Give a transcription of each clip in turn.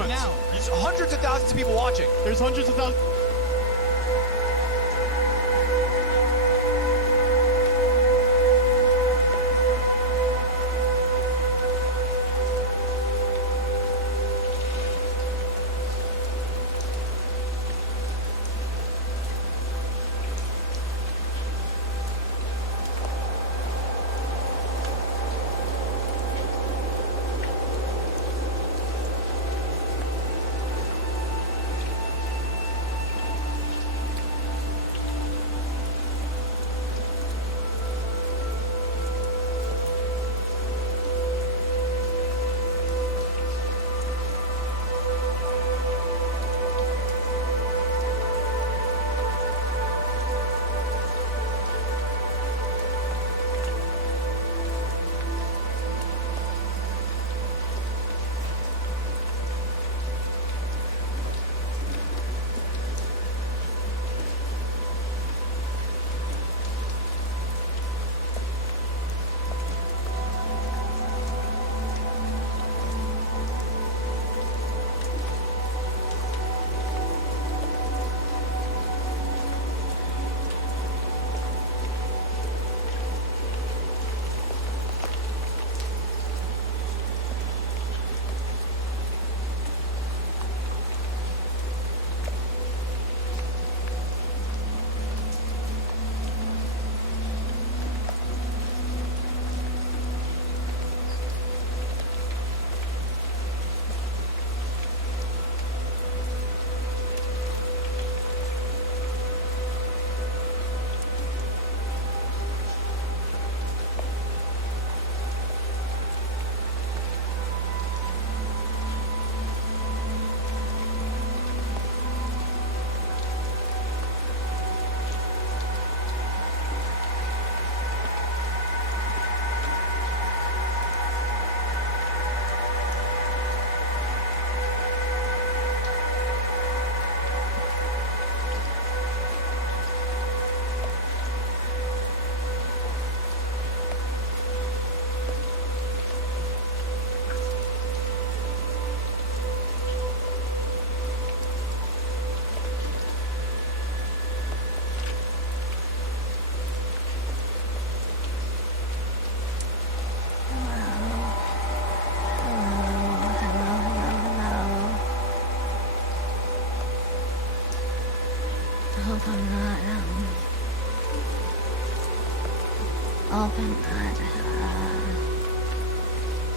announcements. There's hundreds of thousands of people watching. There's hundreds of thousands.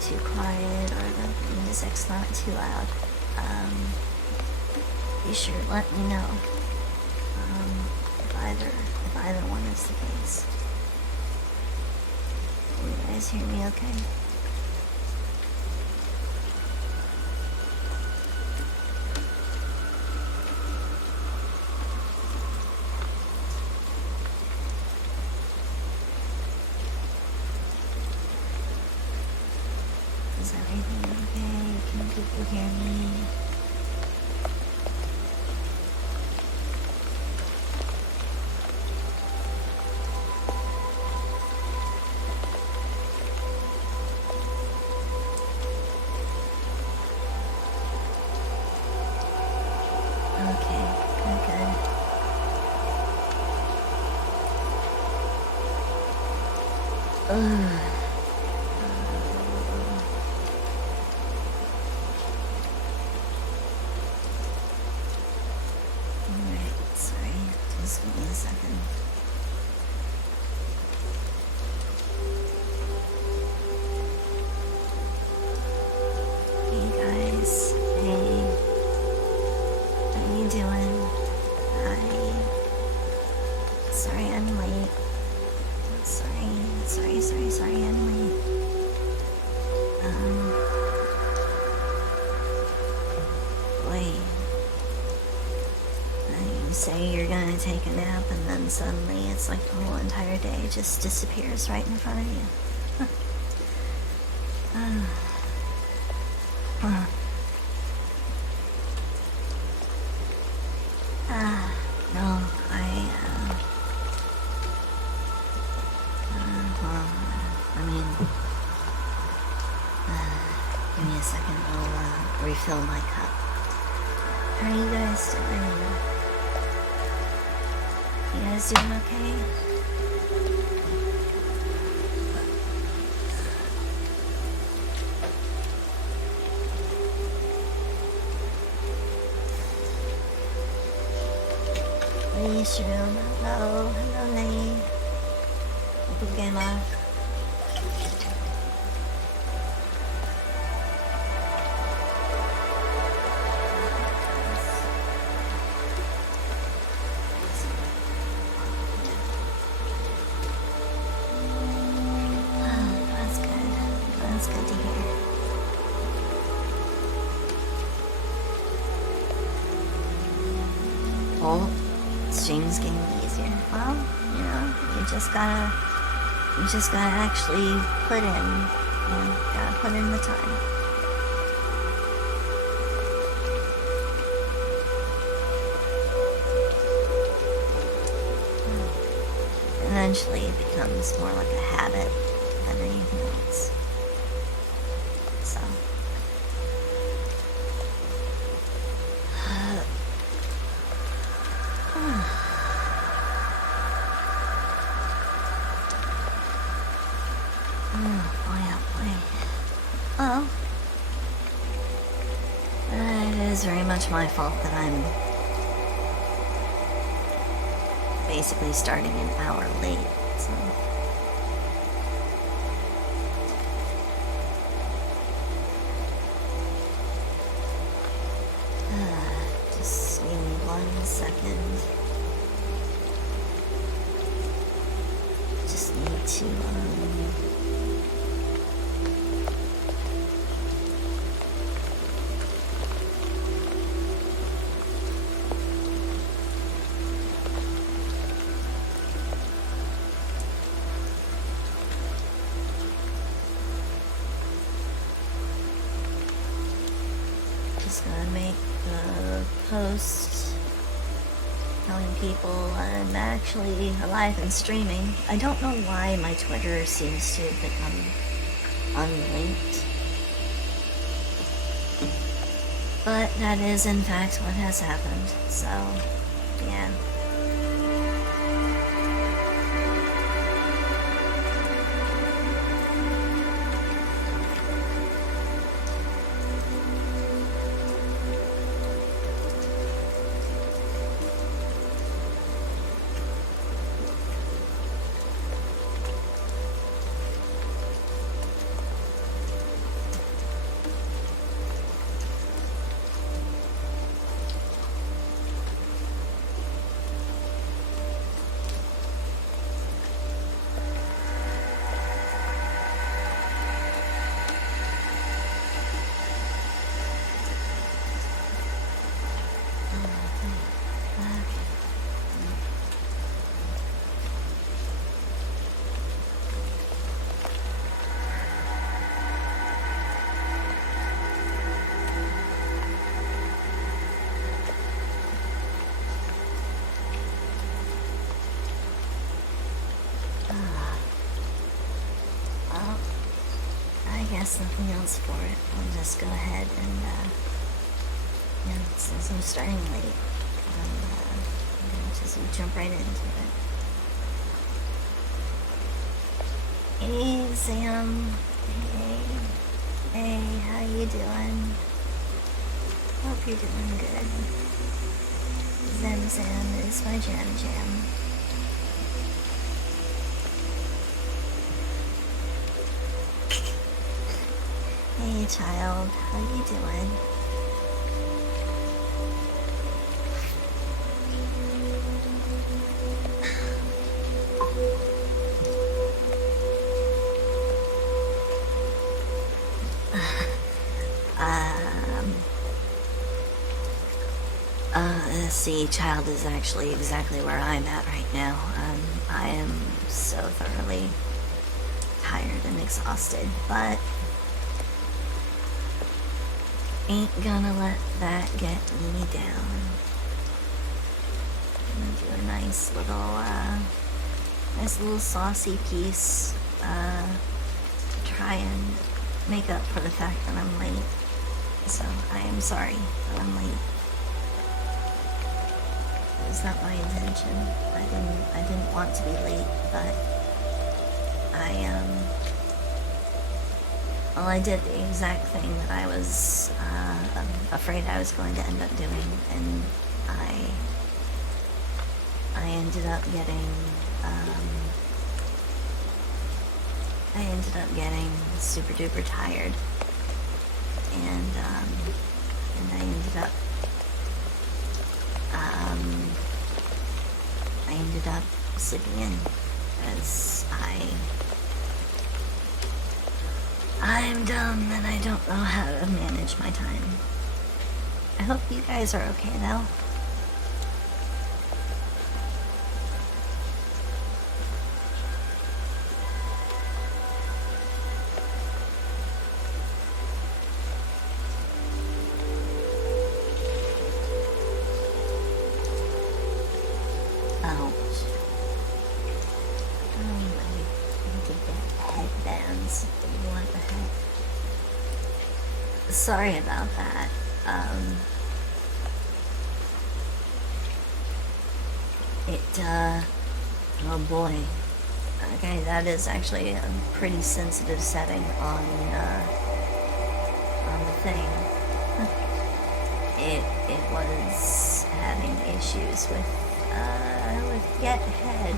Too quiet or the music's not too loud, be sure to let me know if either one is the case. Can you guys hear me okay? Is everything okay? Can people hear me? Okay, good. Ugh. Give me a second. Hey guys, hey, how you doing? Hi. Sorry I'm late. Sorry I'm late. Wait. You say you're gonna take a nap and then suddenly it's like the whole entire day just disappears right in front of you. No, give me a second, I'll refill my cup. How are you guys doing? You guys doing okay? Please, room. Hello. Hello, Lane. Welcome, Gamma. That's good. That's good to hear. Oh, stream's getting easier. Well, you know, you just gotta actually put in, gotta put in the time. Eventually it becomes more like a habit than anything else. So. Well, it is very much my fault that I'm basically starting an hour late, so. Just give me 1 second. Just need to, just gonna make the post telling people I'm actually alive and streaming. I don't know why my Twitter seems to have become unlinked, but that is in fact what has happened, so yeah. Well, I guess nothing else for it. I'll just go ahead and, since I'm starting late, just jump right into it. Hey, Sam. Hey, how you doing? Hope you're doing good. Zam is my jam. Hey, child, how you doing? See, child is actually exactly where I'm at right now. I am so thoroughly tired and exhausted, but ain't gonna let that get me down. I'm gonna do a nice little saucy piece to try and make up for the fact that I'm late. So I am sorry that I'm late. was not my intention. I didn't want to be late, but well, I did the exact thing that I was afraid I was going to end up doing, and I ended up getting super duper tired, and I ended up sleeping in because I'm dumb and I don't know how to manage my time. I hope you guys are okay though. Sorry about that. Oh boy. Okay, that is actually a pretty sensitive setting on the thing. It was having issues with get ahead.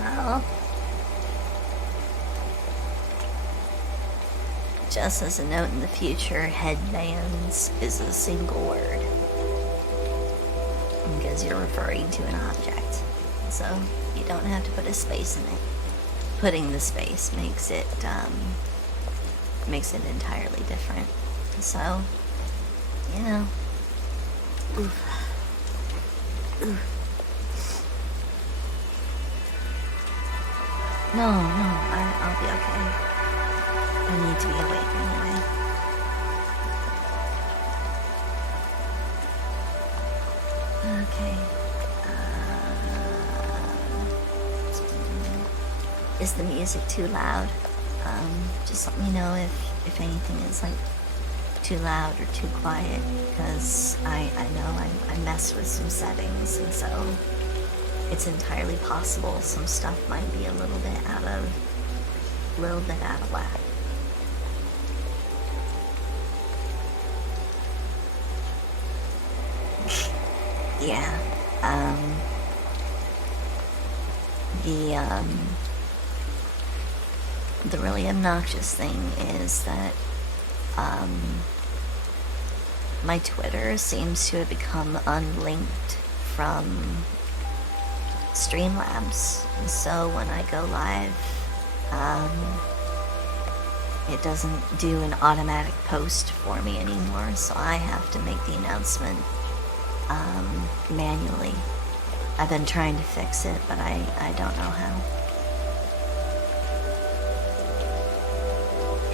Well, just as a note in the future, headbands is a single word because you're referring to an object, so you don't have to put a space in it. Putting the space makes it entirely different. So, you know. Oof. No, I'll be okay. I need to be awake anyway. Okay. Is the music too loud? Just let me know if anything is like too loud or too quiet, because I know I mess with some settings, and so it's entirely possible some stuff might be a little bit out of whack. Yeah. The really obnoxious thing is that my Twitter seems to have become unlinked from Streamlabs, and so when I go live, it doesn't do an automatic post for me anymore, so I have to make the announcement manually. I've been trying to fix it, but I don't know how.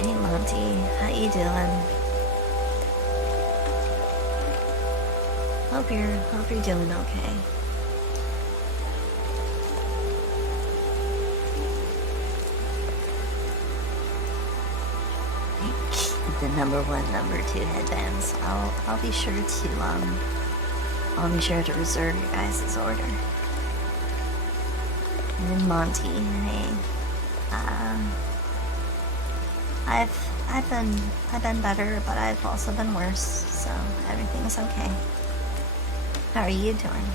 Hey Monty, how you doing? Hope you're doing okay. The number 1, number 2 headbands. I'll be sure to reserve your guys' order. And then Monty, hey, I've been better, but I've also been worse, so everything's okay. How are you doing?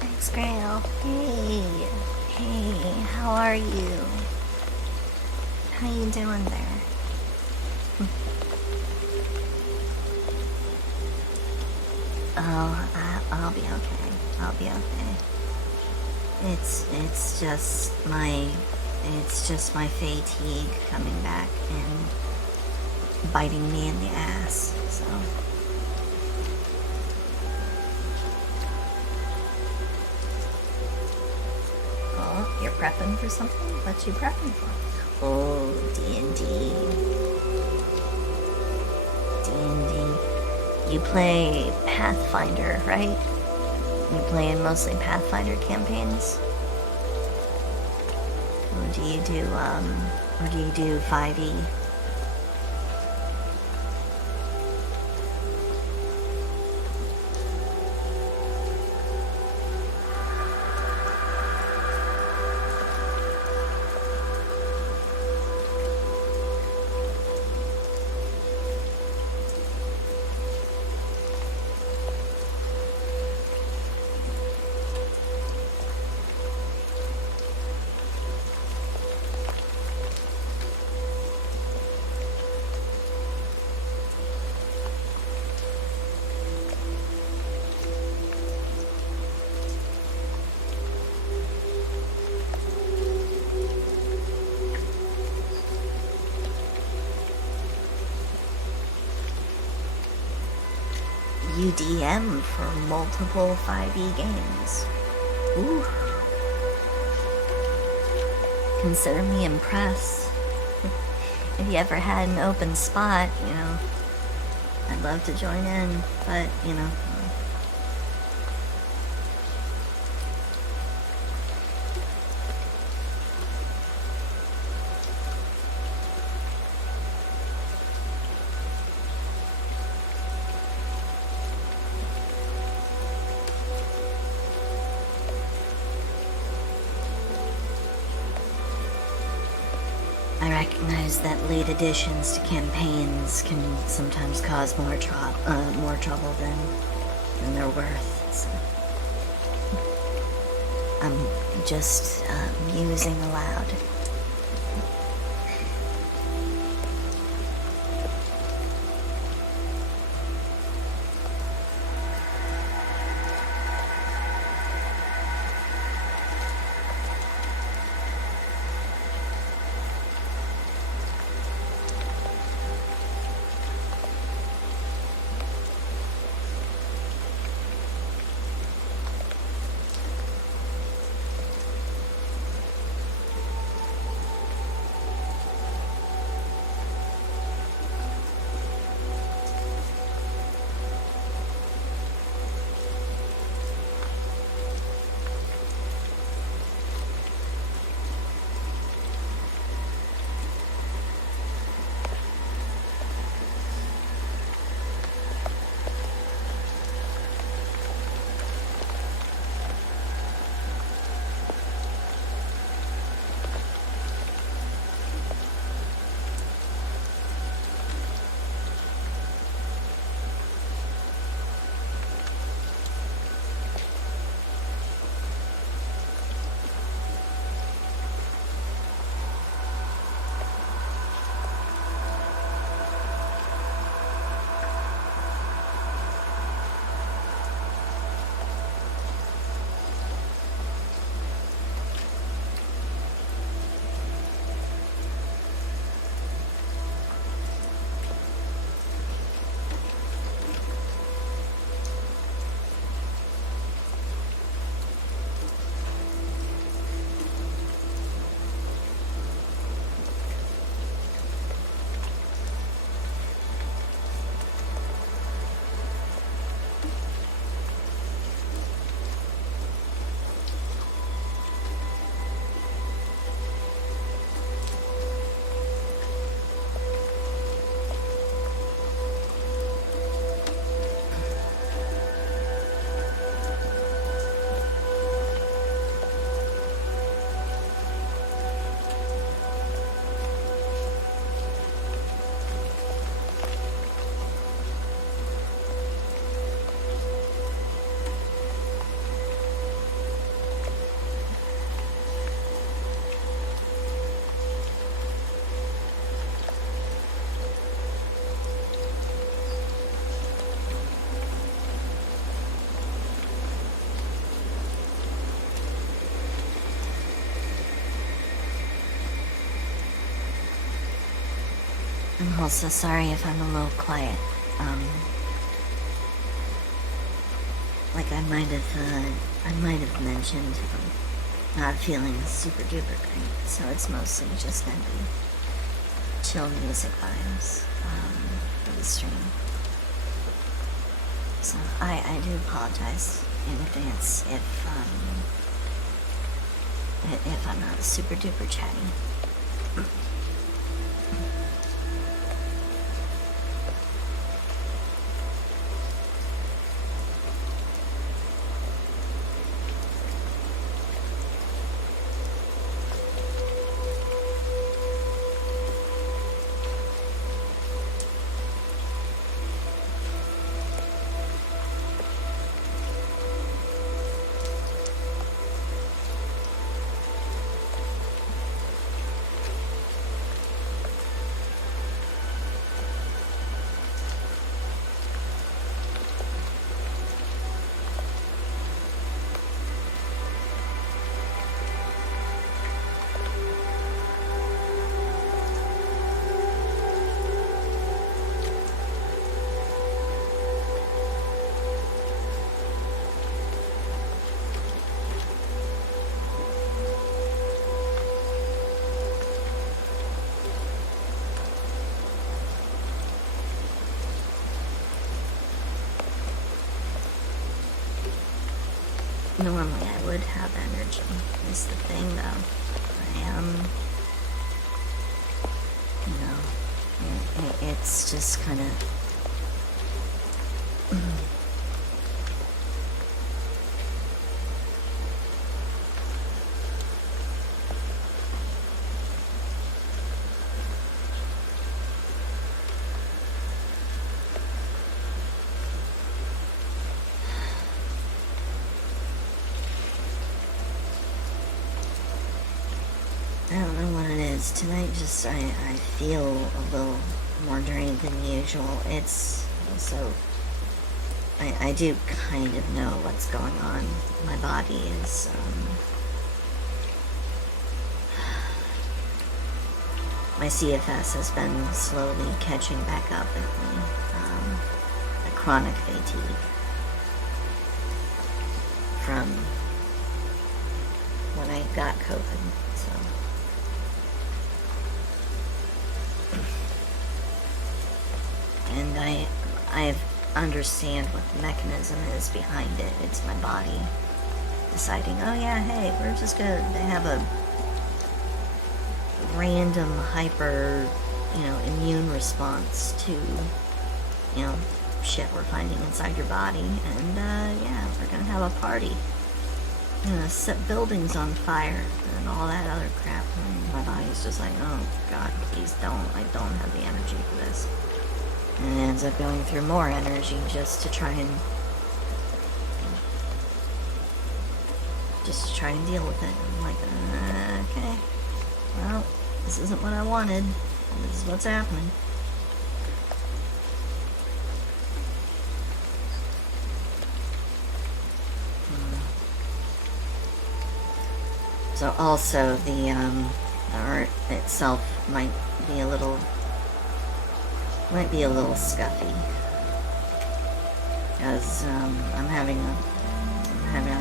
Thanks, Grail. Hey, how are you? How you doing there? Oh, I'll be okay. I'll be okay. It's just my fatigue coming back and biting me in the ass. So. Oh, you're prepping for something? What you prepping for? Oh, D&D. You play Pathfinder, right? You play in mostly Pathfinder campaigns? do you do, or do you do 5e? UDM for multiple 5e games. Ooh. Consider me impressed. If you ever had an open spot, you know, I'd love to join in, but, you know. I recognize that late additions to campaigns can sometimes cause more trouble than they're worth. So I'm just musing aloud. I'm also sorry if I'm a little quiet. Like I might have mentioned, not feeling super duper great, so it's mostly just gonna be chill music vibes for the stream. So I do apologize in advance if I'm not super duper chatty. Normally I would have energy, is the thing though. I am, it's just kind of, I don't know what it is. Tonight just, I feel a little more drained than usual. It's also, I do kind of know what's going on. My body is, my CFS has been slowly catching back up with me. A chronic fatigue from when I got COVID, so. And I understand what the mechanism is behind it. It's my body deciding, oh yeah, hey, we're just gonna have a random hyper, immune response to, shit we're finding inside your body. And yeah, we're gonna have a party. Set buildings on fire and all that other crap. And my body's just like, oh god, please don't. I don't have the energy for this. And it ends up going through more energy just to try and deal with it. I'm like, okay, well, this isn't what I wanted. This is what's happening. So also the art itself might be a little scuffy, because I'm having a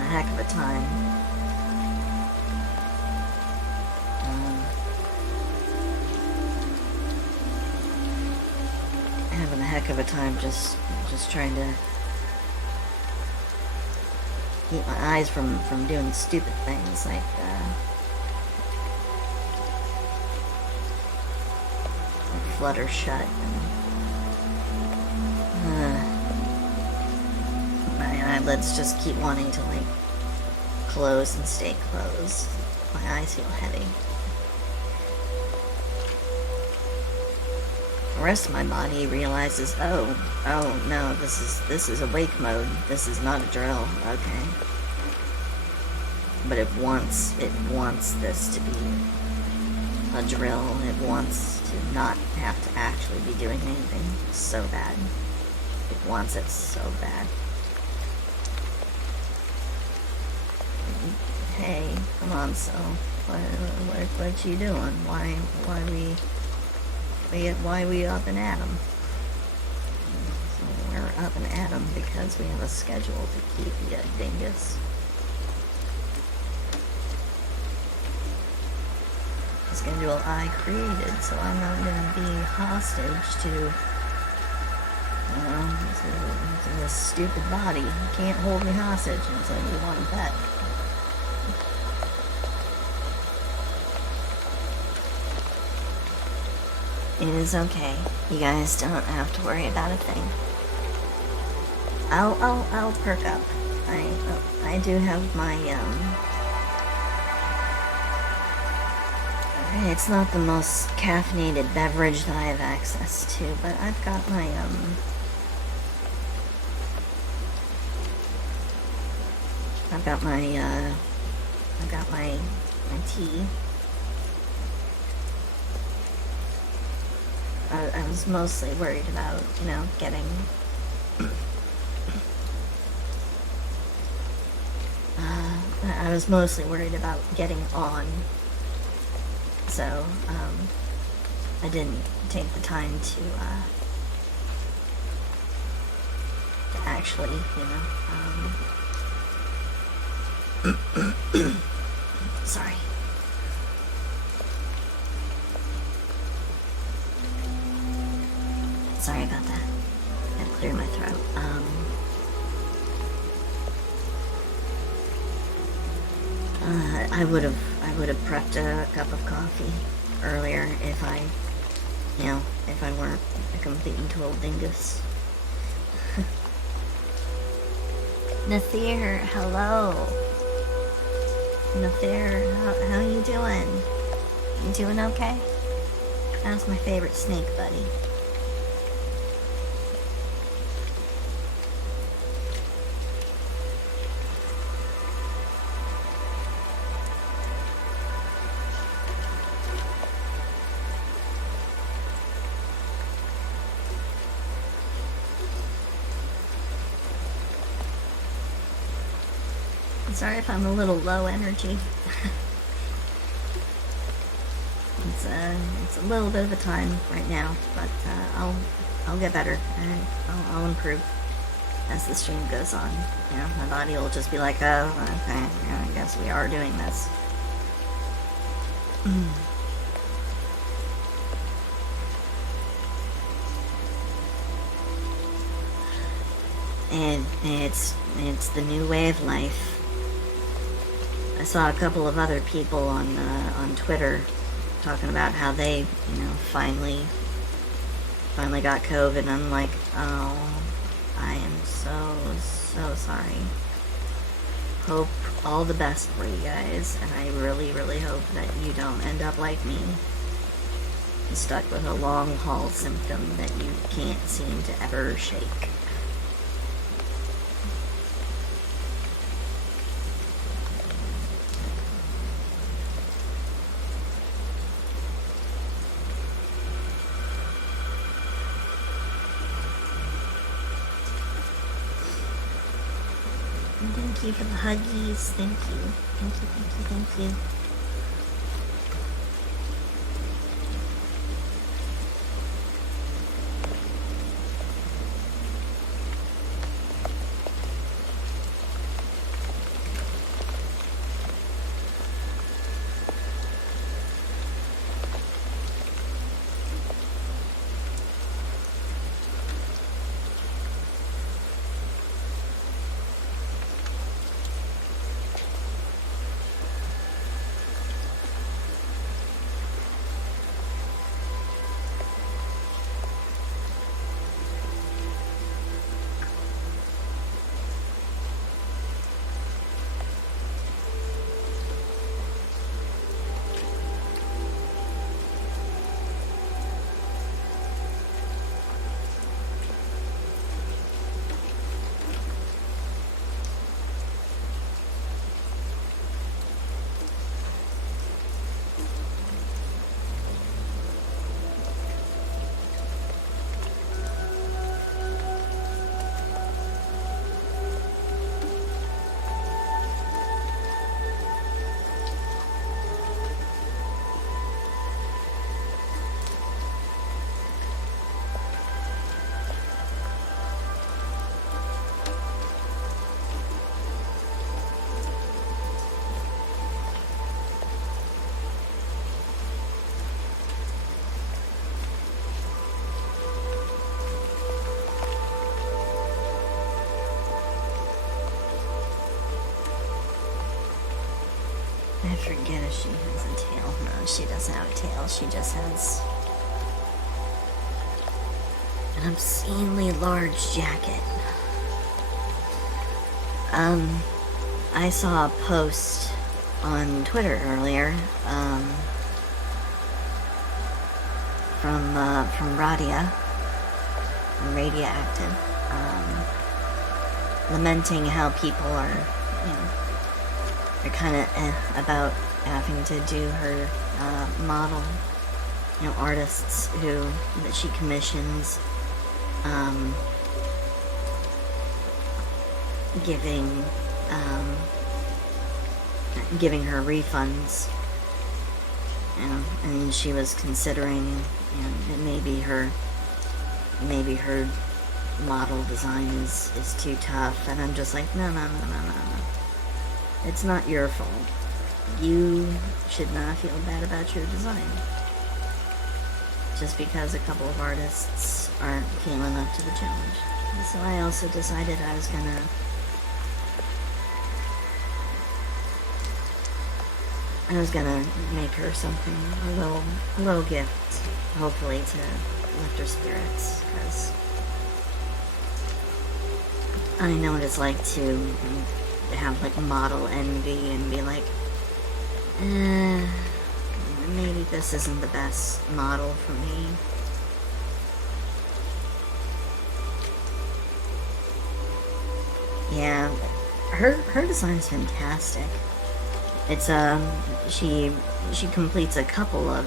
heck of a time. Having a heck of a time just trying to keep my eyes from doing stupid things like flutter shut. My eyelids just keep wanting to close and stay closed. My eyes feel heavy. The rest of my body realizes, oh no, this is awake mode. This is not a drill. Okay. But it wants this to be a drill. It wants to not have to actually be doing anything so bad. It wants it so bad. Hey, come on, so what you doing? Why we up and at 'em? So we're up and at 'em because we have a schedule to keep, you dingus. A schedule I created, so I'm not gonna be hostage to this stupid body. You can't hold me hostage until you want it back. It is okay. You guys don't have to worry about a thing. I'll perk up. I do have my, it's not the most caffeinated beverage that I have access to, but I've got my, I've got my tea. I was mostly worried about, you know, getting I was mostly worried about getting on, so I didn't take the time to actually, you know, sorry. Sorry about that. I had to clear my throat. I would have prepped a cup of coffee earlier if I weren't a complete and total dingus. Nathir, hello. Nathir, how you doing? You doing okay? That's my favorite snake buddy. Sorry if I'm a little low energy. It's a little bit of a time right now, but I'll get better and I'll improve as the stream goes on. You know, my body will just be like, oh, okay, yeah, I guess we are doing this. And it's the new way of life. I saw a couple of other people on Twitter talking about how they, you know, finally got COVID, and I'm like, oh, I am so sorry. Hope all the best for you guys, and I really hope that you don't end up like me, stuck with a long haul symptom that you can't seem to ever shake. Thank you for the huggies. Thank you. Thank you. I forget if she has a tail. No, she doesn't have a tail. She just has An obscenely large jacket. I saw a post on Twitter earlier, from Radia, Radioactive, lamenting how people are, they're kind of about having to do her model, artists that she commissions, giving her refunds, and she was considering, that maybe her model design is too tough, and I'm just like, no. It's not your fault. You should not feel bad about your design. Just because a couple of artists aren't feeling up to the challenge. So I also decided I was gonna make her something, a little gift, hopefully to lift her spirits, because I know what it's like to have like model envy and be like, maybe this isn't the best model for me. Yeah, her design is fantastic. It's she completes a couple of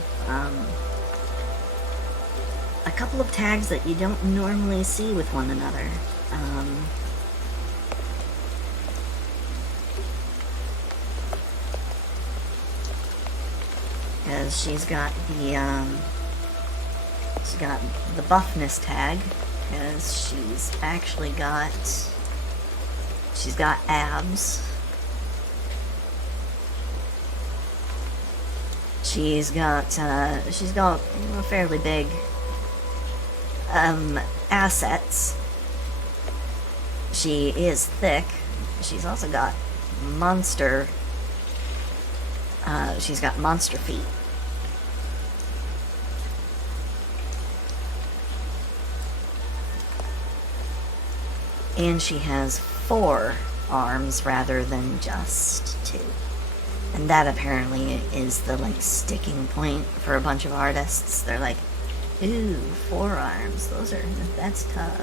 tags that you don't normally see with one another. Because she's got the buffness tag, because she's got abs. She's got fairly big assets. She is thick. She's also got she's got monster feet. And she has 4 arms rather than just 2. And that apparently is the, sticking point for a bunch of artists. They're like, ooh, 4 arms. That's tough.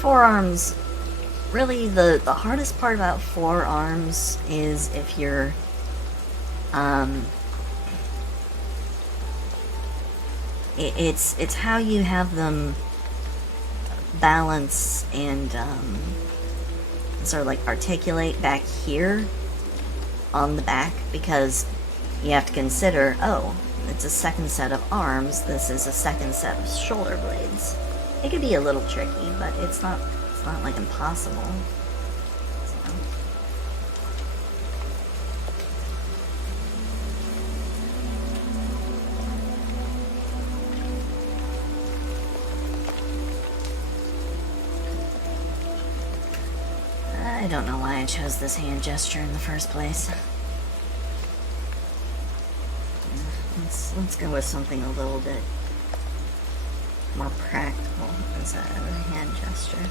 4 arms, really, the hardest part about 4 arms is if you're, it's how you have them balance and, sort of articulate back here on the back, because you have to consider, it's a second set of arms, this is a second set of shoulder blades. It could be a little tricky, but it's not impossible. So. I don't know why I chose this hand gesture in the first place. Let's go with something a little bit more practical as a hand gesture.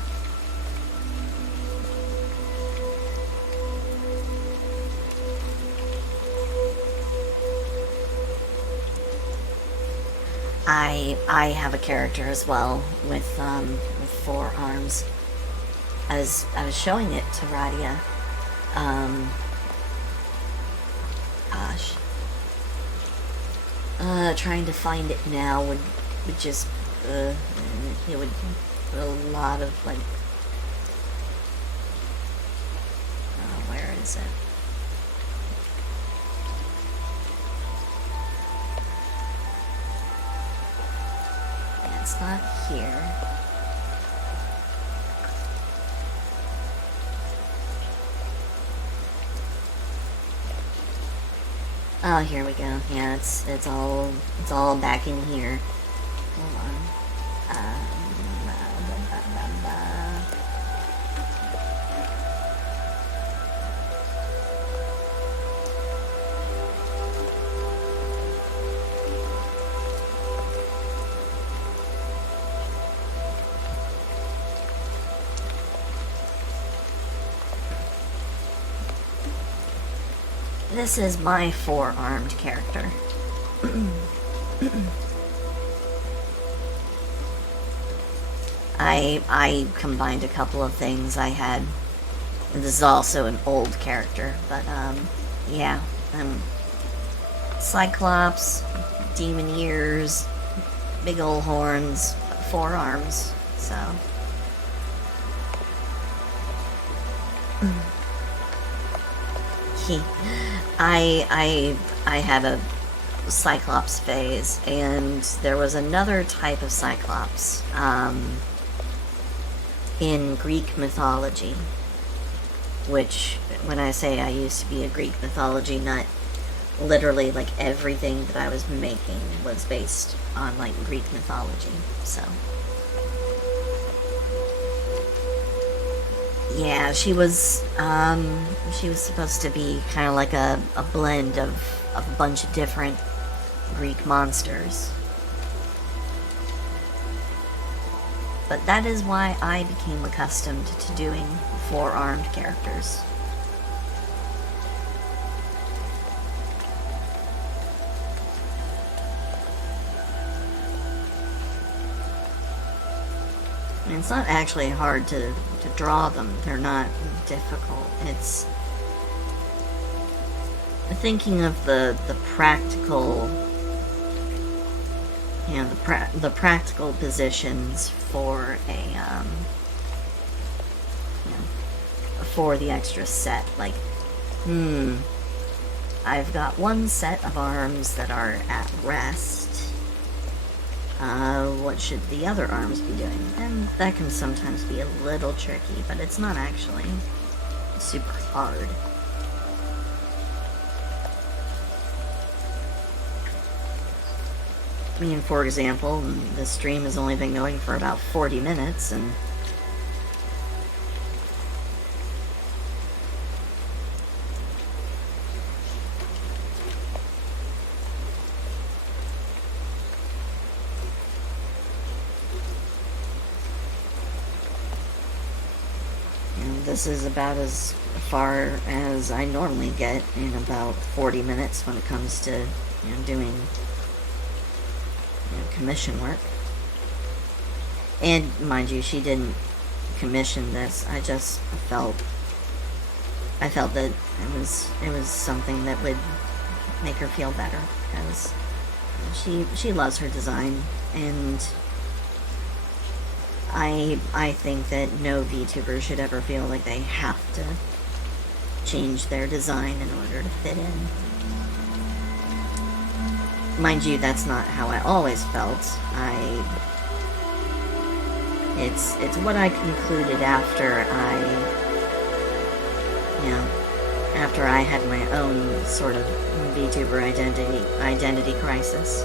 I have a character as well with 4 arms. As I was showing it to Radia, trying to find it now would just, it would put a lot of, where is it? Yeah, it's not here. Oh, here we go. Yeah, it's all back in here. Hold on. this is my four-armed character. I combined a couple of things I had. This is also an old character, but yeah. Cyclops, demon ears, big ol' horns, four arms, so. I had a Cyclops phase, and there was another type of Cyclops in Greek mythology, which, when I say I used to be a Greek mythology nut, literally, like, everything that I was making was based on, like, Greek mythology, so. Yeah, she was supposed to be kind of like a blend of a bunch of different Greek monsters. But that is why I became accustomed to doing four-armed characters. And it's not actually hard to draw them. They're not difficult. It's thinking of the practical, you know, the practical positions for a you know, for the extra set. Like, I've got one set of arms that are at rest. What should the other arms be doing? And that can sometimes be a little tricky, but it's not actually super hard. I mean, for example, the stream has only been going for about 40 minutes, and this is about as far as I normally get in about 40 minutes when it comes to, you know, doing, you know, commission work. And mind you, she didn't commission this. I just felt that it was something that would make her feel better, because she loves her design, and I think that no VTuber should ever feel like they have to change their design in order to fit in. Mind you, that's not how I always felt. It's what I concluded after after I had my own sort of VTuber identity crisis.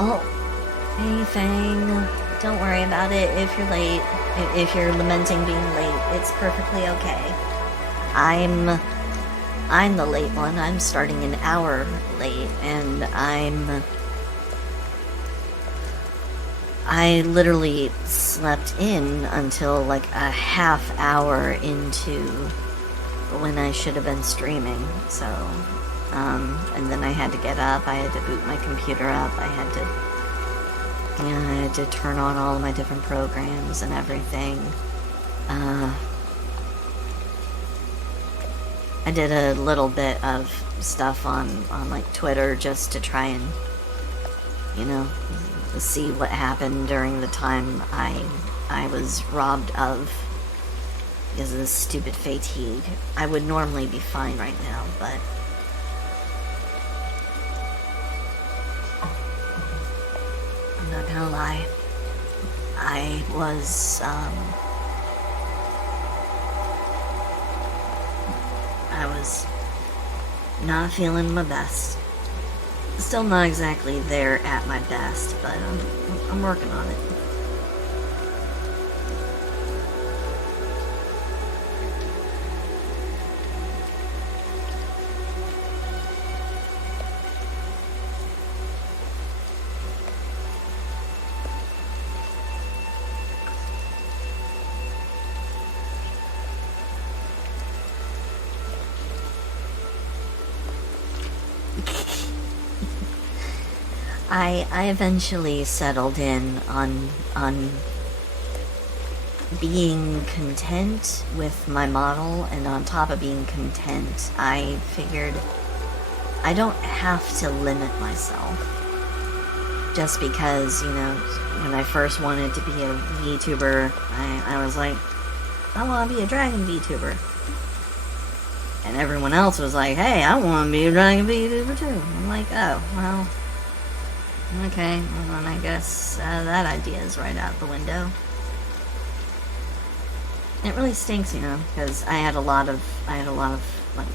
Oh, hey Fang, don't worry about it if you're late, if you're lamenting being late, it's perfectly okay. I'm the late one. I'm starting an hour late, and I literally slept in until like a half hour into when I should have been streaming, so, and then I had to get up, I had to boot my computer up, I had to turn on all of my different programs and everything. I did a little bit of stuff on like Twitter just to try and, you know, see what happened during the time I was robbed of because of this stupid fatigue. I would normally be fine right now, but I'm not gonna lie. I was not feeling my best. Still not exactly there at my best, but I'm working on it. I eventually settled in on being content with my model, and on top of being content, I figured I don't have to limit myself. Just because, you know, when I first wanted to be a VTuber, I was like, I want to be a dragon VTuber. And everyone else was like, hey, I want to be a dragon VTuber too. I'm like, oh, well, okay, well then I guess that idea is right out the window. It really stinks, you know, because I had a lot of like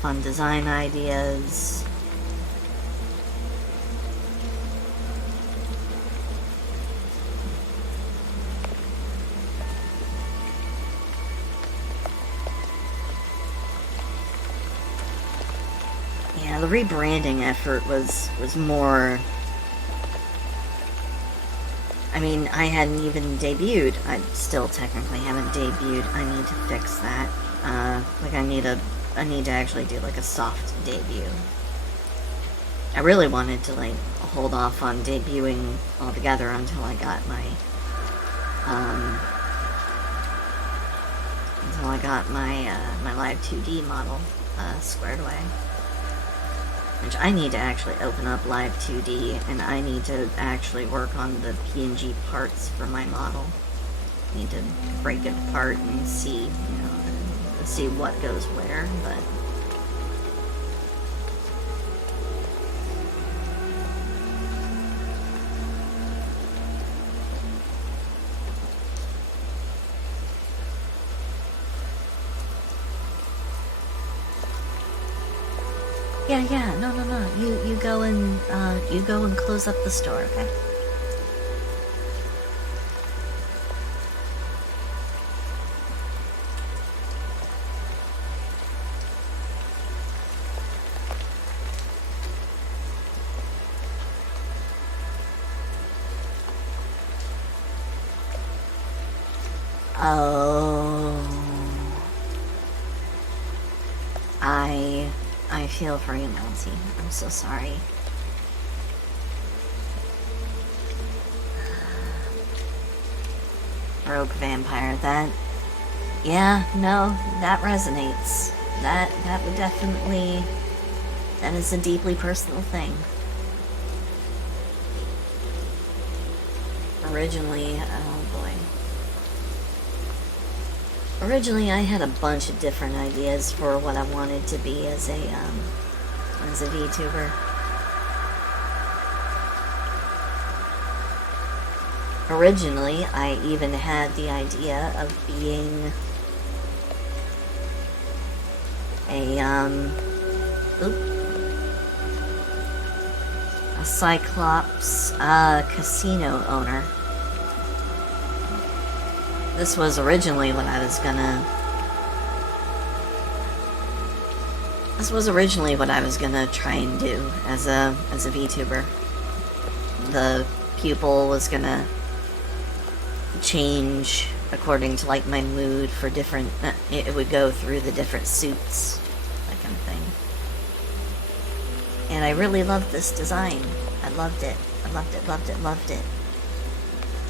fun design ideas. Yeah, the rebranding effort was more. I mean, I hadn't even debuted. I still technically haven't debuted. I need to fix that. Like I need to actually do like a soft debut. I really wanted to like hold off on debuting altogether until I got my my live 2D model squared away. Which I need to actually open up Live 2D, and I need to actually work on the PNG parts for my model. I need to break it apart and see, you know, and see what goes where, but... Yeah, no. You go and close up the store, okay? Oh... I feel for you, Nancy. I'm so sorry. Rogue vampire, that... Yeah, no, that resonates. That would definitely... That is a deeply personal thing. Originally, oh boy. Originally, I had a bunch of different ideas for what I wanted to be as a VTuber. Originally, I even had the idea of being a Cyclops casino owner. This was originally what I was gonna... This was originally what I was gonna try and do as a VTuber. The pupil was gonna change according to like my mood for different... it would go through the different suits, that kind of thing. And I really loved this design. I loved it. I loved it.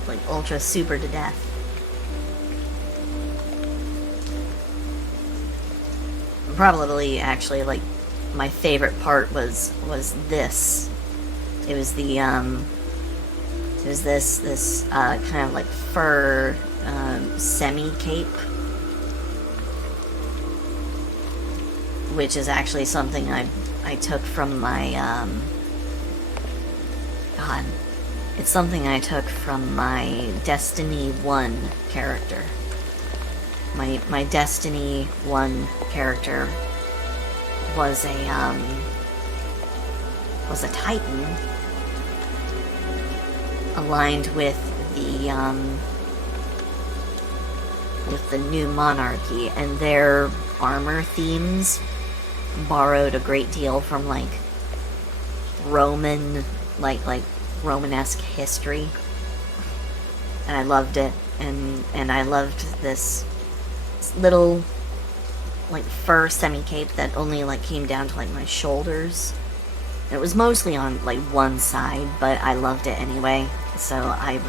Like ultra super to death. Probably actually like my favorite part was this. It was the this kind of like fur semi cape, which is actually something I took from my God, it's something I took from my Destiny 1 character. My Destiny 1 character was a Titan aligned with the new monarchy, and their armor themes borrowed a great deal from like Roman like Romanesque history, and I loved it, and I loved this little like fur semi cape that only like came down to like my shoulders, It was mostly on, like, one side, but I loved it anyway, so I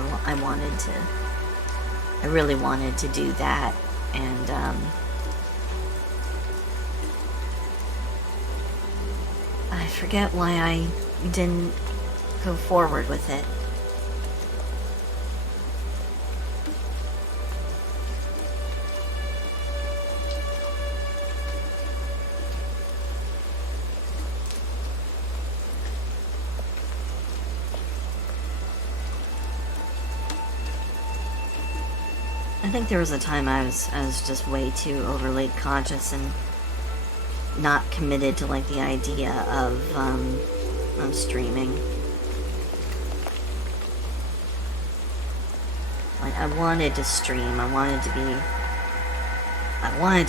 really wanted to do that, and, I forget why I didn't go forward with it. I think there was a time I was just way too overly conscious and not committed to, like, the idea of streaming. Like, I wanted to stream, I wanted to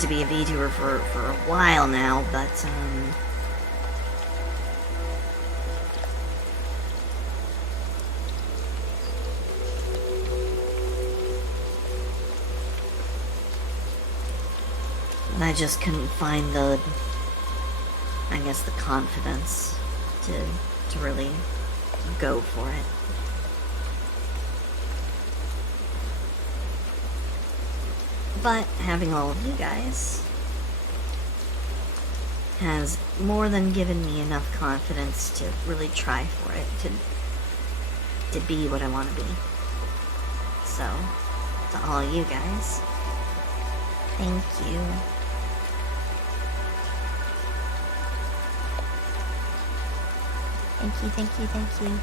be a VTuber for a while now, but, I just couldn't find the confidence to really go for it. But having all of you guys has more than given me enough confidence to really try for it, to be what I want to be. So, to all you guys, thank you. Thank you, thank you, thank you.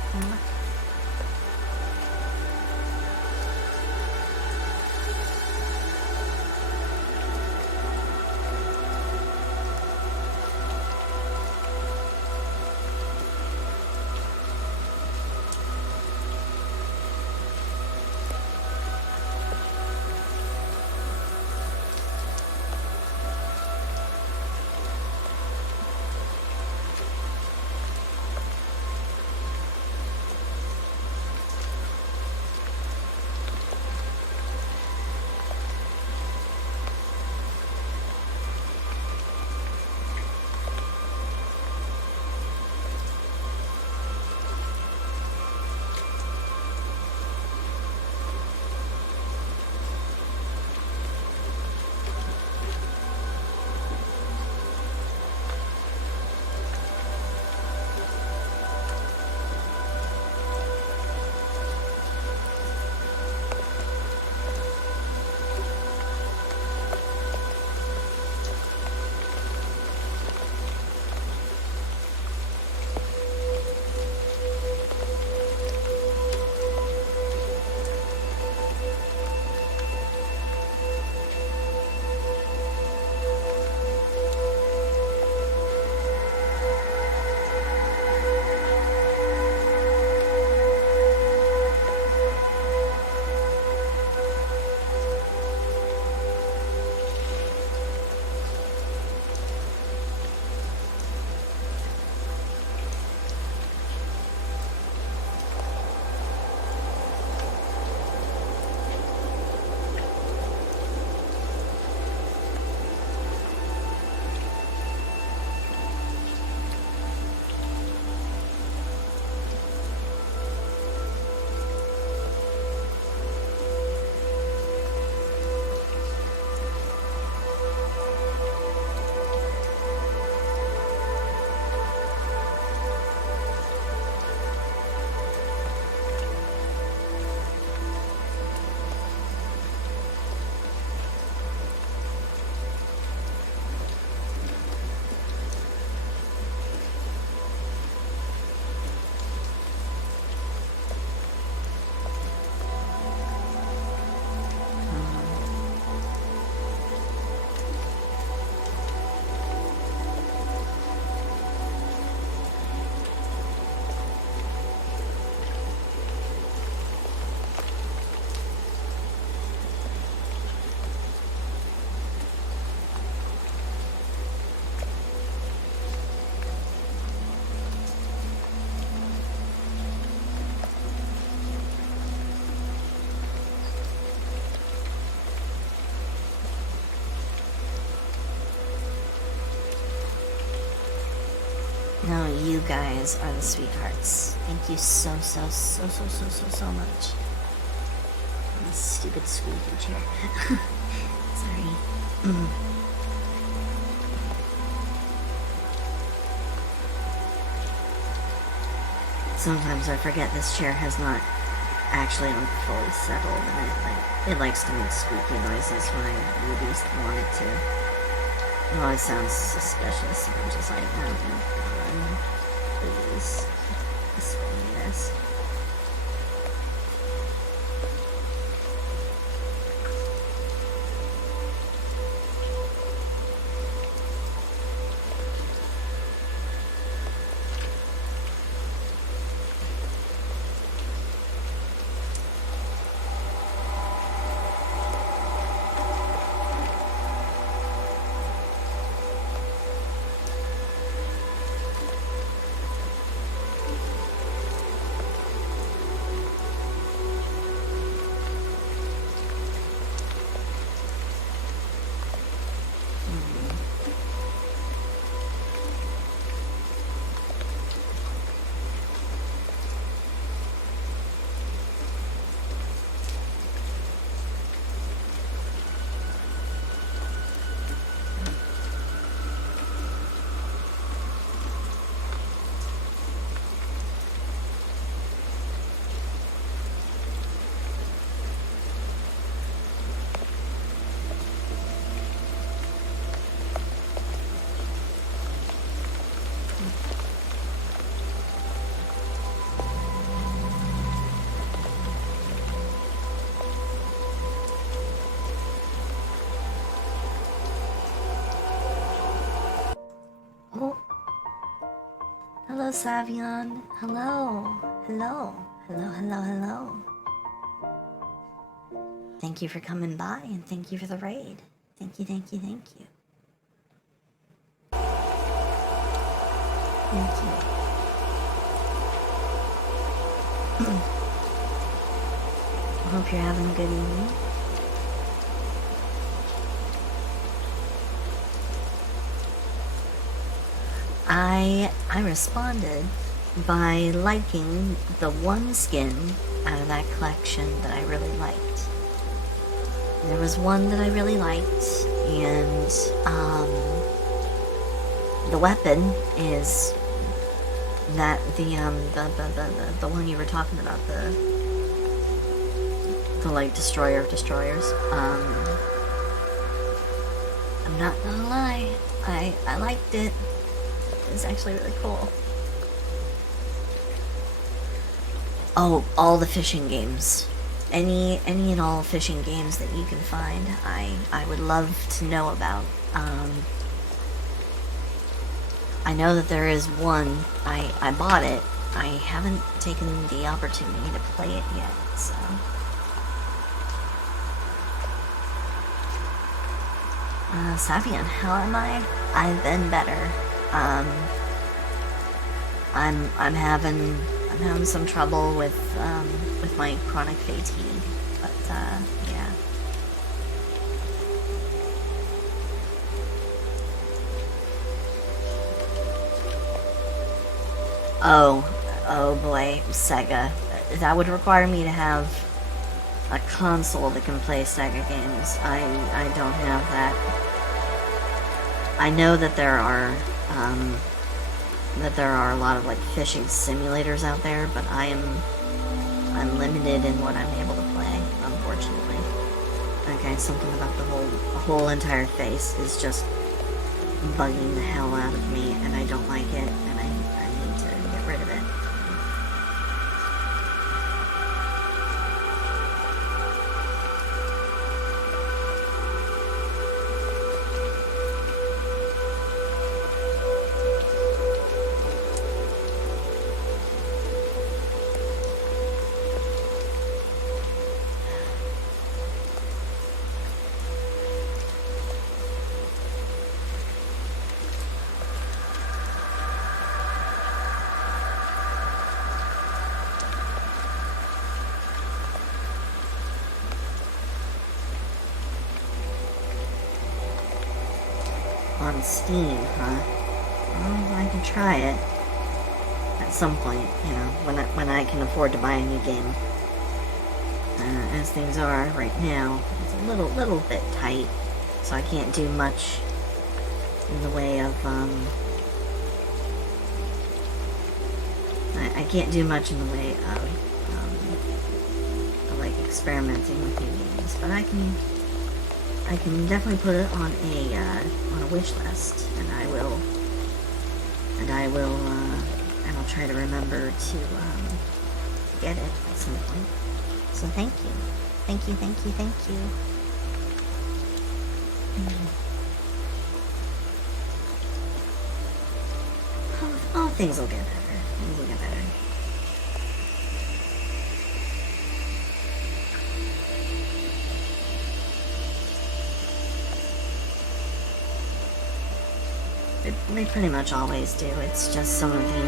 guys are the sweethearts. Thank you so much. This stupid squeaky chair. Sorry. Sometimes I forget this chair has not actually fully settled, and it likes to make squeaky noises when I least want it to. It always sounds suspicious, and I'm just like, no, please, spare me this. Hello, Savion. Hello. Hello. Thank you for coming by, and thank you for the raid. Thank you. Thank you. I hope you're having a good evening. I responded by liking the one skin out of that collection that I really liked. There was one that I really liked, and the weapon is that the one you were talking about, the like destroyer of destroyers. I'm not gonna lie, I liked it. It's actually really cool. Oh, all the fishing games. Any and all fishing games that you can find, I would love to know about. I know that there is one. I bought it. I haven't taken the opportunity to play it yet, so. Savian, how am I? I've been better. I'm having some trouble with my chronic fatigue, but yeah. Oh boy, Sega. That would require me to have a console that can play Sega games. I don't have that. I know that there are a lot of like fishing simulators out there, but I'm limited in what I'm able to play, unfortunately. Okay, something about the whole entire face is just bugging the hell out of me, and I don't like it, and I need to get rid of it. On Steam, huh? Well, I can try it. some point, you know, when I can afford to buy a new game. As things are right now, it's a little bit tight, so I can't do much in the way of, I can't do much in the way of like experimenting with new games, but I can definitely put it on a wish list, and I'll try to remember to get it at some point. So thank you. Thank you. Oh, things will get better. They pretty much always do. It's just some of the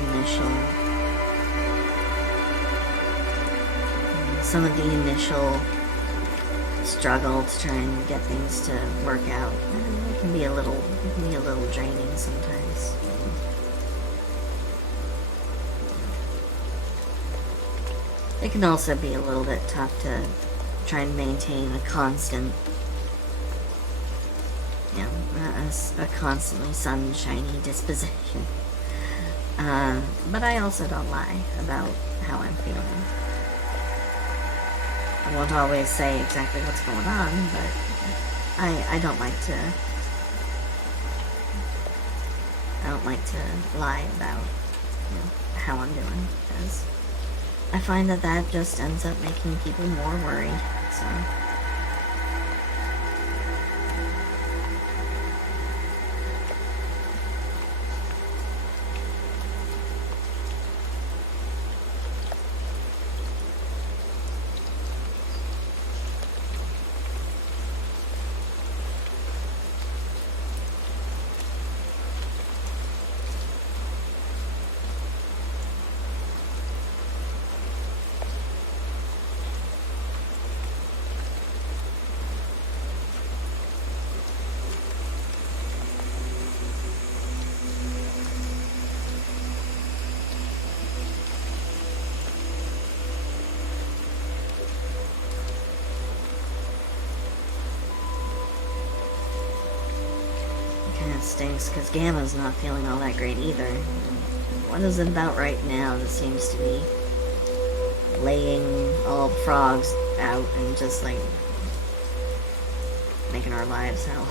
initial struggle to try and get things to work out. It can be a little draining sometimes. It can also be a little bit tough to try and maintain a constant, you know, a constantly sunshiny disposition. But I also don't lie about how I'm feeling. I won't always say exactly what's going on, but I don't like to lie about, you know, how I'm doing, because I find that just ends up making people more worried, so. Stinks, because Gamma's not feeling all that great either. What is it about right now that seems to be laying all the frogs out and just like making our lives hell?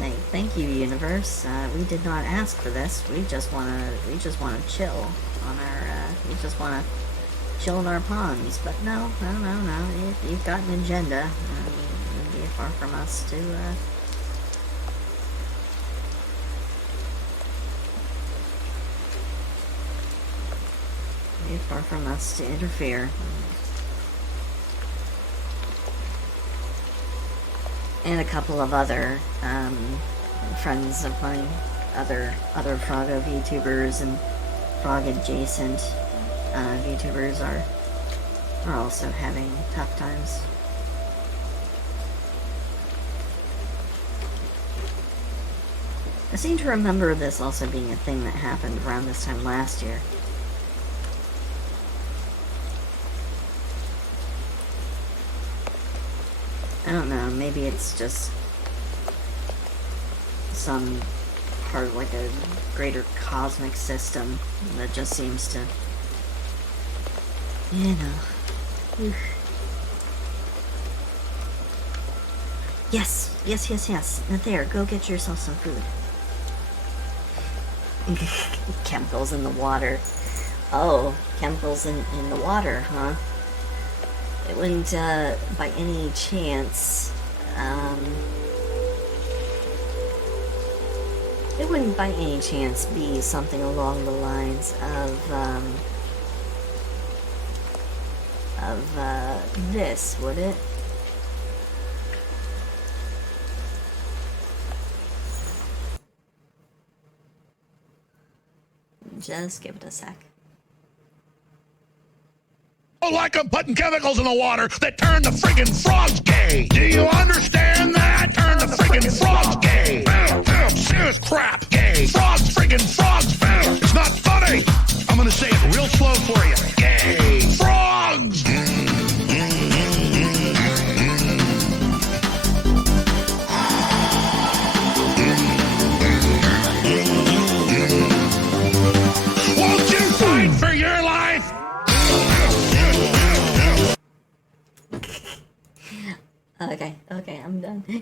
Like, thank you, universe. We did not ask for this. We just wanna chill on our. We just wanna chill in our ponds. But no. You've got an agenda. It'd be far from us to. Far from us to interfere. And a couple of other friends of mine, other Froggo VTubers and Frog adjacent VTubers are also having tough times. I seem to remember this also being a thing that happened around this time last year. I don't know, maybe it's just some part of like a greater cosmic system that just seems to, you know. Oof. Yes. Now there, go get yourself some food. Chemicals in the water. Oh, chemicals in the water, huh? It wouldn't, by any chance, be something along the lines of this, would it? Just give it a sec. Like I'm putting chemicals in the water that turn the friggin' frogs gay. Do you understand that? Turn the friggin' frogs gay. Serious crap. Gay. Frogs, friggin' frogs. It's not funny. on.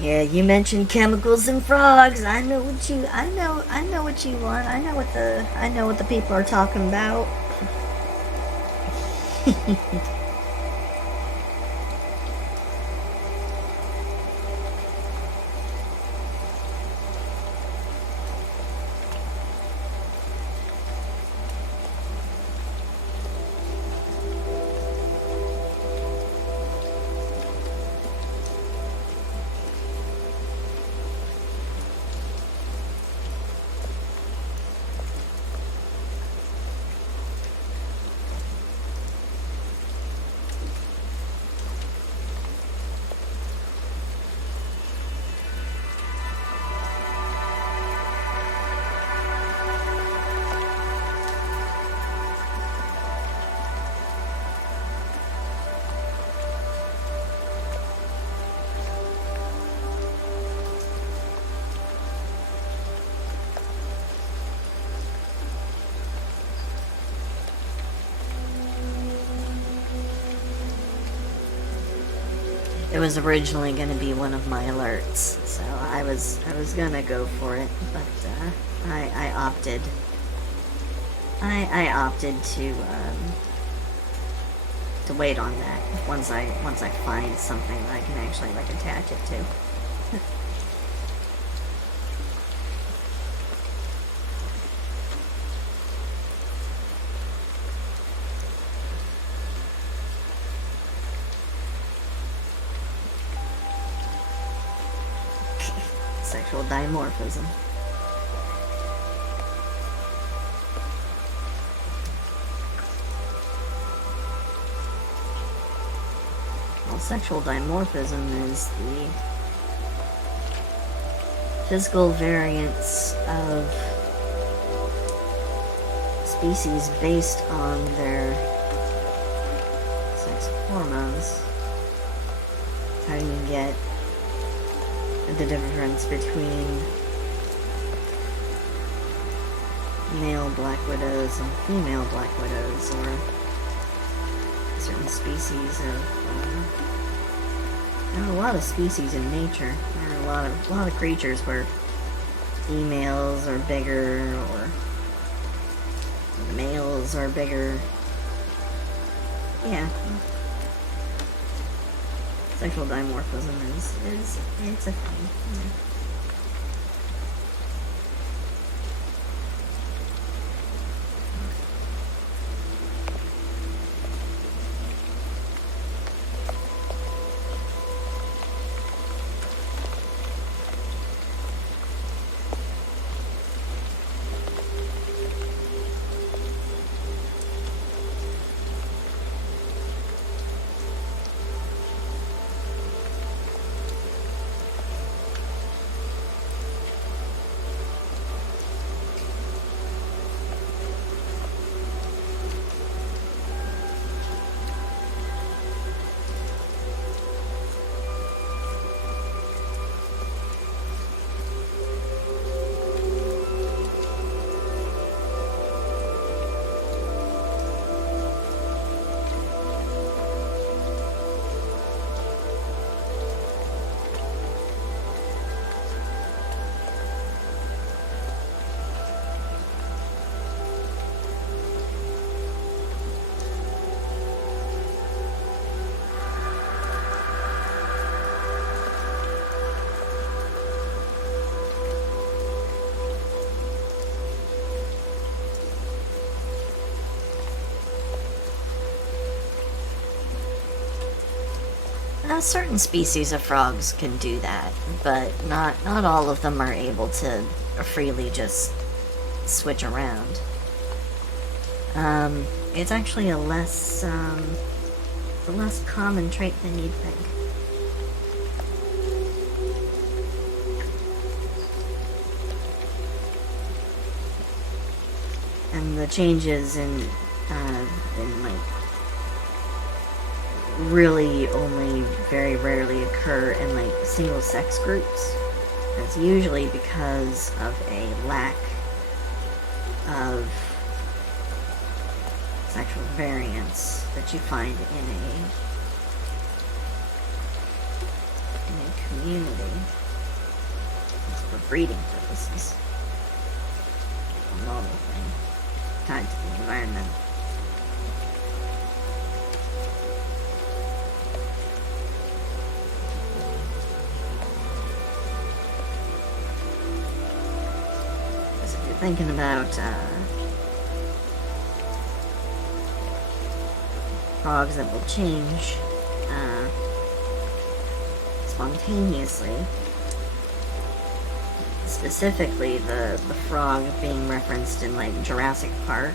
Yeah, you mentioned chemicals and frogs. I know what you want. I know what the people are talking about. It was originally going to be one of my alerts, so I was gonna go for it, but I opted. I opted to wait on that once I find something that I can actually like attach it to. Sexual dimorphism. Well, sexual dimorphism is the physical variance of species based on their sex hormones. How do you get the difference between male black widows and female black widows, or certain species of there are a lot of species in nature. There are a lot of creatures where females are bigger or males are bigger. Yeah. Sexual dimorphism is it's a thing. Yeah. Certain species of frogs can do that, but not all of them are able to freely just switch around. It's actually a less common trait than you'd think. And the changes in like really only very rarely occur in like single sex groups. That's usually because of a lack of sexual variants that you find in a community. It's for breeding purposes. A normal thing tied to the environment. Because if you're thinking about frogs that will change spontaneously, specifically the frog being referenced in like Jurassic Park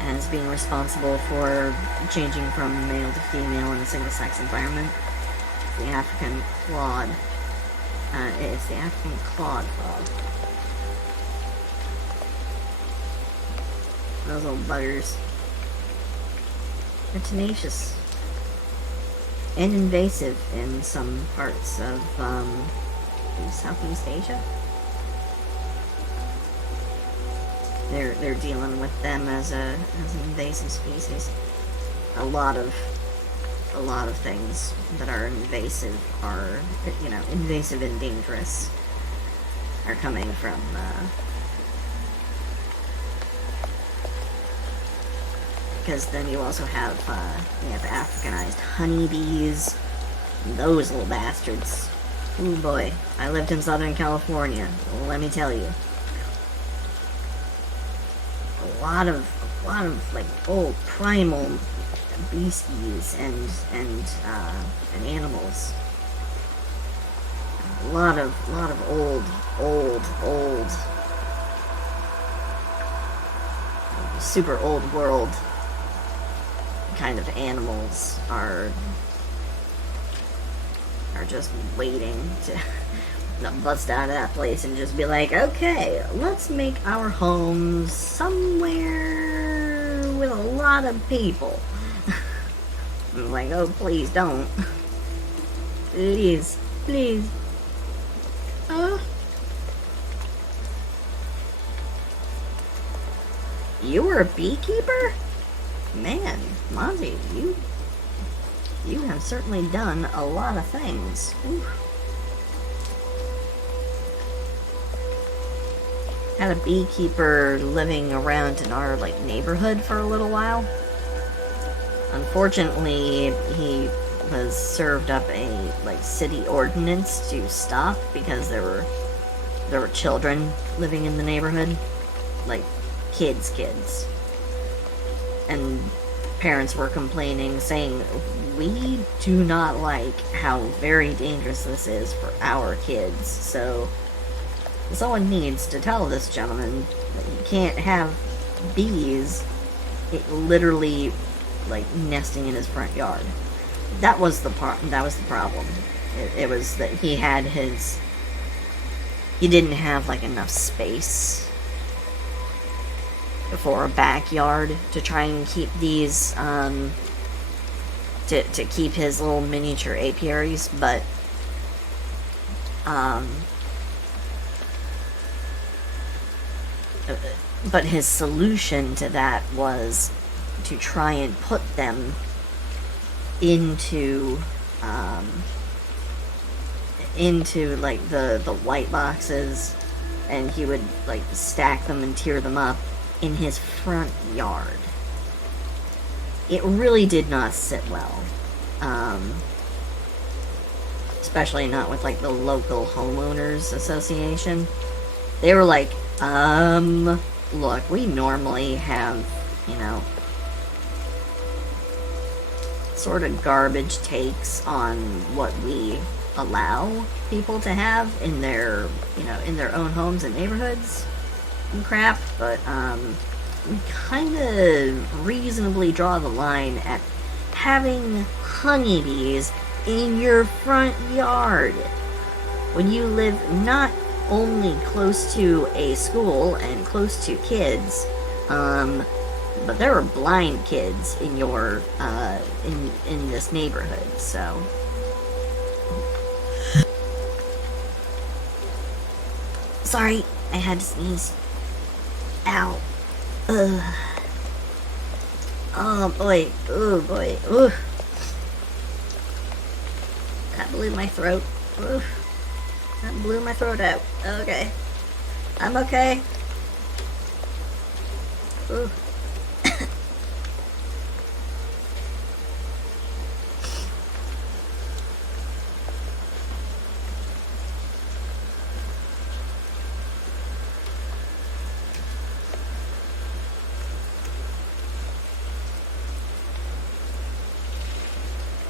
as being responsible for changing from male to female in a single-sex environment. The African clawed. It's the African clawed frog. Those little buggers. They're tenacious and invasive in some parts of Southeast Asia. They're dealing with them as an invasive species. A lot of things that are invasive are, invasive and dangerous are coming from because then you also have Africanized honeybees. Those little bastards. Ooh boy, I lived in Southern California. Let me tell you, a lot of like old primal beasties and animals. A lot of old, super old world kind of animals are just waiting to bust out of that place and just be like, okay, let's make our homes somewhere with a lot of people. I'm like, oh, please don't. Please. You were a beekeeper? Man, Monty, you have certainly done a lot of things. Oof. Had a beekeeper living around in our neighborhood for a little while. Unfortunately, he was served up a city ordinance to stop because there were children living in the neighborhood, kids, and parents were complaining, saying, we do not like how very dangerous this is for our kids, so someone needs to tell this gentleman that you can't have bees literally nesting in his front yard. That was the problem. It was that he didn't have enough space for a backyard to try and keep these to keep his little miniature apiaries, but his solution to that was to try and put them into the white boxes, and he would stack them and tier them up in his front yard. It really did not sit well, especially not with the local homeowners association. They were like, look, we normally have sort of garbage takes on what we allow people to have in their own homes and neighborhoods and crap, but we kind of reasonably draw the line at having honeybees in your front yard when you live not only close to a school and close to kids, but there are blind kids in your in this neighborhood, so sorry, I had to sneeze. Ow. Oh boy. Oh boy. Ooh. That blew my throat. Ooh. That blew my throat out. Okay. I'm okay. Ooh.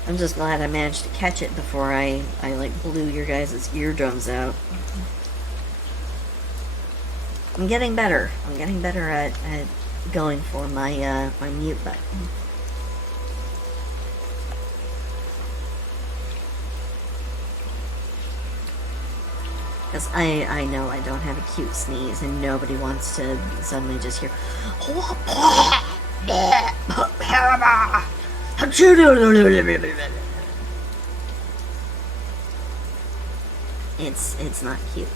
I'm just glad I managed to catch it before I like blew your guys' eardrums out. I'm getting better. I'm getting better at going for my my mute button. Because I know I don't have a cute sneeze and nobody wants to suddenly just hear it's not cute.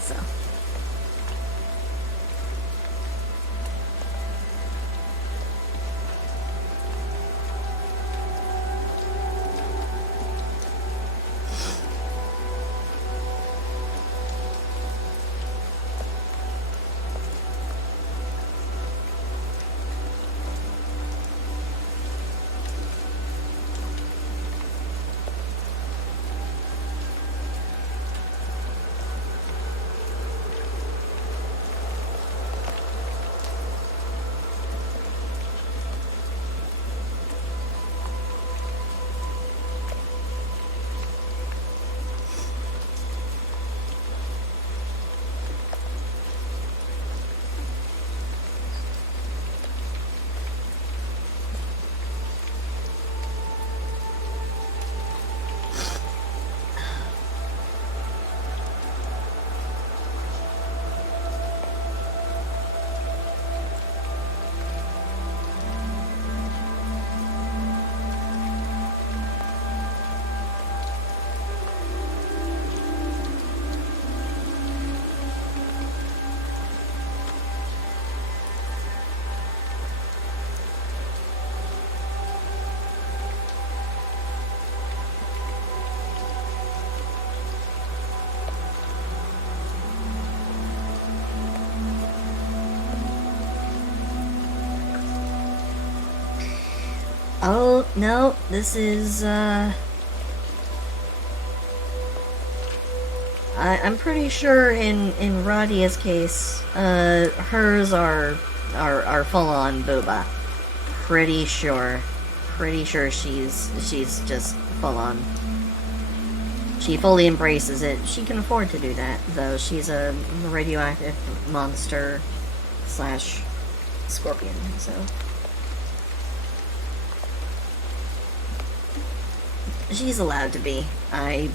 So oh no, this is I'm pretty sure in Radia's case, hers are full on booba. Pretty sure she's just full on. She fully embraces it. She can afford to do that, though. She's a radioactive monster slash scorpion, so. She's allowed to be. I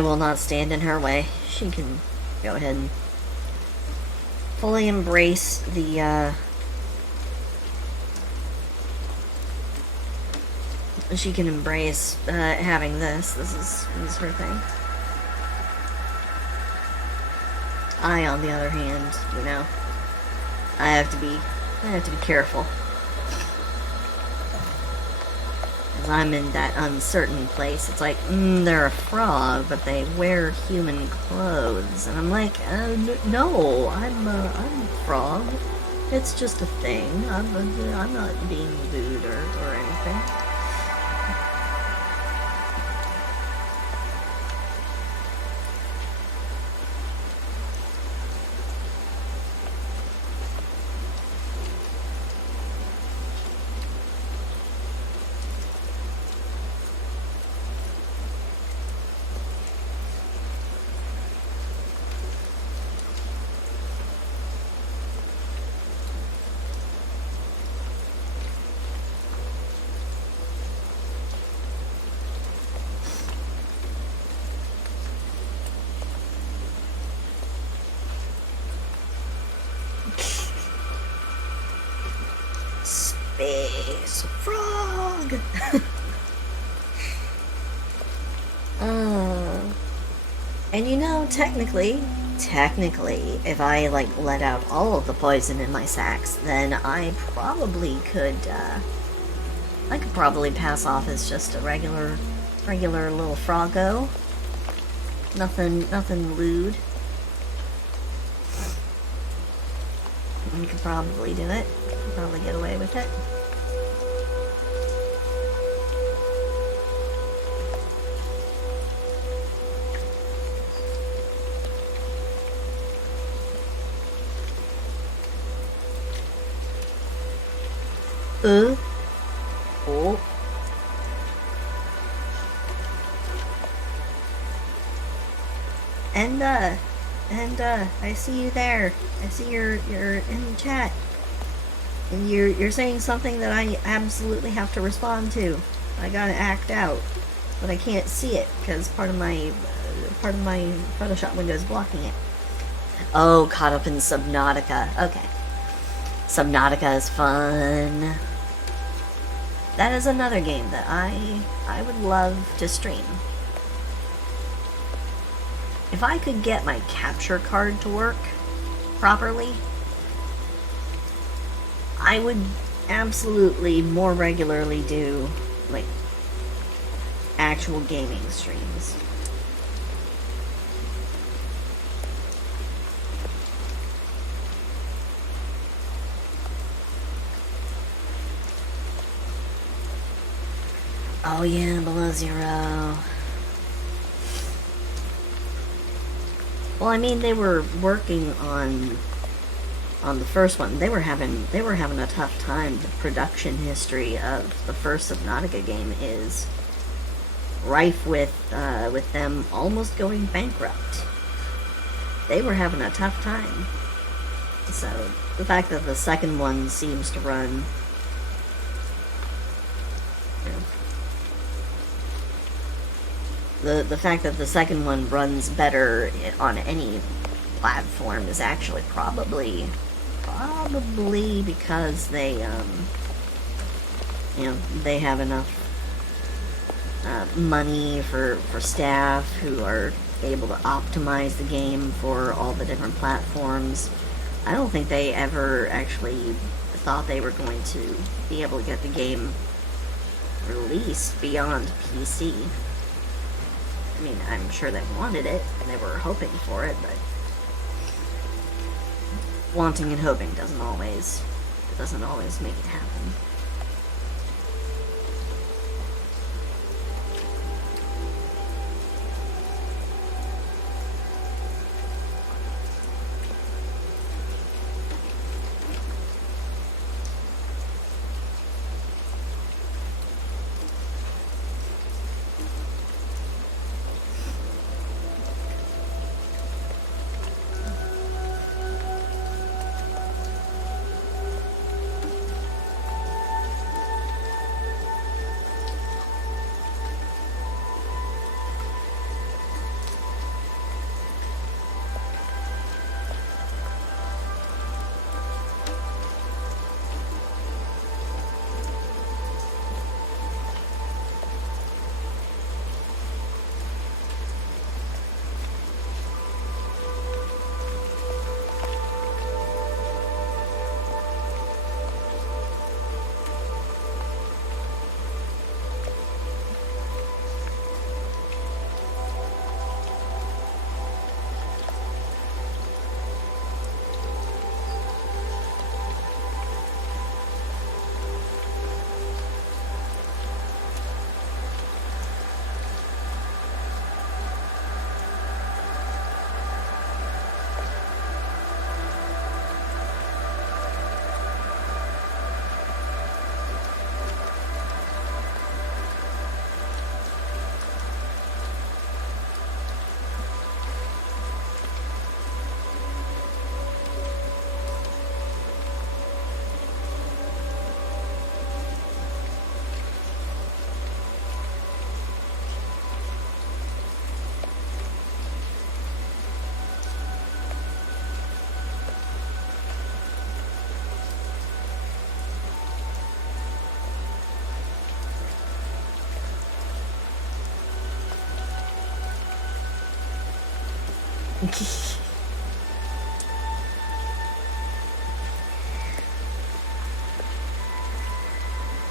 will not stand in her way. She can go ahead and fully embrace the, she can embrace, having this. This is her thing. I, on the other hand, you know, I have to be careful. I'm in that uncertain place. It's like, they're a frog, but they wear human clothes, and I'm like, no, I'm a frog. It's just a thing. I'm not being rude or anything. Space frog. And you know, technically, technically, if I, like, let out all of the poison in my sacs, then I probably could, I could probably pass off as just a regular little froggo. Nothing lewd. You could probably do it. Could probably get away with it. Oh. And I see you there. I see you're in the chat. And you're saying something that I absolutely have to respond to. I gotta act out. But I can't see it, because part of my Photoshop window is blocking it. Oh, caught up in Subnautica. Okay. Subnautica is fun. That is another game that I would love to stream. If I could get my capture card to work properly, I would absolutely more regularly do, like, actual gaming streams. Oh yeah, Below Zero. Well, I mean, they were working on the first one. They were having a tough time. The production history of the first Subnautica game is rife with them almost going bankrupt. They were having a tough time. So the fact that the second one seems to run, the fact that the second one runs better on any platform is actually probably because they they have enough money for staff who are able to optimize the game for all the different platforms. I don't think they ever actually thought they were going to be able to get the game released beyond PC. I mean, I'm sure they wanted it, and they were hoping for it, but wanting and hoping doesn't always make it happen.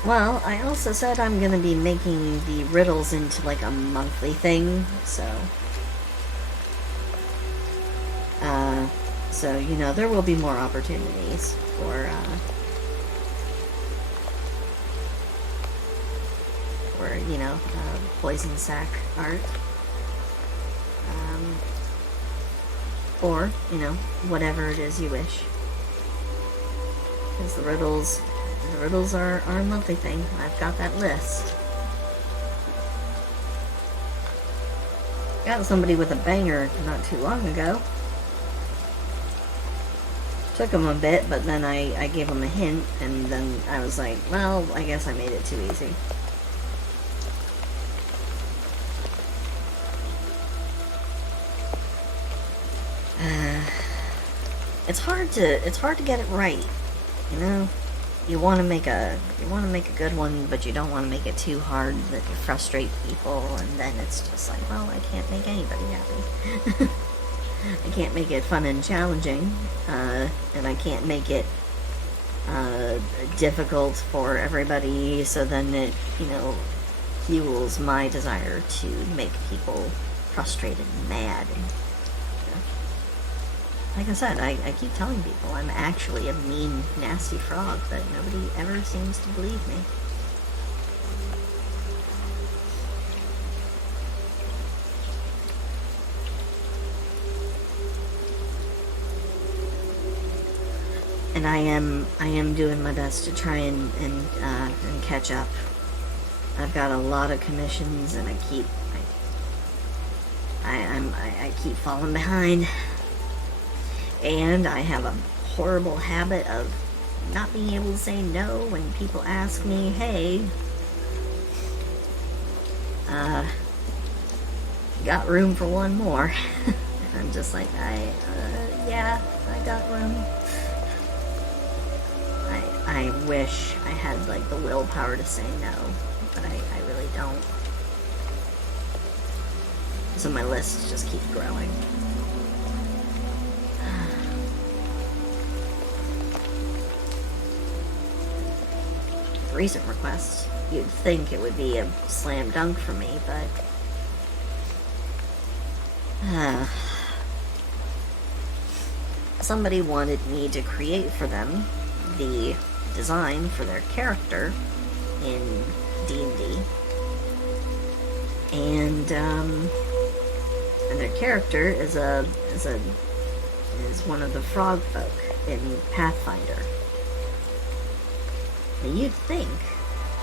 Well, I also said I'm gonna be making the riddles into like a monthly thing, so you know, there will be more opportunities for you know, poison sac art, or you know, whatever it is you wish, because the riddles are a monthly thing. I've got that list. Got somebody with a banger not too long ago. Took him a bit, but then I gave him a hint, and then I was like, well, I guess I made it too easy. It's hard to get it right, you know. You want to make a good one, but you don't want to make it too hard that you frustrate people, and then it's just like, well, I can't make anybody happy. I can't make it fun and challenging, and I can't make it difficult for everybody, so then it, you know, fuels my desire to make people frustrated and mad. And, you know, like I said, I keep telling people I'm actually a mean, nasty frog, but nobody ever seems to believe me. And I am doing my best to try and catch up. I've got a lot of commissions, and I keep falling behind. And I have a horrible habit of not being able to say no when people ask me, hey, got room for one more? I'm just like, yeah, I got room. I wish I had, like, the willpower to say no, but I really don't. So my list just keeps growing. Recent request, you'd think it would be a slam dunk for me, but somebody wanted me to create for them the design for their character in D&D, and their character is one of the frog folk in Pathfinder. Now you'd think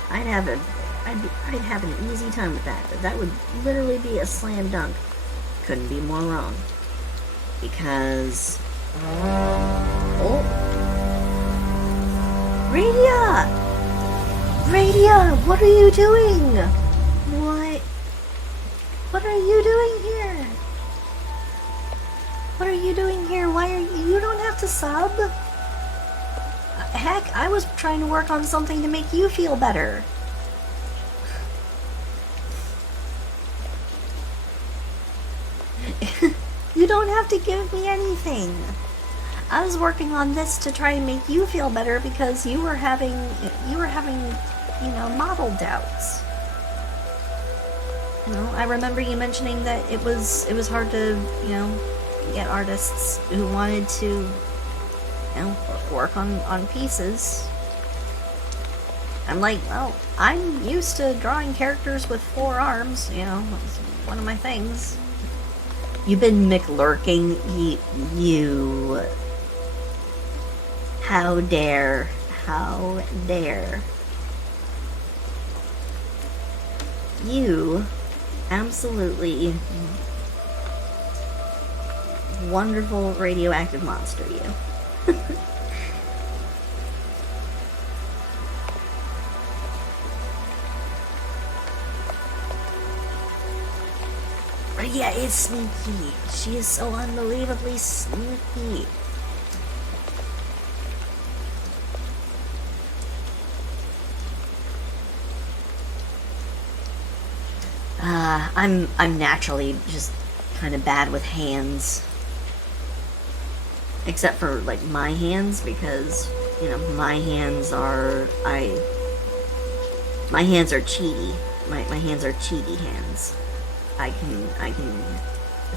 I'd have an easy time with that, but that would literally be a slam dunk. Couldn't be more wrong, because Radia, what are you doing? What are you doing here? What are you doing here? Why are you don't have to sub? Heck, I was trying to work on something to make you feel better. You don't have to give me anything. I was working on this to try and make you feel better because you were having, you know, model doubts. You know, I remember you mentioning that it was hard to, you know, get artists who wanted to, you know, work on pieces. I'm like, well, I'm used to drawing characters with 4 arms, you know, it's one of my things. You've been McLurking, you... How dare. You absolutely wonderful radioactive monster, you. Radia is sneaky. She is so unbelievably sneaky. I'm naturally just kind of bad with hands. Except for, like, my hands, because, you know, my hands are, My hands are cheaty. My hands are cheaty hands. I can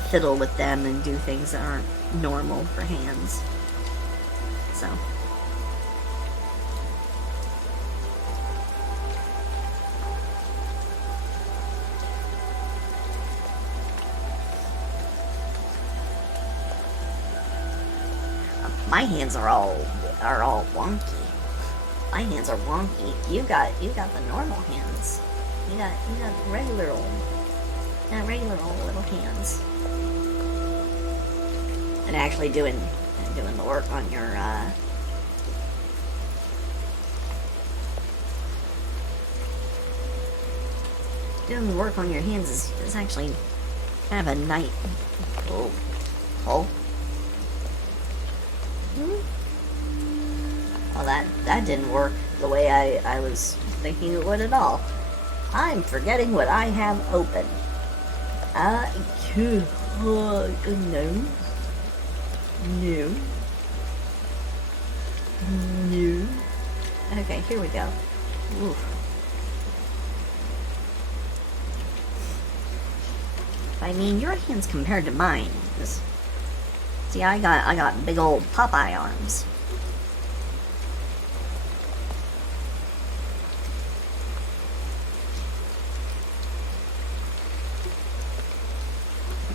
fiddle with them and do things that aren't normal for hands. So. My hands are all wonky. My hands are wonky. You got the normal hands. You got regular old little hands. And actually doing the work on your doing the work on your hands is actually kind of a night. Oh. Well, that didn't work the way I was thinking it would at all. I'm forgetting what I have open. No. Okay, here we go. Oof. I mean, your hands compared to mine is... See, I got big old Popeye arms.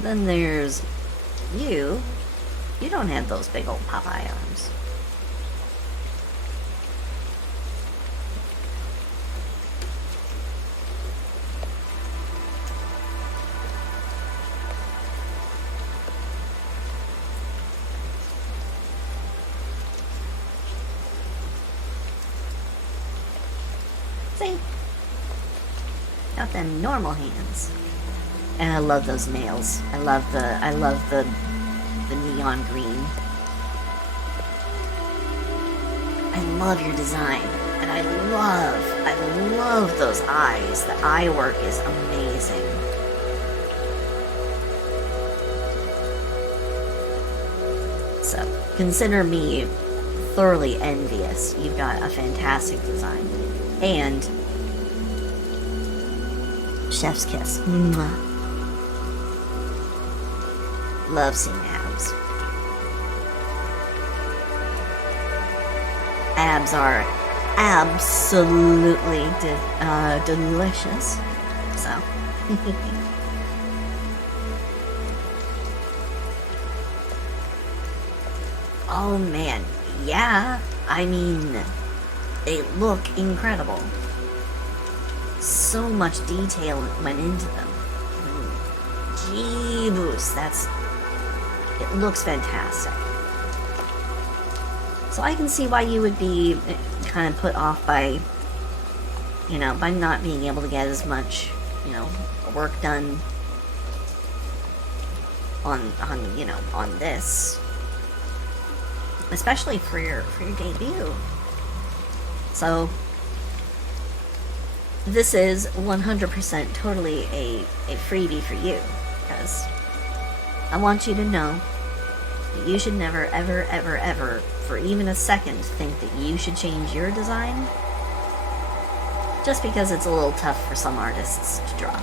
Then there's you. You don't have those big old Popeye arms. See? Got them normal hands. And I love those nails. I love the neon green. I love your design. And I love those eyes. The eye work is amazing. So, consider me thoroughly envious. You've got a fantastic design. And chef's kiss. Mwah. Love seeing abs. Abs are absolutely delicious. So. Oh man, yeah. I mean, they look incredible. So much detail went into them. Jeebus, it looks fantastic. So I can see why you would be kind of put off by, by not being able to get as much, work done on this. Especially for your debut. So this is 100% totally a freebie for you, because I want you to know that you should never, ever, ever, ever, for even a second, think that you should change your design just because it's a little tough for some artists to draw.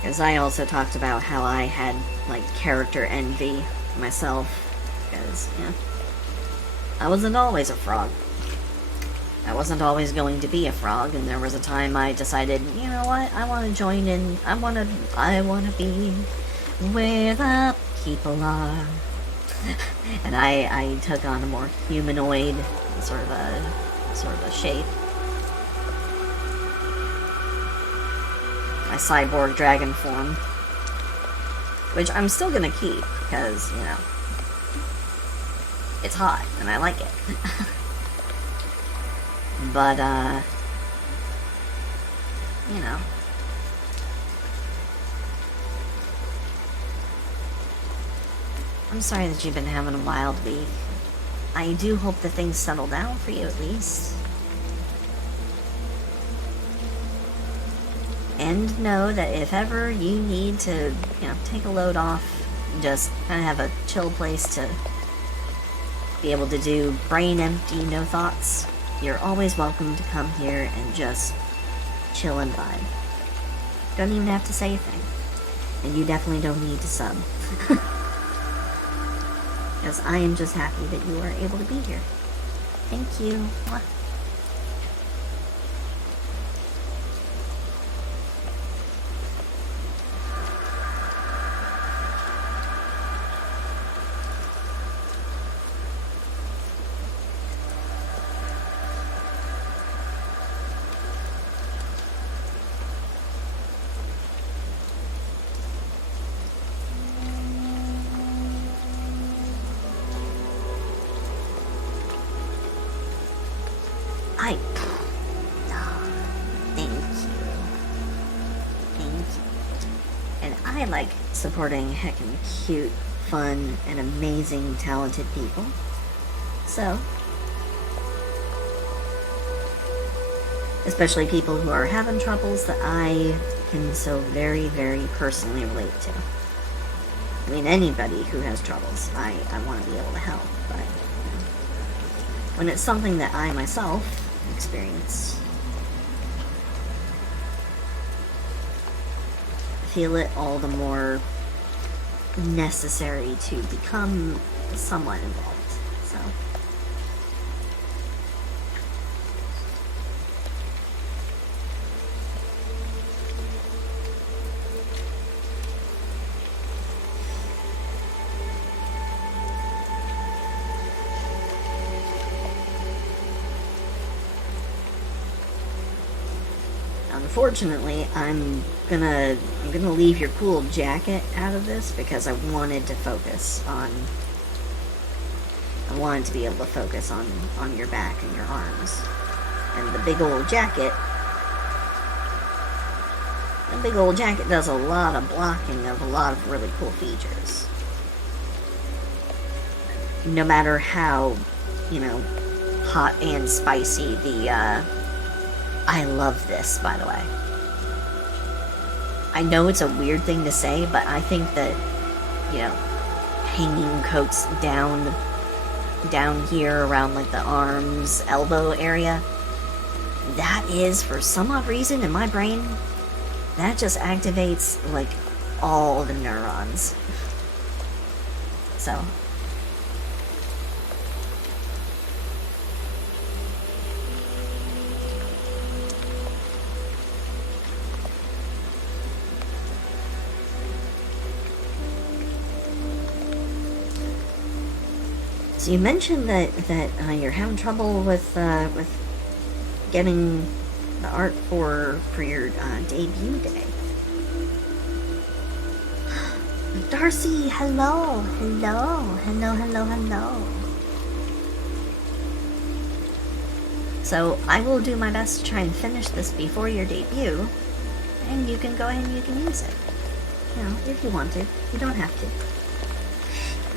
Because I also talked about how I had, character envy myself. Because, I wasn't always a frog. I wasn't always going to be a frog, and there was a time I decided, you know what, I want to join in. I want to be where the people are. And I took on a more humanoid sort of a shape. My cyborg dragon form, which I'm still gonna keep because it's hot and I like it. But I'm sorry that you've been having a wild week. I do hope that things settle down for you at least. And know that if ever you need to, take a load off, just kind of have a chill place to be able to do brain empty, no thoughts, you're always welcome to come here and just chill and vibe. Don't even have to say a thing. And you definitely don't need to sub. Because I am just happy that you are able to be here. Thank you. Mwah. I like supporting heckin' cute, fun, and amazing, talented people. So, especially people who are having troubles that I can so very, very personally relate to. I mean, anybody who has troubles, I want to be able to help, but when it's something that I myself experience, feel it all the more necessary to become somewhat involved. So unfortunately, I'm gonna leave your cool jacket out of this because I wanted to be able to focus on your back and your arms. And the big old jacket does a lot of blocking of a lot of really cool features. No matter how, hot and spicy the, I love this, by the way. I know it's a weird thing to say, but I think that, hanging coats down here around, like, the arms, elbow area, that is, for some odd reason in my brain, that just activates, like, all the neurons. So So you mentioned that you're having trouble with getting the art for your debut day. Darcy, hello. So I will do my best to try and finish this before your debut, and you can go ahead and you can use it. If you want to. You don't have to.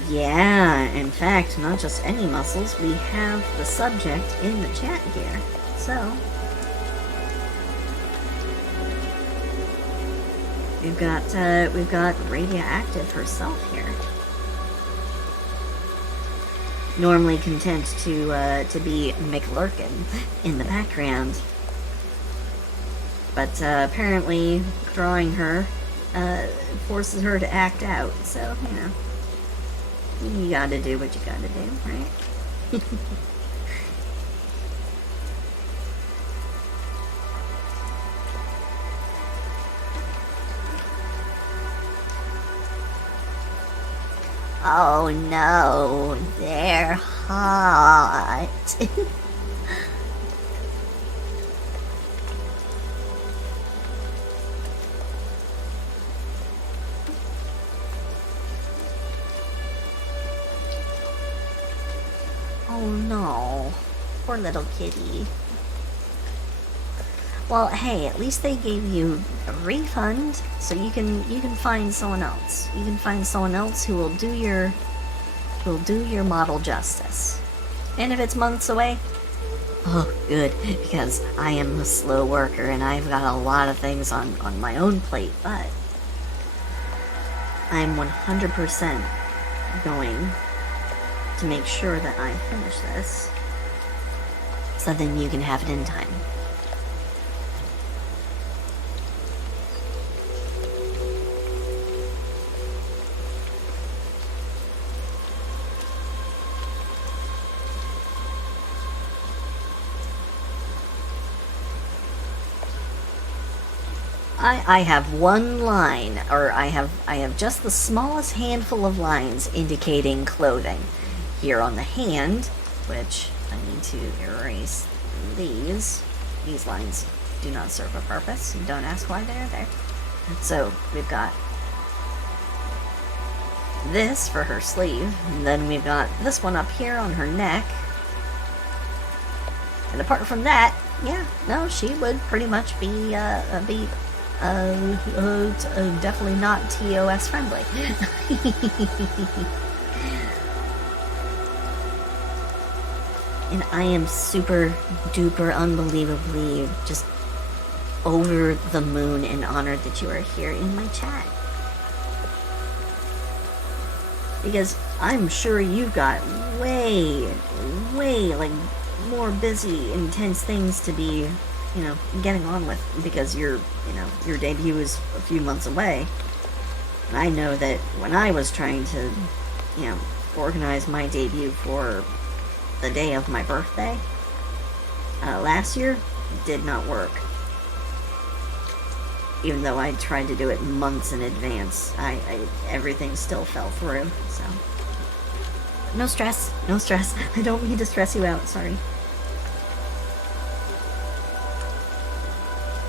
Yeah, in fact, not just any muscles, we have the subject in the chat here. So we've got Radioactive herself here. Normally content to be McLurkin in the background. But apparently drawing her forces her to act out, so you gotta do what you gotta do, right? Oh no, they're hot. Oh no, poor little kitty. Well, hey, at least they gave you a refund, so you can find someone else. You can find someone else who will do your will do your model justice. And if it's months away, oh, good, because I am a slow worker and I've got a lot of things on my own plate, but I'm 100% going to make sure that I finish this so then you can have it in time. I have one line, or I have just the smallest handful of lines indicating clothing. Here on the hand, which I need to erase these. These lines do not serve a purpose. Don't ask why they're there. So we've got this for her sleeve, and then we've got this one up here on her neck. And apart from that, yeah, no, she would pretty much be definitely not TOS friendly. And I am super duper unbelievably just over the moon and honored that you are here in my chat. Because I'm sure you've got way, like, more busy, intense things to be, you know, getting on with, because your debut is a few months away. And I know that when I was trying to, you know, organize my debut for the day of my birthday, last year, it did not work. Even though I tried to do it months in advance, everything still fell through, so. No stress, no stress. I don't mean to stress you out, sorry.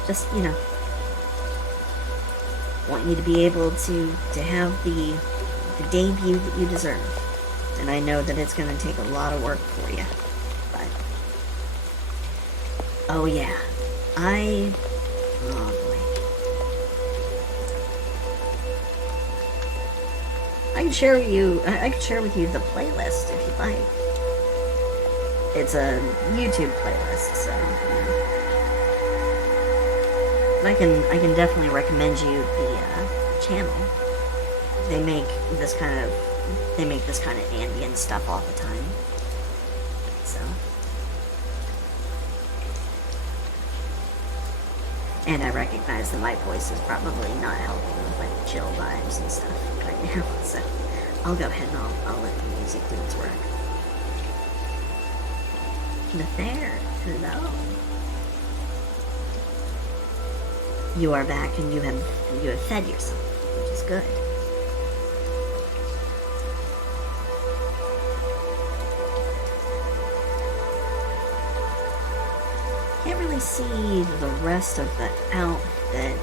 Just, you know, want you to be able to have the debut that you deserve. And I know that it's going to take a lot of work for you. But, oh yeah, oh boy. I can share with you the playlist if you'd like. It's a YouTube playlist, so, you know. I can definitely recommend you the channel. They make this kind of ambient stuff all the time. So, and I recognize that my voice is probably not helping with like chill vibes and stuff right now. So I'll go ahead and I'll let the music do its work. But there, hello. You are back and you have fed yourself, which is good. Can't really see the rest of the outfit.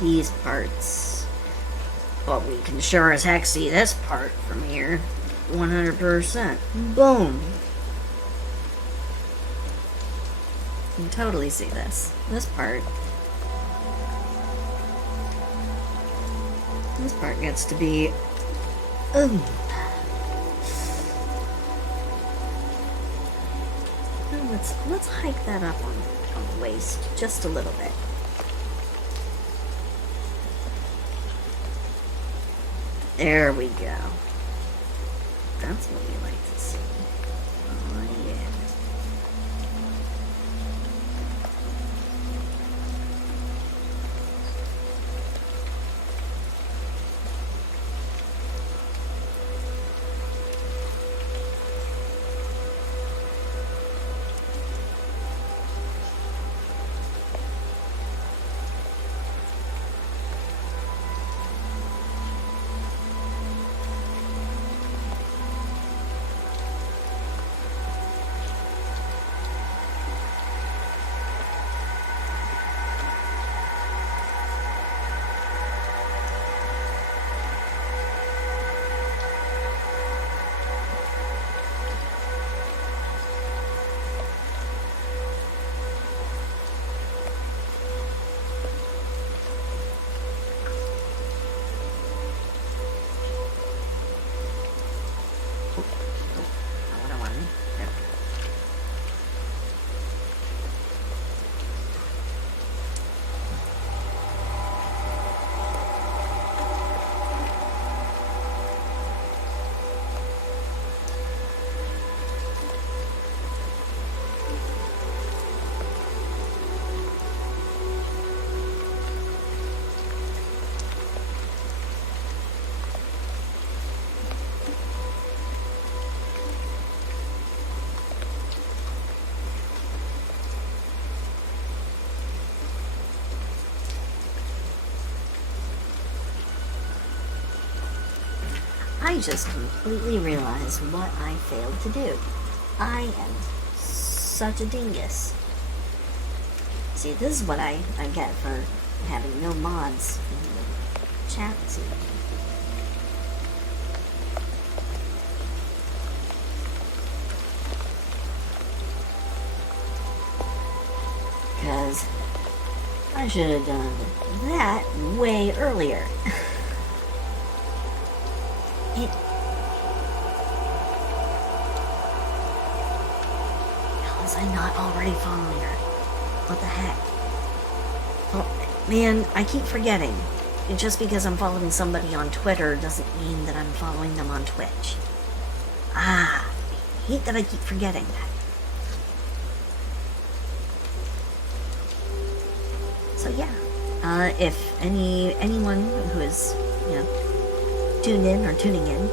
These parts, but we can sure as heck see this part from here. 100%. Boom. You can totally see this. This part gets to be let's hike that up on the waist just a little bit. There we go. That's what we like to see. Oh yeah. just completely realized what I failed to do. I am such a dingus. See, this is what I get for having no mods in the chat scene. Because I should have done that way earlier. How was I not already following her? What the heck? Oh, man, I keep forgetting. Just because I'm following somebody on Twitter doesn't mean that I'm following them on Twitch. I hate that I keep forgetting that. So yeah, if anyone who is, tuned in or tuning in,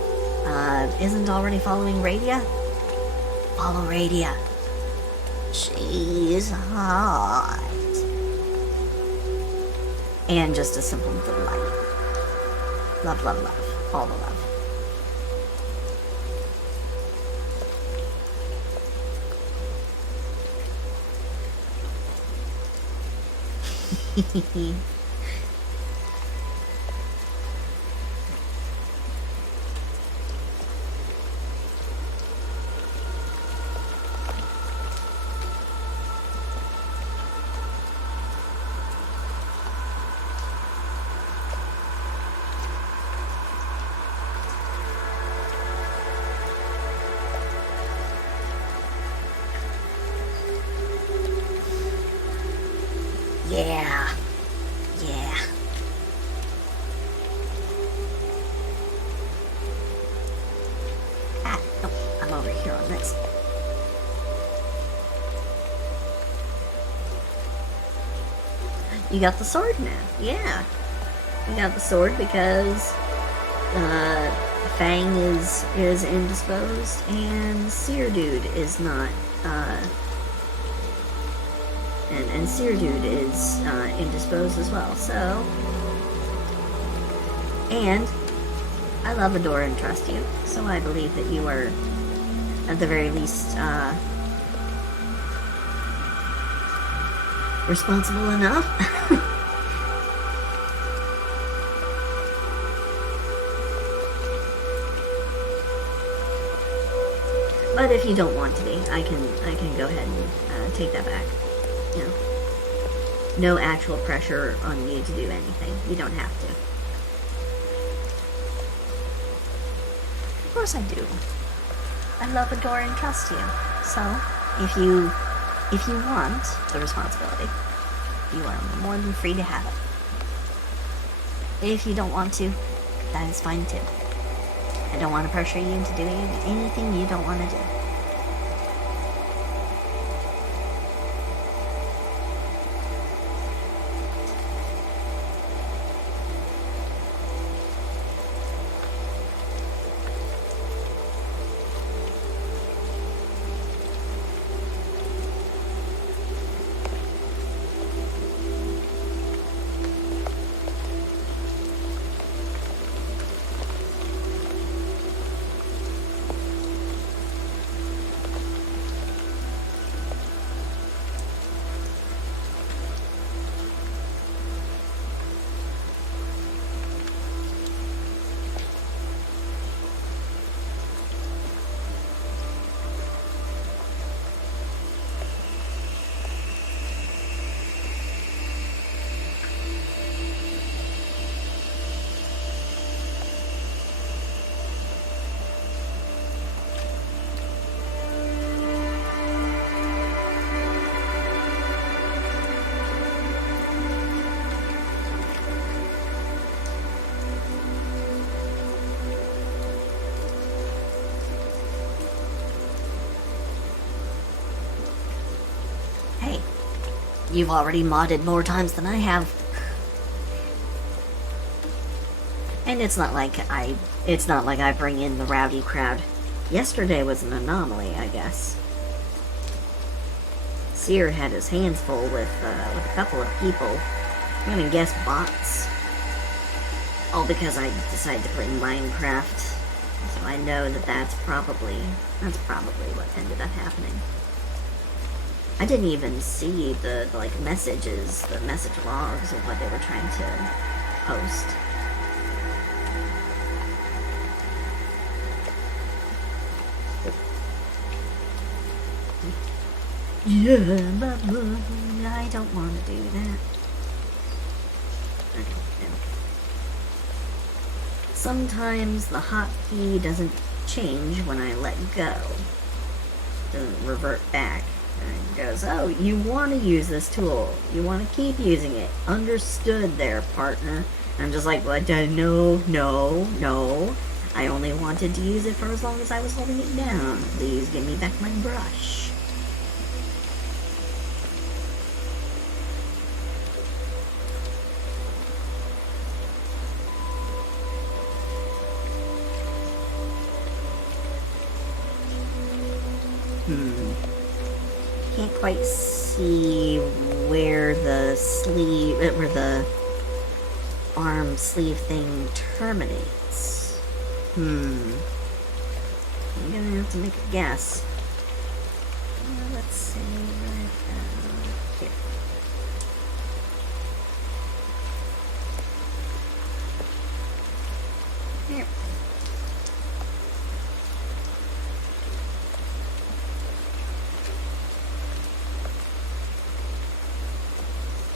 isn't already following Radia, follow Radia. She's hot. And just a simple delight. Love, love, love. All the love. Yeah. Yeah. Nope, I'm over here on this. You got the sword now. Yeah. You got the sword because Fang is indisposed and Seer Dude is not and Seer Dude is indisposed as well, so. And I love, adore, and trust you, so I believe that you are, at the very least, responsible enough. But if you don't want to be, I can go ahead and take that back. No actual pressure on you to do anything. You don't have to. Of course I do. I love, adore, and trust you. So, if you want the responsibility, you are more than free to have it. If you don't want to, that is fine too. I don't want to pressure you into doing anything you don't want to do. You've already modded more times than I have. And it's not like I bring in the rowdy crowd. Yesterday was an anomaly, I guess. Seer had his hands full with a couple of people. I'm gonna guess bots. All because I decided to play Minecraft I know that that's probably what ended up happening. I didn't even see the like messages, the message logs of what they were trying to post. Yeah, but I don't want to do that. Okay. Sometimes the hotkey doesn't change when I let go. Doesn't revert back. And it goes, oh, you want to use this tool. You want to keep using it. Understood there, partner. And I'm just like, what? No. I only wanted to use it for as long as I was holding it down. Please give me back my brush. Can't quite see where the sleeve, where the arm sleeve thing terminates. I'm gonna have to make a guess. Let's see, right here. Here.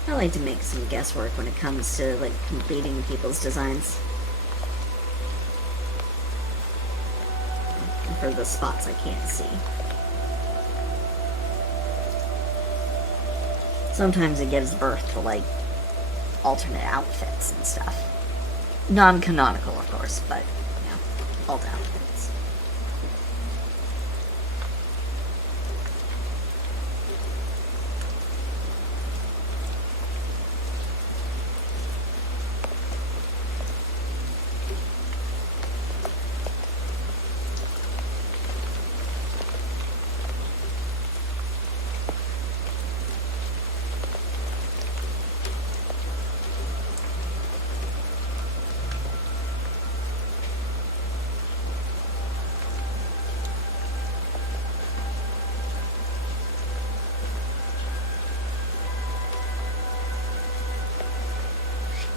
I like to make some guesswork when it comes to like completing people's designs. For the spots I can't see. Sometimes it gives birth to like alternate outfits and stuff. Non-canonical, of course, but you know, alt outfits.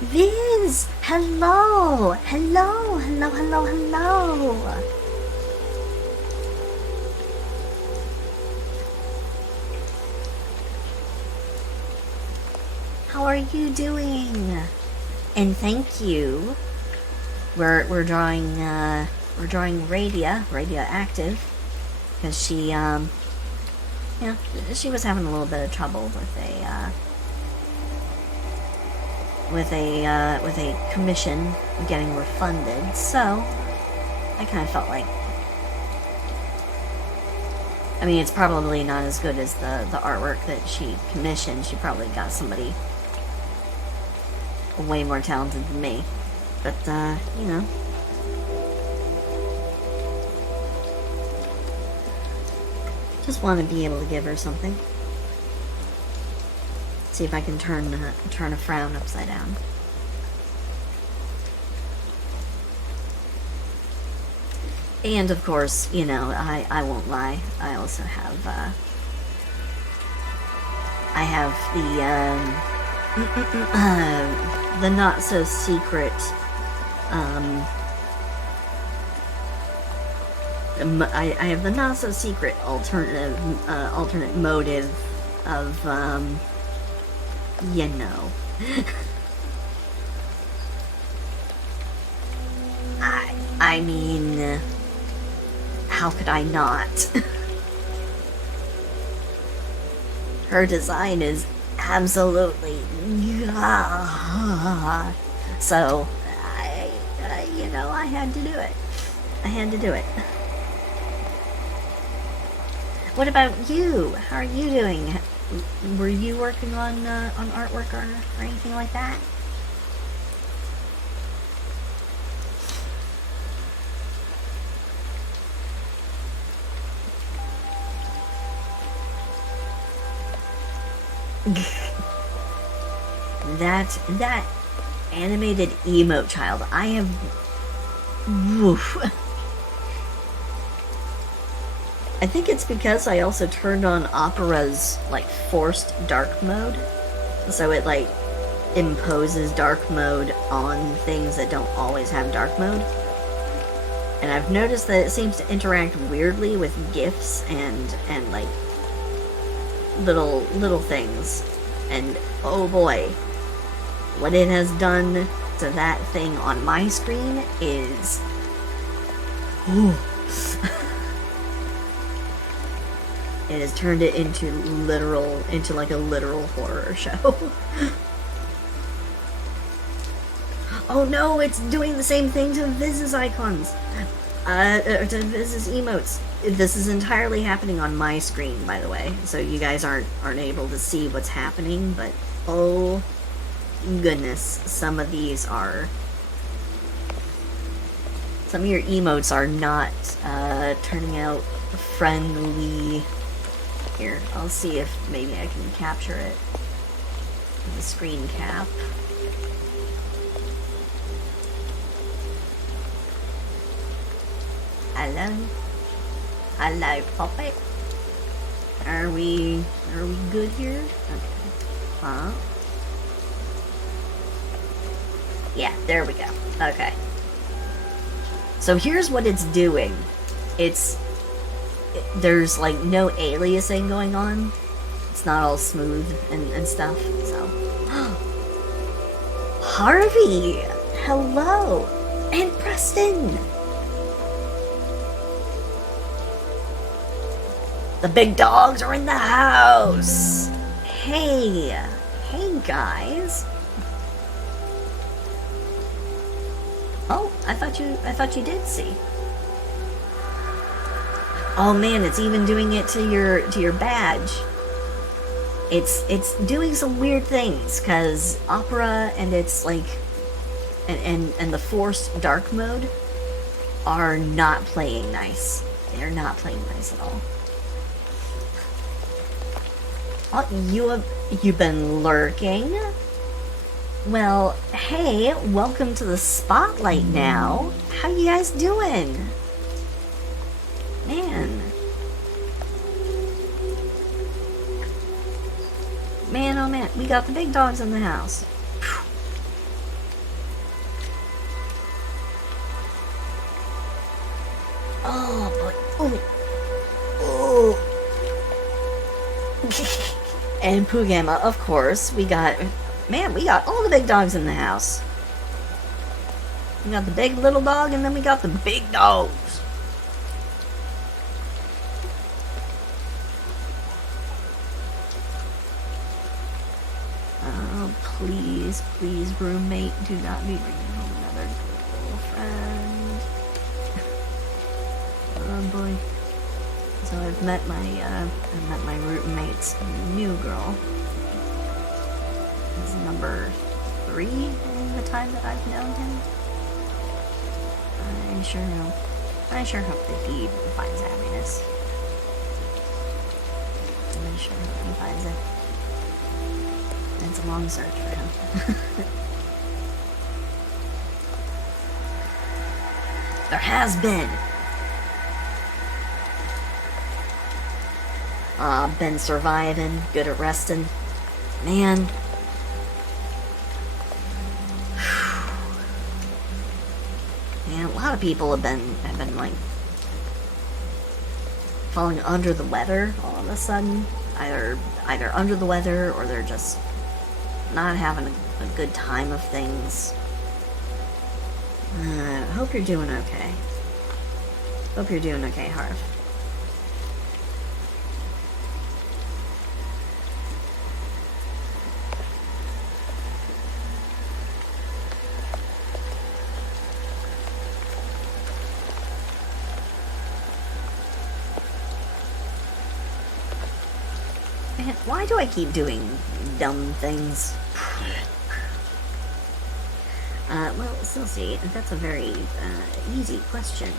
Viz! Hello! Hello! How are you doing? And thank you. We're drawing Radia, Radioactive, because she she was having a little bit of trouble with a commission getting refunded, so I kind of felt like, I mean, it's probably not as good as the artwork that she commissioned. She probably got somebody way more talented than me, but you know, just want to be able to give her something. See if I can turn a frown upside down. And of course, you know, I won't lie. I also have the not so secret I have the not so secret alternate motive of you know. I mean, how could I not? Her design is absolutely so you know, I had to do it. What about you? How are you doing? Were you working on artwork or anything like that? that animated emote child, I have, woof. I think it's because I also turned on Opera's, like, forced dark mode. So it, like, imposes dark mode on things that don't always have dark mode. And I've noticed that it seems to interact weirdly with GIFs and like, little things. And, oh boy, what it has done to that thing on my screen is... It has turned it into like a literal horror show. Oh no, it's doing the same thing to Viz's icons. To Viz's emotes. This is entirely happening on my screen, by the way, so you guys aren't able to see what's happening, but oh goodness, some of your emotes are not turning out friendly. Here, I'll see if maybe I can capture it. The screen cap. Hello, puppet. Are we good here? Okay. Huh? Yeah, there we go. Okay. So here's what it's doing. There's like no aliasing going on. It's not all smooth and stuff, so. Harvey! Hello! And Preston! The big dogs are in the house! Hey guys. Oh, I thought you did see. Oh man, it's even doing it to your badge. It's doing some weird things, cause Opera and its like and the forced dark mode are not playing nice. They're not playing nice at all. Oh, you've been lurking? Well, hey, welcome to the spotlight now. How you guys doing? Man, oh man, we got the big dogs in the house. Oh boy, oh. And Pugama, of course. We got all the big dogs in the house. We got the big little dog, and then we got the big dogs. Please, roommate, do not be bringing home another girlfriend. Oh boy. So I've met my roommate's new girl. This is number 3 in the time that I've known him. I sure hope that he finds happiness. I sure hope he finds it. It's a long search for him. There has been. Been surviving, good at resting. Man. Man, a lot of people have been like falling under the weather all of a sudden. Either under the weather or they're just not having a good time of things. Hope you're doing okay. Hope you're doing okay, Harv. Man, why do I keep doing dumb things? Well, Silsey, that's a very easy question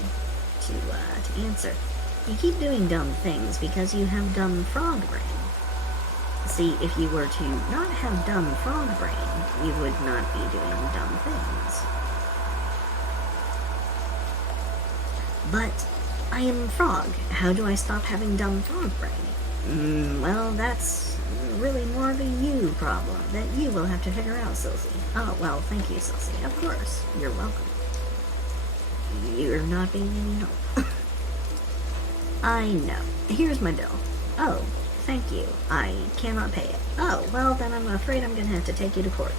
to answer. You keep doing dumb things because you have dumb frog brain. See, if you were to not have dumb frog brain, you would not be doing dumb things. But I am a frog. How do I stop having dumb frog brain? Well, that's really more of a you problem that you will have to figure out, Silsy. Oh, well, thank you, Silsy. Of course. You're welcome. You're not being any help. I know. Here's my bill. Oh, thank you. I cannot pay it. Oh, well, then I'm afraid I'm gonna have to take you to court.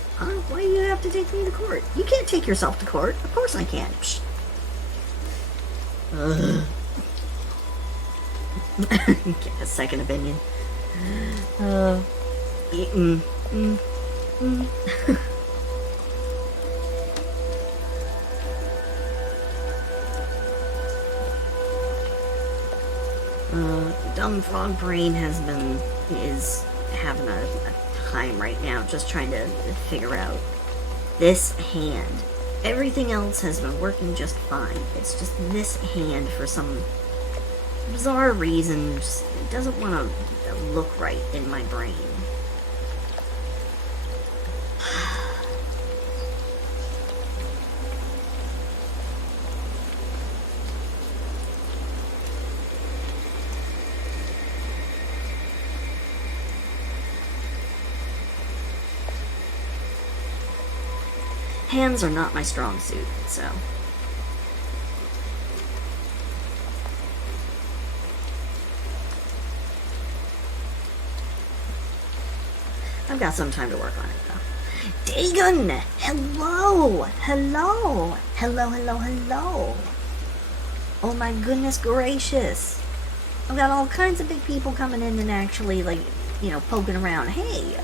Why do you have to take me to court? You can't take yourself to court. Of course I can. Psh. Get a second opinion. Dumb frog brain is having a time right now just trying to figure out this hand. Everything else has been working just fine. It's just this hand, for some bizarre reason, just doesn't want to look right in my brain. Hands are not my strong suit, so. I've got some time to work on it, though. Dagon! Hello! Hello! Hello, hello, hello! Oh my goodness gracious! I've got all kinds of big people coming in and actually, like, you know, poking around. Hey!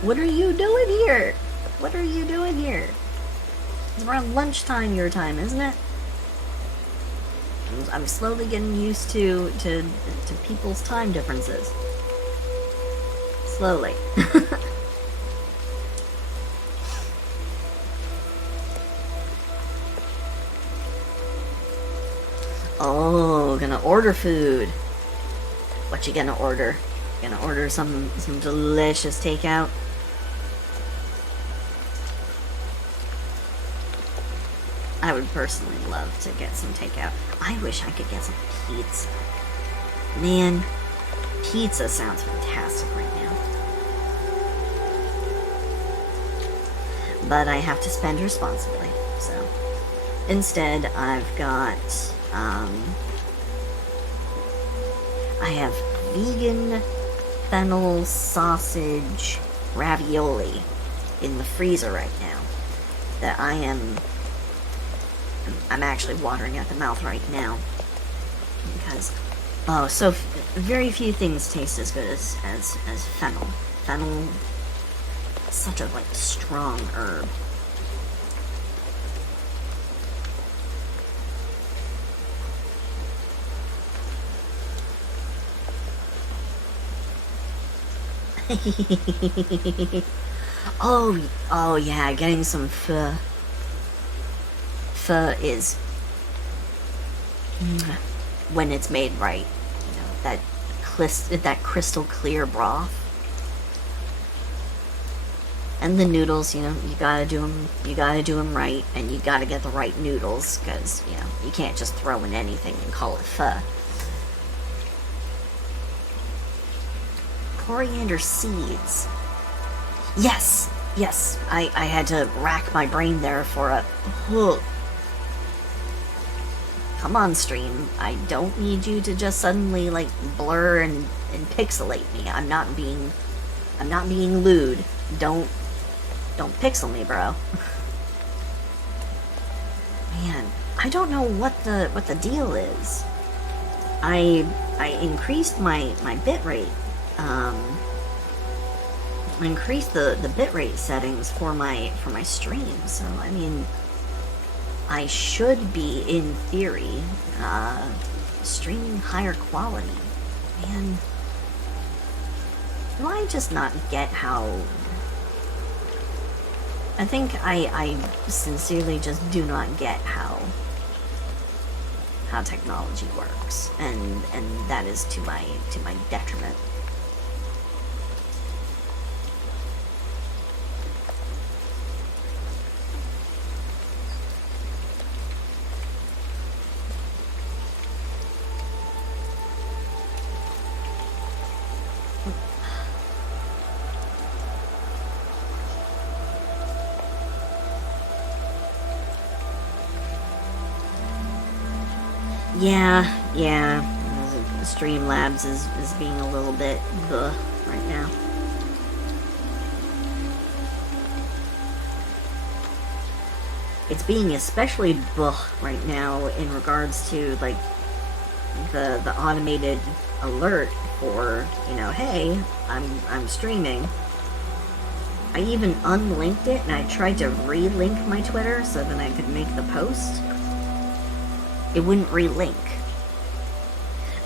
What are you doing here? What are you doing here? It's around lunchtime your time, isn't it? I'm slowly getting used to people's time differences. Slowly. Oh, gonna order food. What you gonna order? Gonna order some delicious takeout? I would personally love to get some takeout. I wish I could get some pizza. Man, pizza sounds fantastic right now. But I have to spend responsibly, so. Instead, I've got, I have vegan fennel sausage ravioli in the freezer right now that I'm actually watering at the mouth right now because very few things taste as good as fennel. Fennel is such a strong herb. Oh yeah, getting some pho. Pho is, when it's made right, you know, that crystal clear broth, and the noodles. You know, you gotta do them right, and you gotta get the right noodles, because you know you can't just throw in anything and call it pho. Coriander seeds. Yes, I had to rack my brain there for a. Come on, stream. I don't need you to just suddenly blur and pixelate me. I'm not being lewd. Don't pixel me, bro. Man, I don't know what the deal is. I increased my bitrate. I increased the bitrate settings for my stream. So I mean, I should be, in theory, streaming higher quality. Man, do I just not get how... I think I sincerely just do not get how technology works, and that is to my detriment. Yeah. Streamlabs is being a little bit right now. It's being especially right now in regards to like the automated alert for, you know, hey, I'm streaming. I even unlinked it and I tried to relink my Twitter so that I could make the post. It wouldn't relink.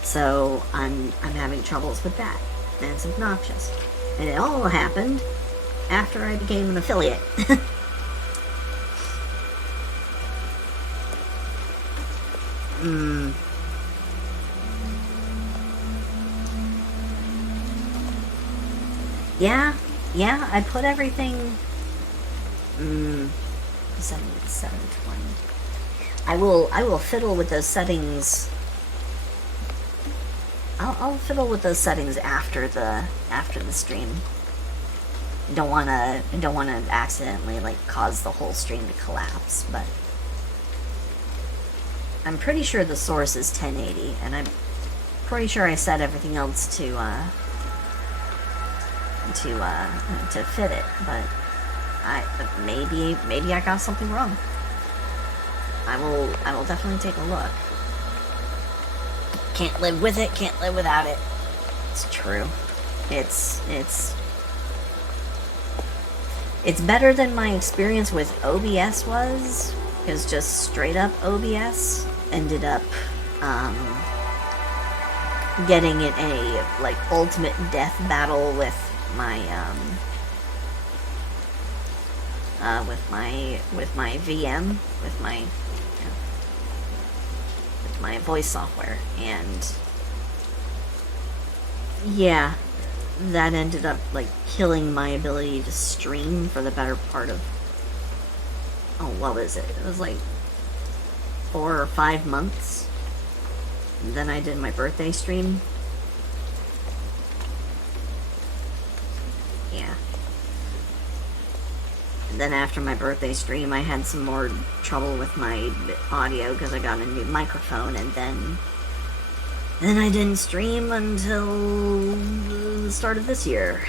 So I'm having troubles with that. And it's obnoxious. And it all happened after I became an affiliate. Yeah, I put everything 720. I will fiddle with those settings. I'll fiddle with those settings after the stream. I don't wanna accidentally like cause the whole stream to collapse, but I'm pretty sure the source is 1080, and I'm pretty sure I set everything else to fit it, but maybe I got something wrong. I will definitely take a look. Can't live with it, can't live without it. It's true. It's better than my experience with OBS was, because just straight up OBS ended up getting in a like ultimate death battle with my VM, with my voice software, and yeah, that ended up like killing my ability to stream for the better part of, what was it? It was like 4 or 5 months. And then I did my birthday stream. Yeah. And then after my birthday stream, I had some more trouble with my audio because I got a new microphone, and then I didn't stream until the start of this year.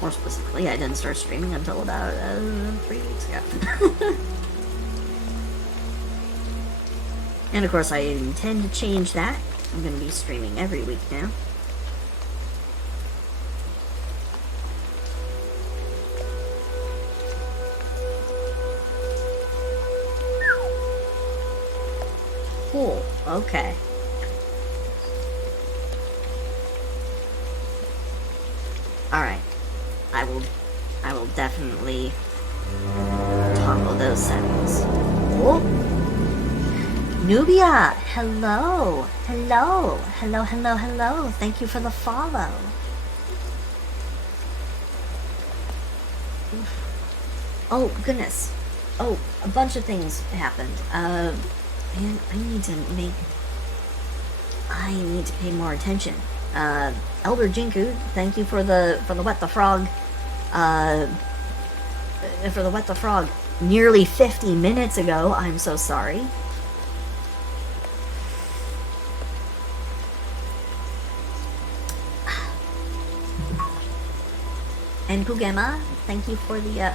More specifically, I didn't start streaming until about 3 weeks ago. And of course, I intend to change that. I'm going to be streaming every week now. Cool. Okay. Alright. I will definitely toggle those settings. Oh! Nubia! Hello! Hello! Hello! Thank you for the follow. Oh, goodness. Oh, a bunch of things happened. Man, I need to pay more attention. Elder Jinku, thank you for the Wet the Frog. For the Wet the Frog nearly 50 minutes ago. I'm so sorry. And Pugema, thank you for the,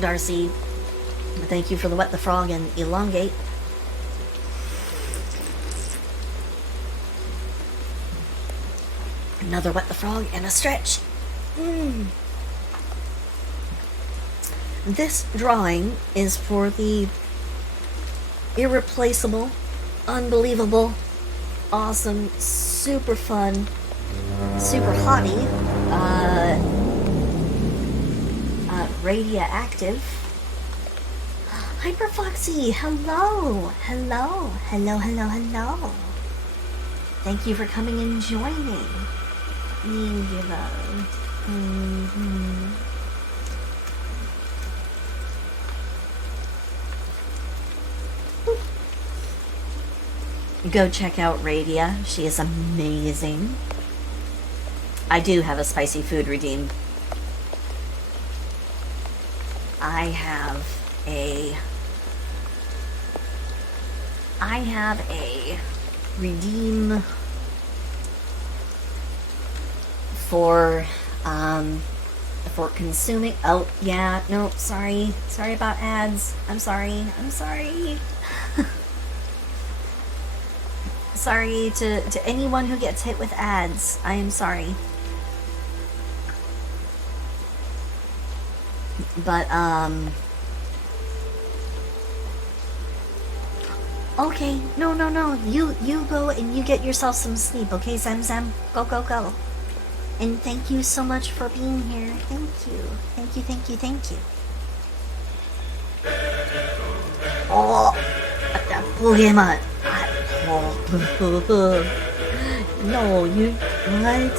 Darcy, thank you for the Wet the Frog and Elongate. Another Wet the Frog and a stretch. This drawing is for the irreplaceable, unbelievable, awesome, super fun, super hottie, Radioactive. Hyperfoxy, hello. Thank you for coming and joining. Go check out Radia. She is amazing. I do have a spicy food redeem. I have a redeem for consuming. Oh yeah, no, sorry about ads. I'm sorry. Sorry to anyone who gets hit with ads. I am sorry. But okay, no. You go and you get yourself some sleep, okay, Zam? Go. And thank you so much for being here. Thank you. Oh, that Pokemon. No, you what?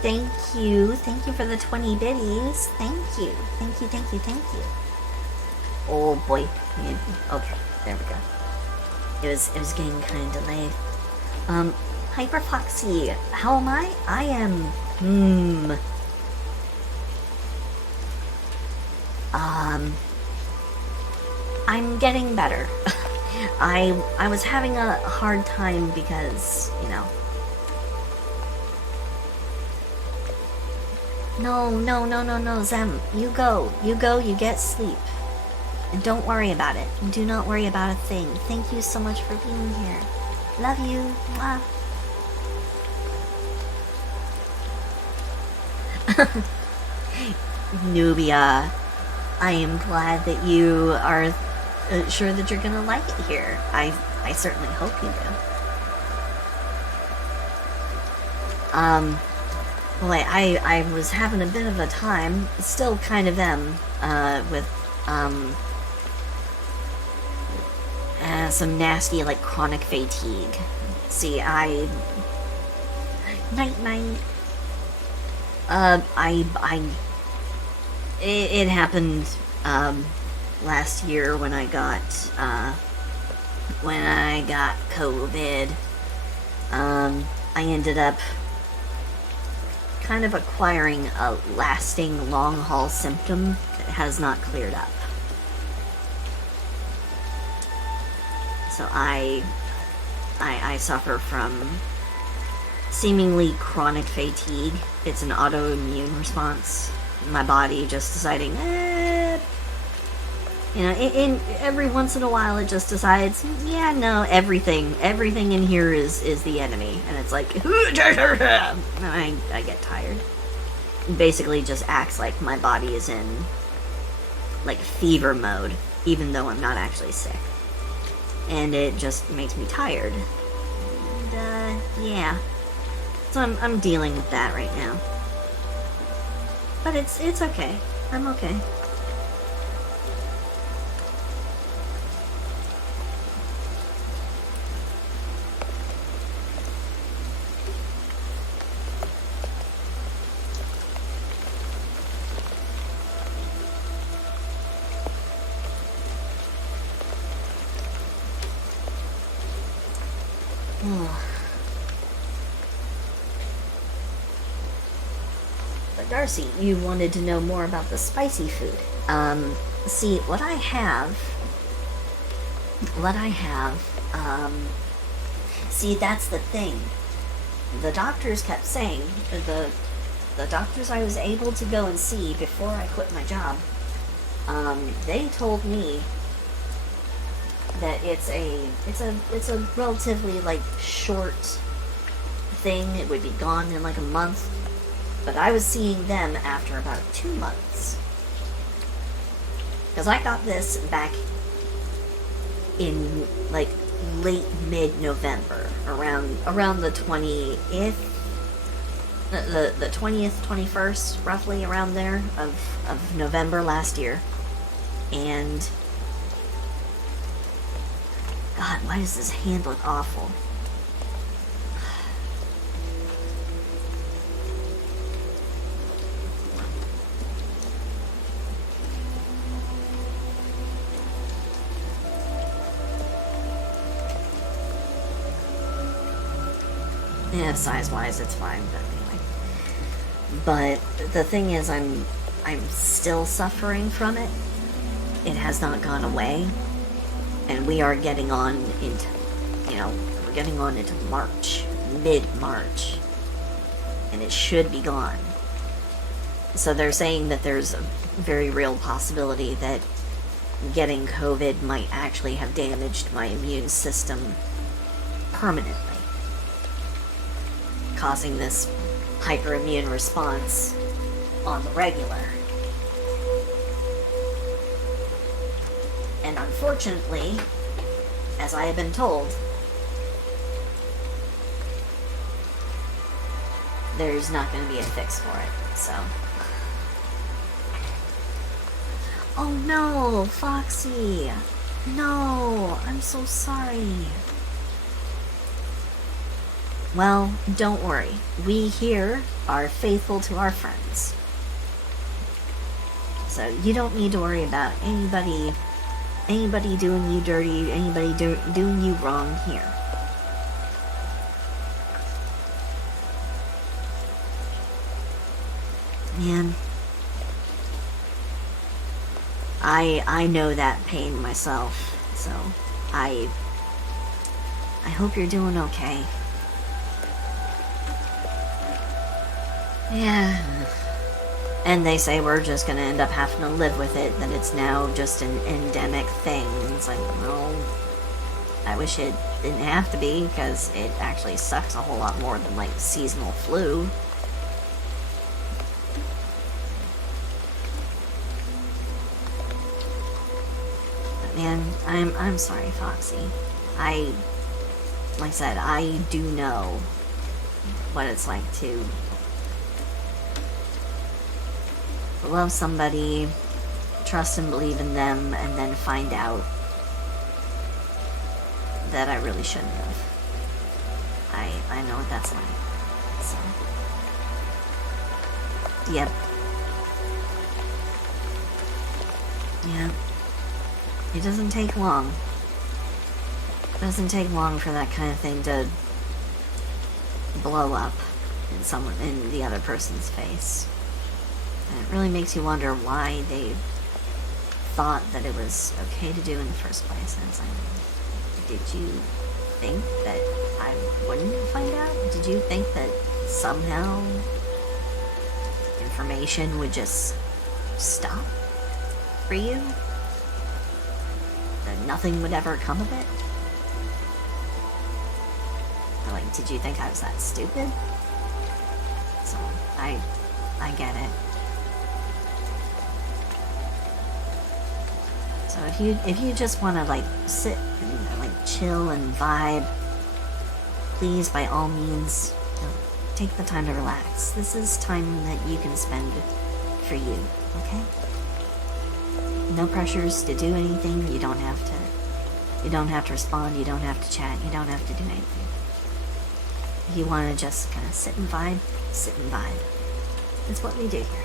Thank you for the 20 biddies. Thank you. Oh boy. Okay, there we go. It was getting kind of delayed. Hyperfoxy, how am I? I am, I'm getting better. I was having a hard time because, you know. No, Zem. You go, you get sleep. And don't worry about it. Do not worry about a thing. Thank you so much for being here. Love you. Mwah. Nubia, I am glad that you are sure that you're gonna like it here. I certainly hope you do. Boy, I was having a bit of a time, still kind of am, with, some nasty, like, chronic fatigue. See, Night. It happened, last year when I got COVID. I ended up kind of acquiring a lasting long-haul symptom that has not cleared up. So I suffer from seemingly chronic fatigue. It's an autoimmune response. My body just deciding, you know, in every once in a while it just decides, yeah, no, everything in here is the enemy, and it's like, I get tired. It basically just acts like my body is in, like, fever mode, even though I'm not actually sick. And it just makes me tired. And, yeah. So I'm dealing with that right now. But it's okay. I'm okay. But Darcy, you wanted to know more about the spicy food. See, what I have, see, that's the thing. The doctors kept saying, the doctors I was able to go and see before I quit my job, they told me that it's a relatively, like, short thing. It would be gone in like a month, but I was seeing them after about 2 months, because I got this back in like late mid-November, around the 20th, the 20th, 21st, roughly around there of November last year. And God, why does this hand look awful? Yeah, size-wise, it's fine, but anyway. But the thing is, I'm still suffering from it. It has not gone away, and we are getting on into, we're getting on into March, mid-March, and it should be gone. So they're saying that there's a very real possibility that getting COVID might actually have damaged my immune system permanently, causing this hyperimmune response on the regular. And unfortunately, as I have been told, there's not going to be a fix for it, so. Oh no, Foxy! No, I'm so sorry. Well, don't worry. We here are faithful to our friends. So you don't need to worry about anybody doing you dirty, anybody doing you wrong here. Man, I know that pain myself, so I hope you're doing okay. Yeah. And they say we're just gonna end up having to live with it, that it's now just an endemic thing. It's like, no, I wish it didn't have to be, because it actually sucks a whole lot more than, like, seasonal flu. But man, I'm sorry, Foxy. Like I said, I do know what it's like to love somebody, trust and believe in them, and then find out that I really shouldn't have. I know what that's like. So. Yep. Yeah. It doesn't take long. It doesn't take long for that kind of thing to blow up in the other person's face. And it really makes you wonder why they thought that it was okay to do in the first place. And it's like, did you think that I wouldn't find out? Did you think that somehow information would just stop for you? That nothing would ever come of it? Or like, did you think I was that stupid? So, I get it. So if you just want to like sit and like chill and vibe, please by all means take the time to relax. This is time that you can spend for you, okay? No pressures to do anything. You don't have to respond, you don't have to chat, you don't have to do anything. If you want to just kind of sit and vibe, sit and vibe. That's what we do here.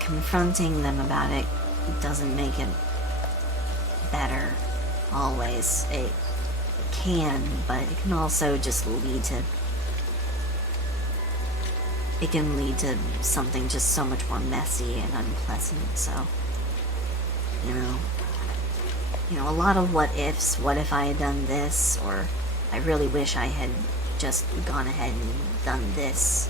Confronting them about it doesn't make it better, always. It can, but it can also just lead to... It can lead to something just so much more messy and unpleasant, so... You know, a lot of what ifs. What if I had done this? Or, I really wish I had just gone ahead and done this.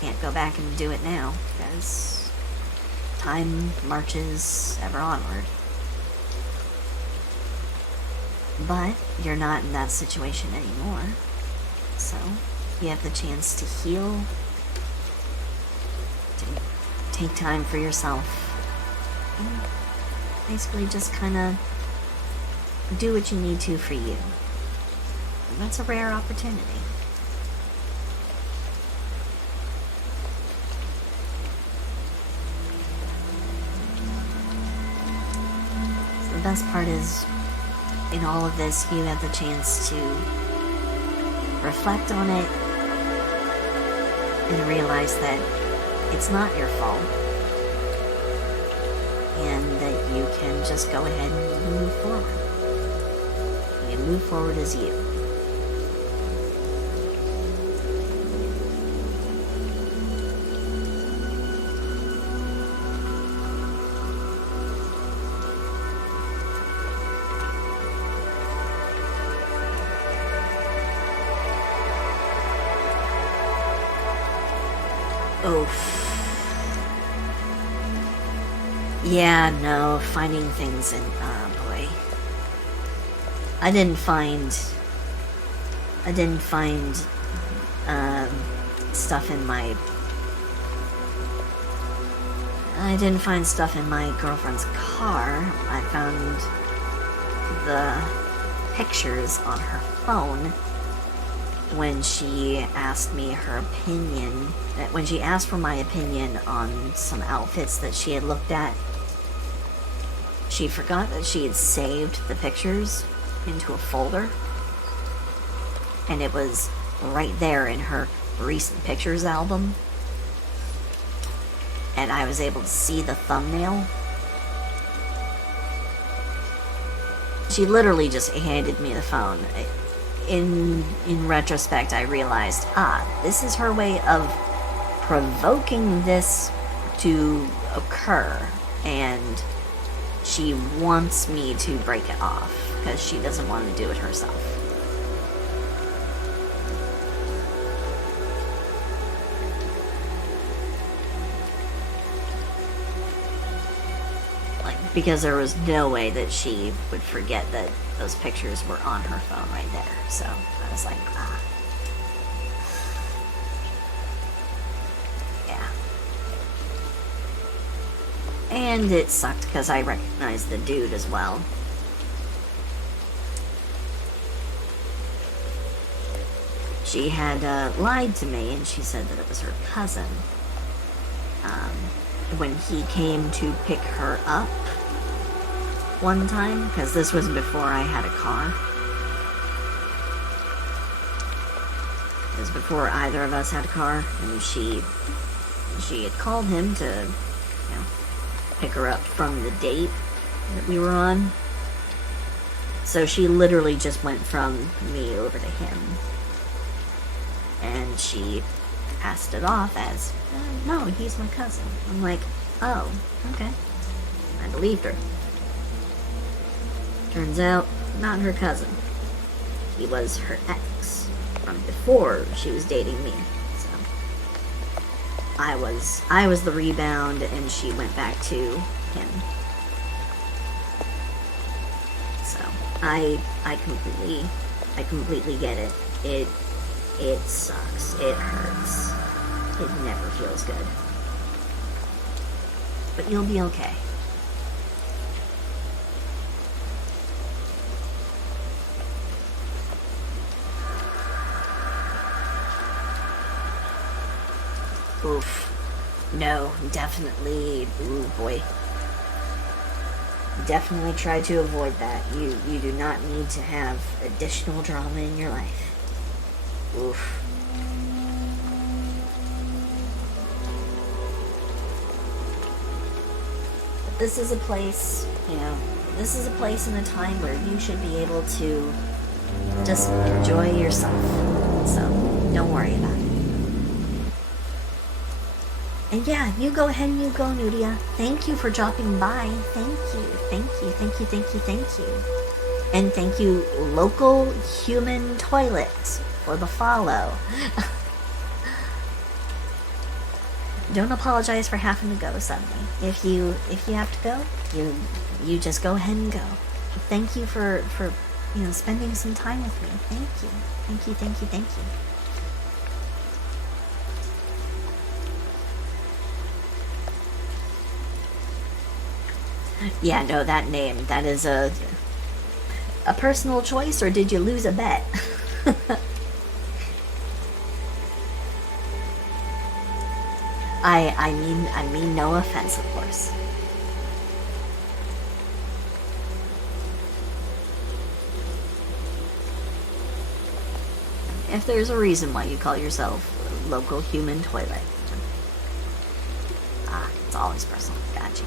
Can't go back and do it now, because time marches ever onward. But you're not in that situation anymore, so you have the chance to heal, to take time for yourself, and basically just kind of do what you need to for you. And that's a rare opportunity. The best part is, in all of this, you have the chance to reflect on it, and realize that it's not your fault, and that you can just go ahead and move forward. You move forward as you. Yeah, no, finding things in, oh boy. I didn't find stuff in my... I didn't find stuff in my girlfriend's car. I found the pictures on her phone when she asked me her opinion, when she asked for my opinion on some outfits that she had looked at. She forgot that she had saved the pictures into a folder, and it was right there in her recent pictures album, and I was able to see the thumbnail. She literally just handed me the phone. In retrospect, I realized, this is her way of provoking this to occur, and she wants me to break it off because she doesn't want to do it herself. Because there was no way that she would forget that those pictures were on her phone right there. So I was like, yeah. And it sucked because I recognized the dude as well. She had lied to me, and she said that it was her cousin. When he came to pick her up one time, because this was before I had a car. It was before either of us had a car, and she had called him to, pick her up from the date that we were on. So she literally just went from me over to him, and she passed it off as, no, he's my cousin. I'm like, oh, okay. I believed her. Turns out, not her cousin. He was her ex from before she was dating me. So I was the rebound, and she went back to him. So I completely get it. It sucks. It hurts. It never feels good. But you'll be okay. Oof. No, definitely. Ooh, boy. Definitely try to avoid that. You do not need to have additional drama in your life. Oof. But this is a place, this is a place and a time where you should be able to just enjoy yourself. So, don't worry about it. And yeah, you go ahead and you go, Nudia. Thank you for dropping by. Thank you. And thank you, Local Human Toilet, for the follow. Don't apologize for having to go suddenly. If you have to go, you just go ahead and go. Thank you for spending some time with me. Thank you. Yeah, no, that name, that is a personal choice, or did you lose a bet? I mean no offense, of course. If there's a reason why you call yourself local human toilet. Ah, it's always personal. Gotcha.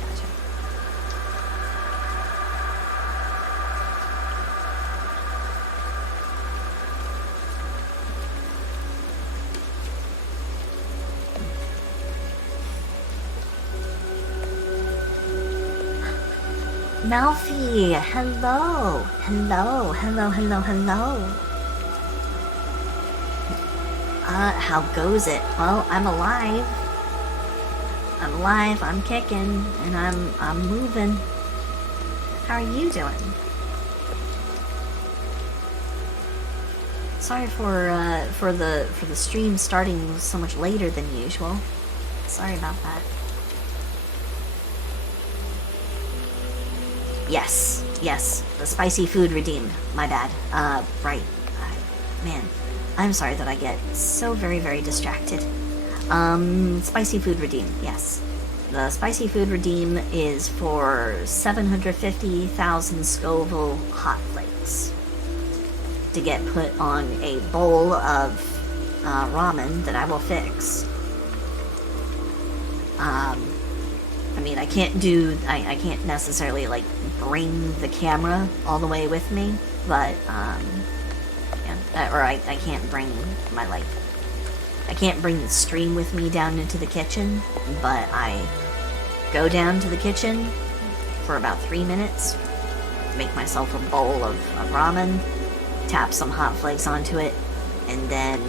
Malfi, hello. How goes it? Well, I'm alive. I'm kicking, and I'm moving. How are you doing? Sorry for the stream starting so much later than usual. Sorry about that. Yes, the spicy food redeemed. My bad. Right. Man, I'm sorry that I get so very, very distracted. Spicy food redeem, yes. The spicy food redeem is for 750,000 Scoville hot flakes to get put on a bowl of ramen that I will fix. I mean, I can't necessarily, like, bring the camera all the way with me, but, yeah, or I can't bring my, like, I can't bring the stream with me down into the kitchen, but I go down to the kitchen for about 3 minutes, make myself a bowl of ramen, tap some hot flakes onto it, and then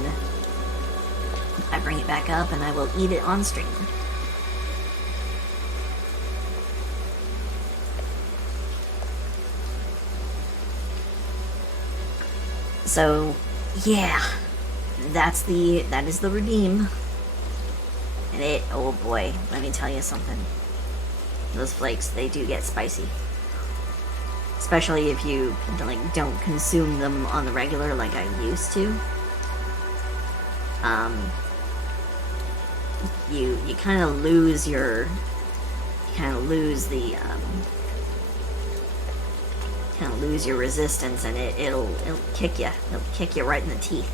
I bring it back up and I will eat it on stream. So, yeah, that is the redeem. And oh boy, let me tell you something. Those flakes, they do get spicy. Especially if you, like, don't consume them on the regular like I used to. You kind of lose the, kind of lose your resistance, and it'll kick you. It'll kick you right in the teeth.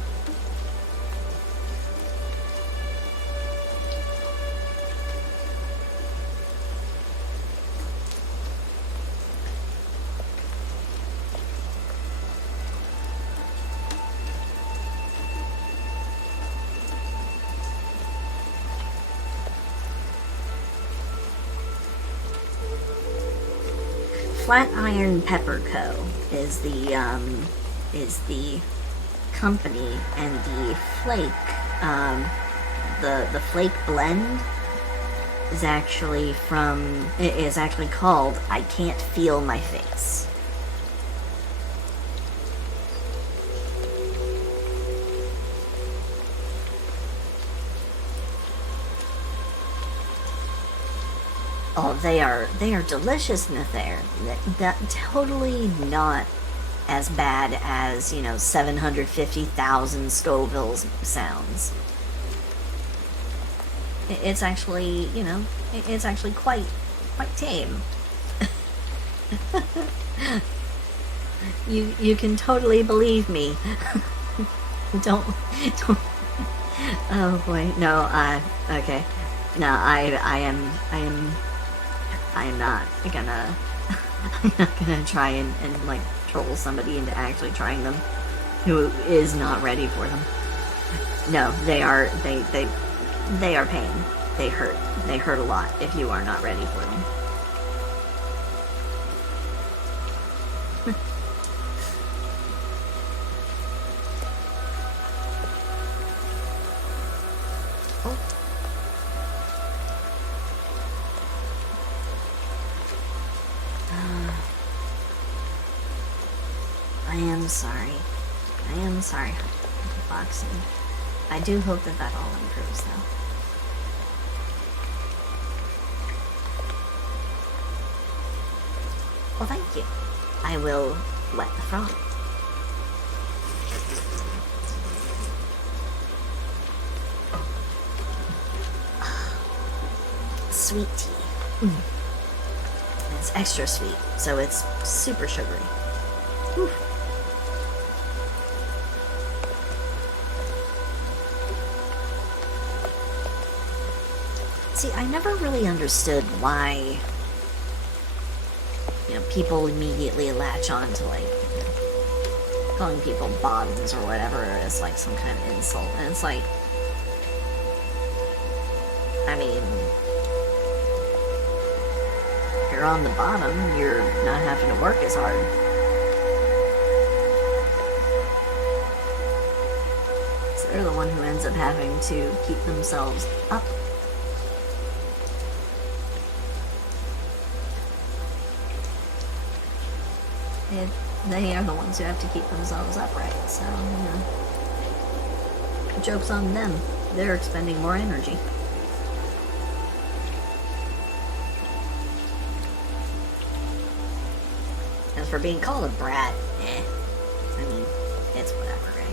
Flatiron Pepper Co. is the company, and the flake, the flake blend is actually called I Can't Feel My Face. Oh, they are delicious, Nathair. That totally not as bad as, 750,000 Scovilles sounds. It's actually, it's actually quite tame. You can totally believe me. don't. Oh boy, no. Okay. No, I am not gonna I'm not gonna try and like troll somebody into actually trying them who is not ready for them. No, they are pain. They hurt. They hurt a lot if you are not ready for them. I am sorry, Foxy. I do hope that all improves, though. Well, thank you. I will wet the frog. Sweet tea. It's extra sweet, so it's super sugary. Whew. See, I never really understood why, you know, people immediately latch on to, like, calling people bottoms or whatever as, like, some kind of insult. And it's like, I mean, if you're on the bottom, you're not having to work as hard. So they're the one who ends up having to keep themselves up. They are the ones who have to keep themselves upright, so, you know, joke's on them. They're expending more energy. As for being called a brat, I mean, it's whatever, right?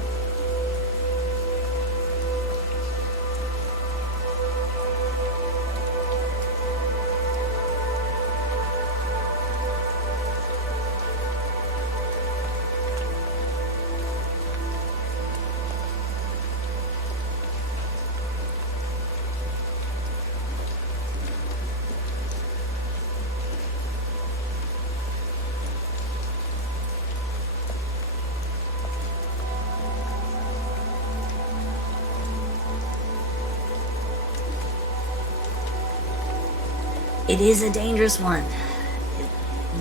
It is a dangerous one.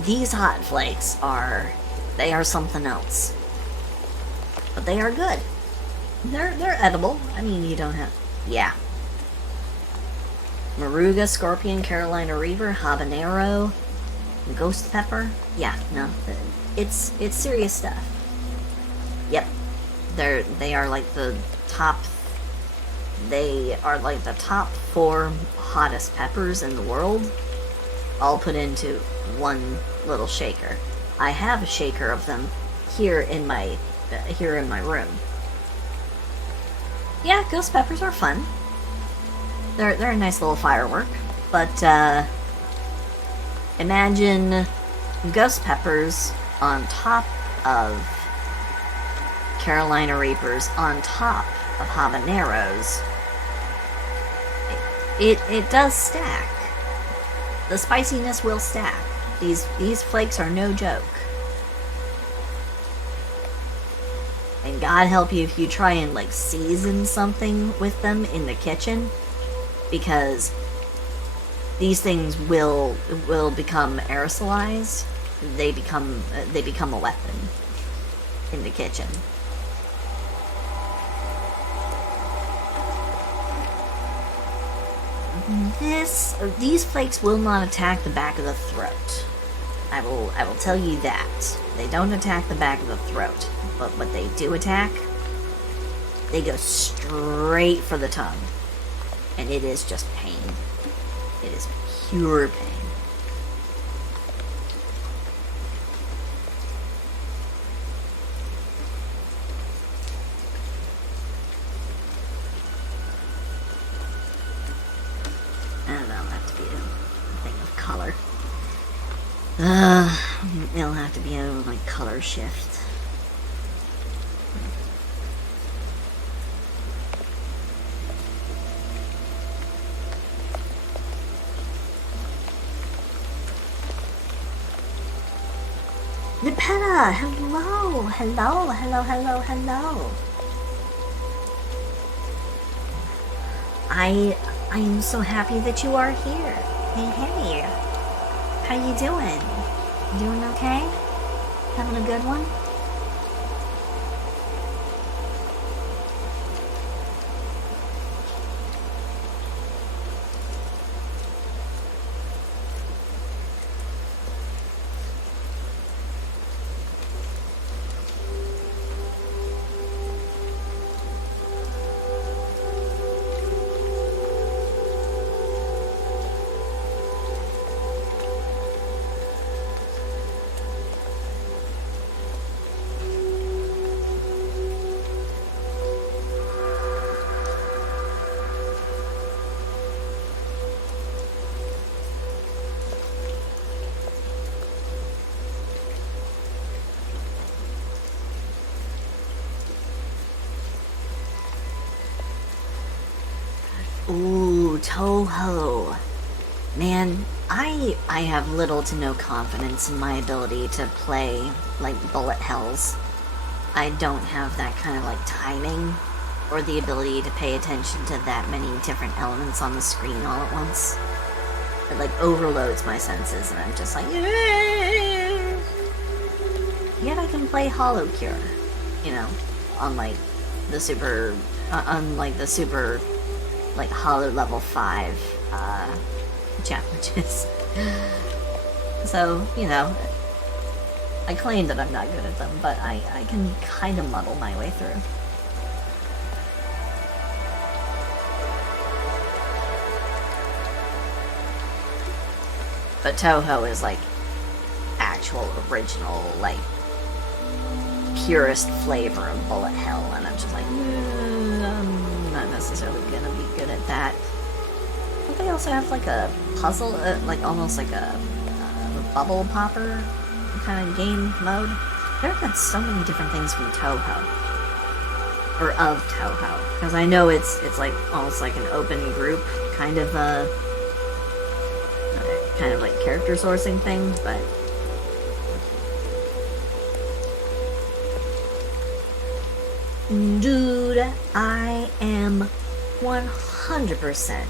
These hot flakes they are something else. But they are good. They're edible. I mean, you don't have, yeah. Moruga, Scorpion, Carolina Reaper, Habanero, Ghost Pepper. Yeah, no, it's serious stuff. Yep. They are like the top 4 hottest peppers in the world, all put into one little shaker. I have a shaker of them here in my room. Yeah, ghost peppers are fun. They're a nice little firework, but imagine ghost peppers on top of Carolina Reapers on top of habaneros. It does stack. The spiciness will stack. These flakes are no joke. And God help you if you try and like season something with them in the kitchen, because these things will become aerosolized. They become a weapon in the kitchen. These flakes will not attack the back of the throat. I will tell you that. They don't attack the back of the throat, but what they do attack, they go straight for the tongue. And it is just pain. It is pure pain. It'll have to be a like color shift. Nipetta, hello, hello, hello, hello, hello. I am so happy that you are here. Hey. How you doing? Doing okay? Having a good one? Ooh, Toho. Man, I have little to no confidence in my ability to play, like, bullet hells. I don't have that kind of, like, timing or the ability to pay attention to that many different elements on the screen all at once. It, like, overloads my senses, and I'm just like, yet I can play Hollow Cure, you know, on, like, the super, like, Hollow level 5, challenges. So, you know, I claim that I'm not good at them, but I can kind of muddle my way through. But Toho is, like, actual, original, like, purest flavor of bullet hell, and I'm just like, I'm not necessarily gonna be good at that. Don't they also have, like, a puzzle, like, almost like a bubble popper kind of game mode? There have been so many different things from Toho. Or of Toho. Because I know it's like, almost like an open group kind of, like character sourcing thing, but dude, I am 100%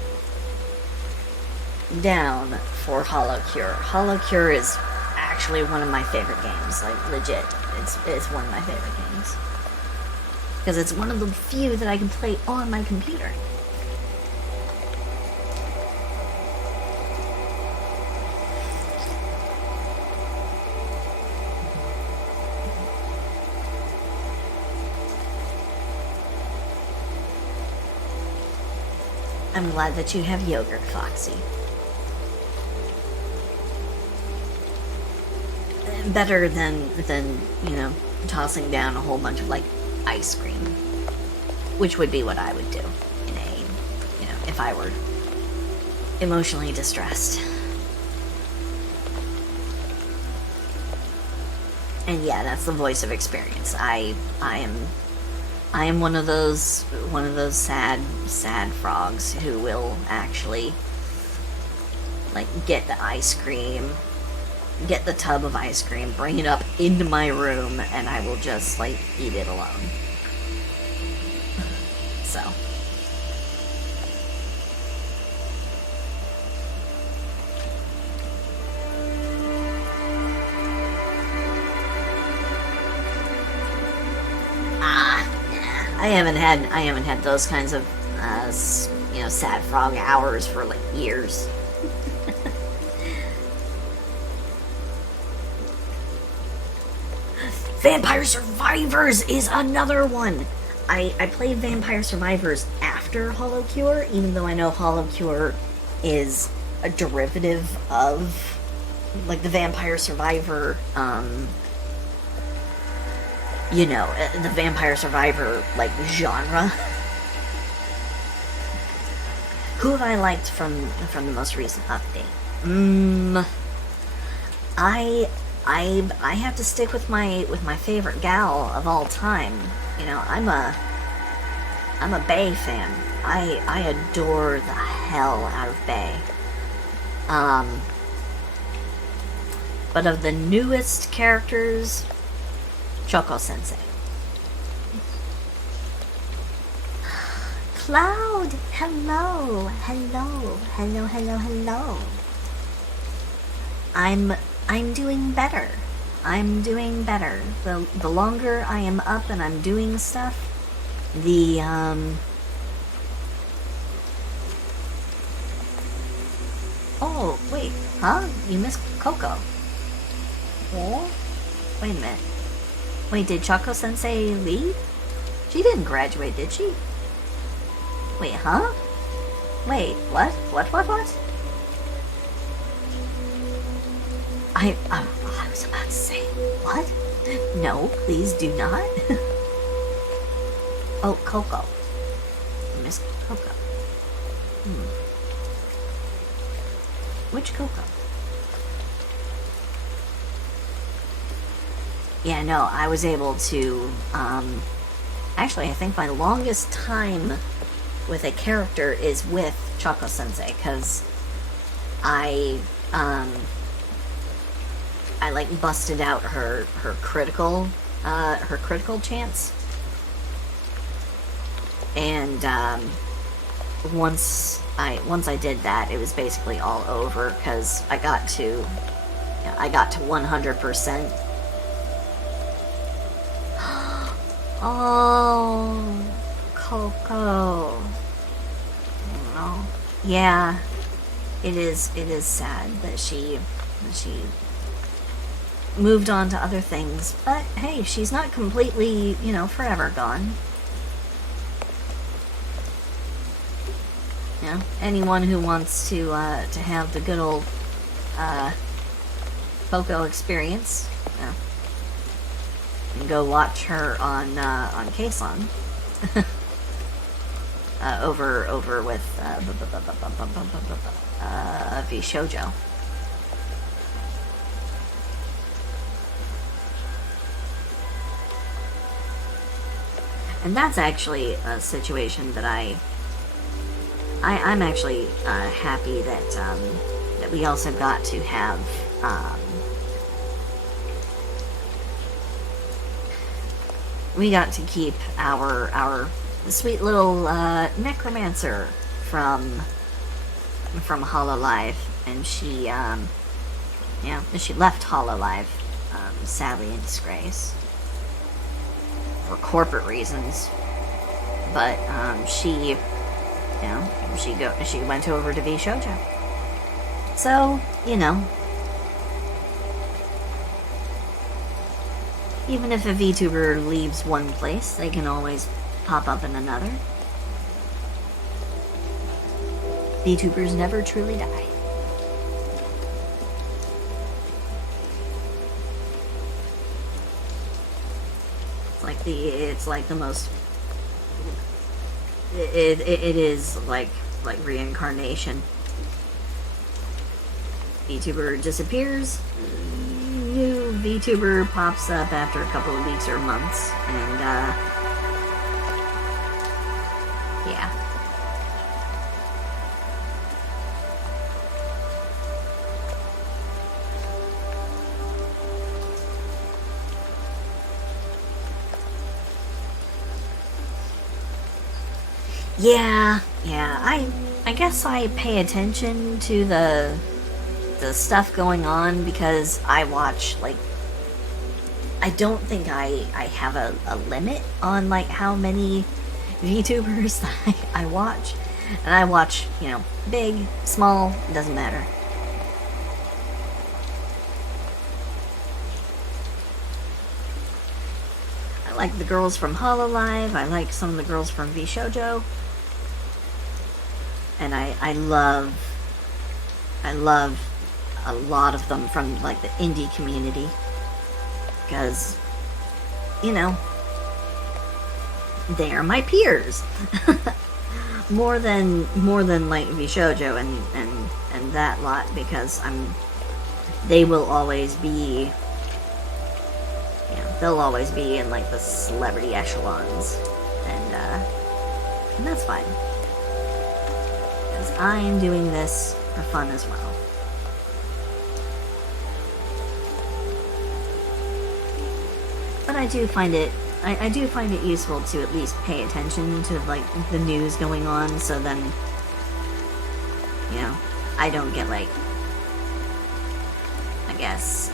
down for Hollow Cure. Hollow Cure is actually one of my favorite games, like legit. It's one of my favorite games. Because it's one of the few that I can play on my computer. I'm glad that you have yogurt, Foxy. Better than, you know, tossing down a whole bunch of, like, ice cream. Which would be what I would do in a, you know, if I were emotionally distressed. And yeah, that's the voice of experience. I am one of those sad frogs who will actually, like, get the ice cream, get the tub of ice cream, bring it up into my room, and I will just, like, eat it alone. So. I haven't had those kinds of, you know, sad frog hours for, like, years. Vampire Survivors is another one! I played Vampire Survivors after Hollow Cure, even though I know Hollow Cure is a derivative of, like, the Vampire Survivor, you know, the Vampire Survivor, like, genre. Who have I liked from the most recent update? I have to stick with my favorite gal of all time. You know, I'm a Bae fan. I adore the hell out of Bae. But of the newest characters, Choco Sensei. Cloud, hello. I'm doing better. The longer I am up and I'm doing stuff, the oh, wait, huh? You missed Coco. Oh, wait a minute. Wait, did Choco Sensei leave? She didn't graduate, did she? Wait, huh? Wait, what? I was about to say, what? No, please do not. Oh, Coco. Miss Coco. Which Coco? Yeah, no, I was able to, actually, I think my longest time with a character is with Choco Sensei, because I like busted out her critical chance, and once I did that, it was basically all over, because I got to 100%. Oh, Coco. Oh, yeah. It is sad that she moved on to other things, but hey, she's not completely, forever gone. Anyone who wants to have the good old Coco experience, and go watch her on Kason. over with Vshoujo. And that's actually a situation that I'm actually happy that we also got to have we got to keep our sweet little necromancer from Hololive, and she left Hololive sadly in disgrace for corporate reasons, but she went over to Vshoujo. So, even if a VTuber leaves one place, they can always pop up in another. VTubers never truly die. It's like the most. It is like reincarnation. VTuber disappears, new VTuber pops up after a couple of weeks or months, and yeah. Yeah, I guess I pay attention to the stuff going on because I watch, I don't think I have a limit on, how many VTubers that I watch. And I watch, big, small, doesn't matter. I like the girls from Hololive, I like some of the girls from Vshoujo. And I love a lot of them from, the indie community. Because, they are my peers. more than Vshoujo and that lot, because they will always be, they'll always be in, the celebrity echelons. And that's fine. Because I am doing this for fun as well. But I do find it useful to at least pay attention to the news going on, so then I don't get I guess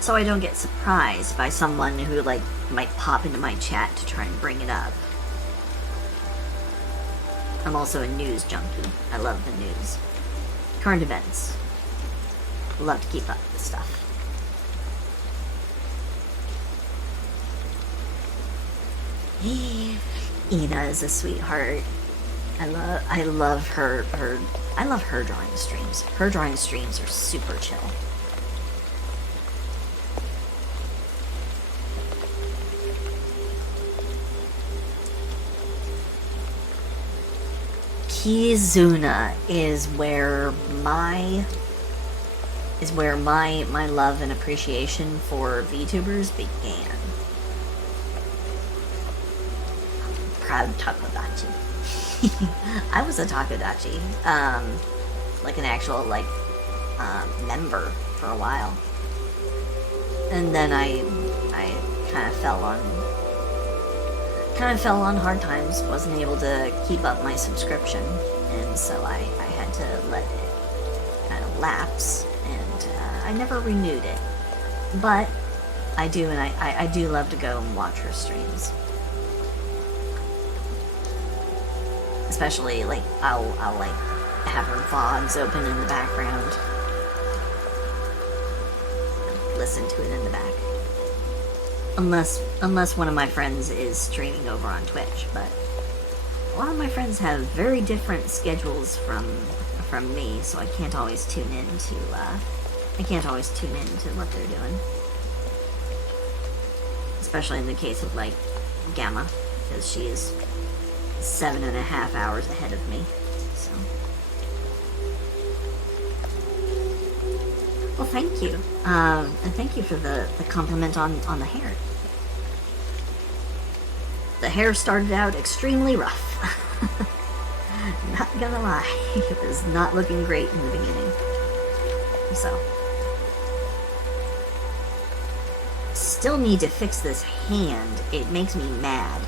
so I don't get surprised by someone who might pop into my chat to try and bring it up. I'm also a news junkie. I love the news. Current events. Love to keep up with stuff. Ina is a sweetheart. I love her drawing streams. Her drawing streams are super chill. Kizuna is where my love and appreciation for VTubers began. proud takodachi. I was a takodachi, like an actual, like, member for a while. And then I kind of fell on hard times, wasn't able to keep up my subscription, and so I had to let it kind of lapse, and I never renewed it. But I do, and I do love to go and watch her streams. Especially, like, I'll like, have her VODs open in the background. Listen to it in the back. Unless one of my friends is streaming over on Twitch, but a lot of my friends have very different schedules from me, so I can't always tune in to what they're doing. Especially in the case of, like, Gamma, because she is 7.5 hours ahead of me, so. Well, thank you. And thank you for the compliment on the hair. The hair started out extremely rough. Not gonna lie. It was not looking great in the beginning. So. Still need to fix this hand. It makes me mad.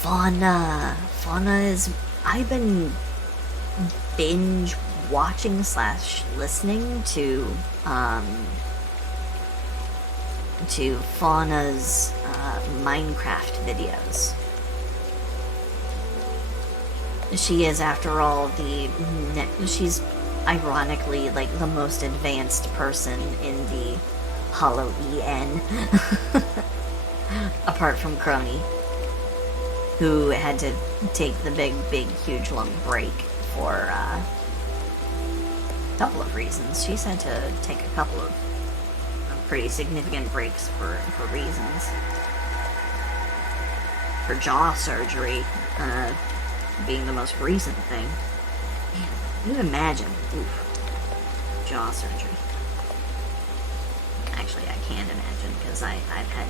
Fauna is... I've been binge watching / listening to Fauna's Minecraft videos. She is, after all, she's ironically like the most advanced person in the Hollow EN, apart from Crony, who had to take the big, huge, long break for a couple of reasons. She's had to take a couple of pretty significant breaks for reasons. For jaw surgery being the most recent thing. Man, you imagine, jaw surgery. Actually, I can't imagine, because I've had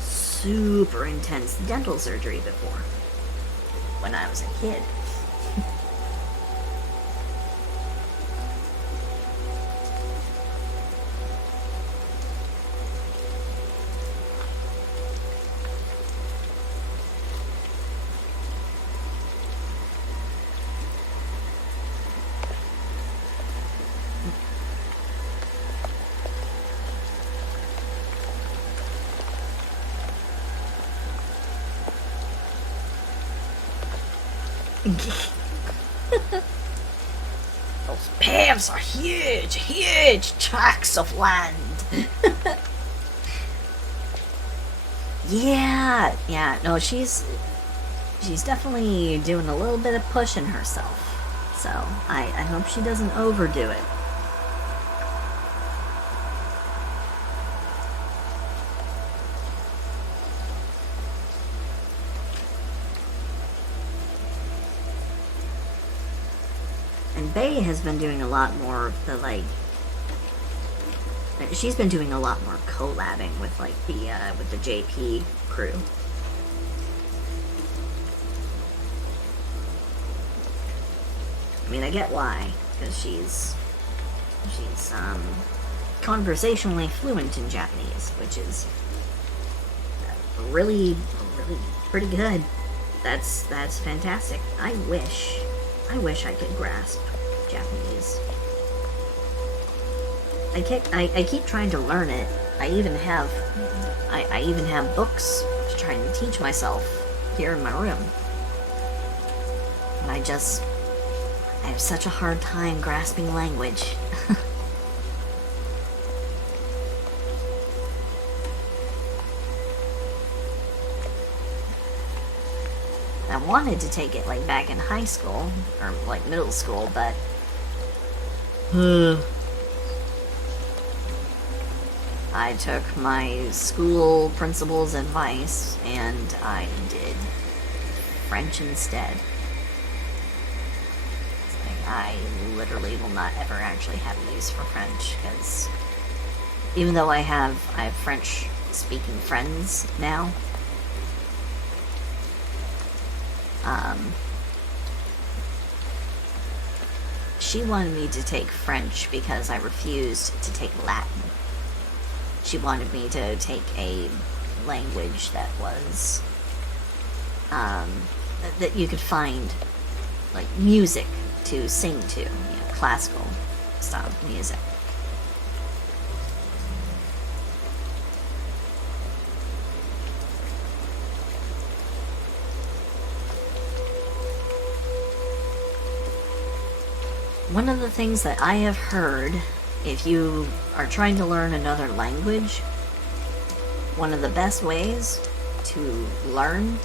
super intense dental surgery before, when I was a kid. Those pavs are huge tracts of land. Yeah, no, she's definitely doing a little bit of pushing herself. So, I hope she doesn't overdo it. And Bae has been doing a lot more of the, like, she's been doing a lot more collabing with, like, with the JP crew. I mean, I get why, because she's conversationally fluent in Japanese, which is really pretty good. That's fantastic. I wish I could grasp Japanese. I keep trying to learn it. I even have books to try and teach myself here in my room. And I have such a hard time grasping language. I wanted to take it, like, back in high school, or, like, middle school, but I took my school principal's advice, and I did French instead. It's like, I literally will not ever actually have a use for French, because even though I have French-speaking friends now. She wanted me to take French because I refused to take Latin. She wanted me to take a language that was, that you could find, like, music to sing to, classical style music. One of the things that I have heard, if you are trying to learn another language, one of the best ways to learn,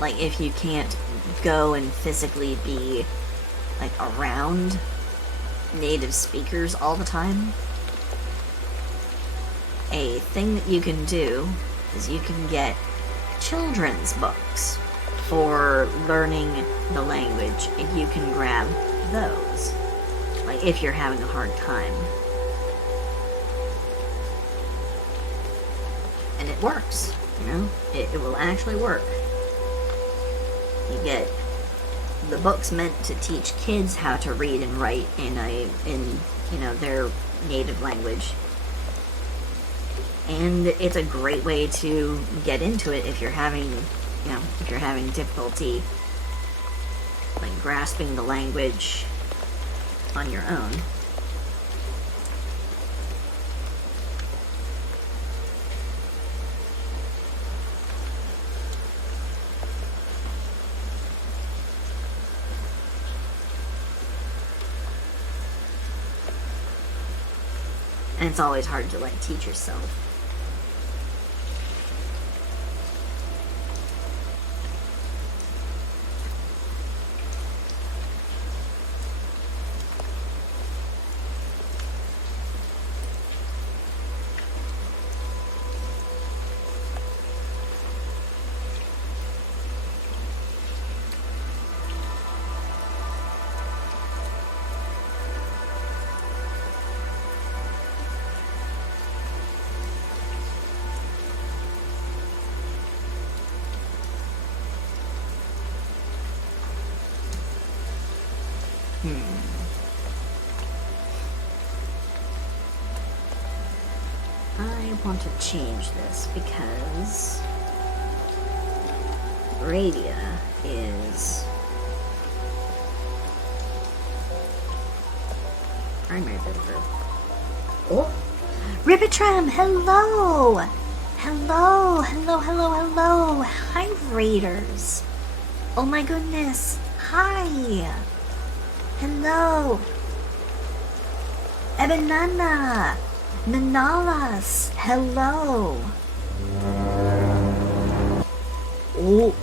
like if you can't go and physically be like around native speakers all the time, a thing that you can do is you can get children's books for learning the language, and you can grab those, like if you're having a hard time. And it works, it will actually work. You get the books meant to teach kids how to read and write in their native language. And it's a great way to get into it if you're having difficulty like grasping the language on your own. And it's always hard to like teach yourself. I want to change this because Radia is primary builder. Oh, Ribbitram, hello! Hello! Hi, Raiders! Oh my goodness! Hi! Hello! Ebenana! Manalas! Hello! Oh!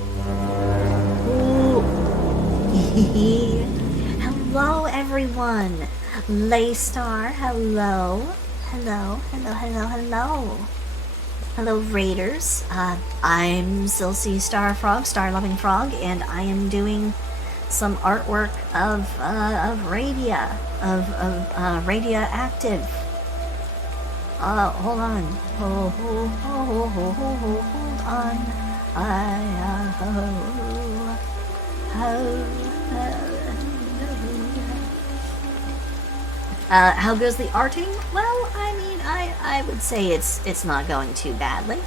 Hello, everyone! Laystar, hello! Hello! Hello, Raiders. I'm Silsey Starfrog, Star-Loving Frog, and I am doing some artwork of Radia, of Radioactive. Hold on. Hold on. How goes the arting? Well, I mean, I would say it's not going too badly.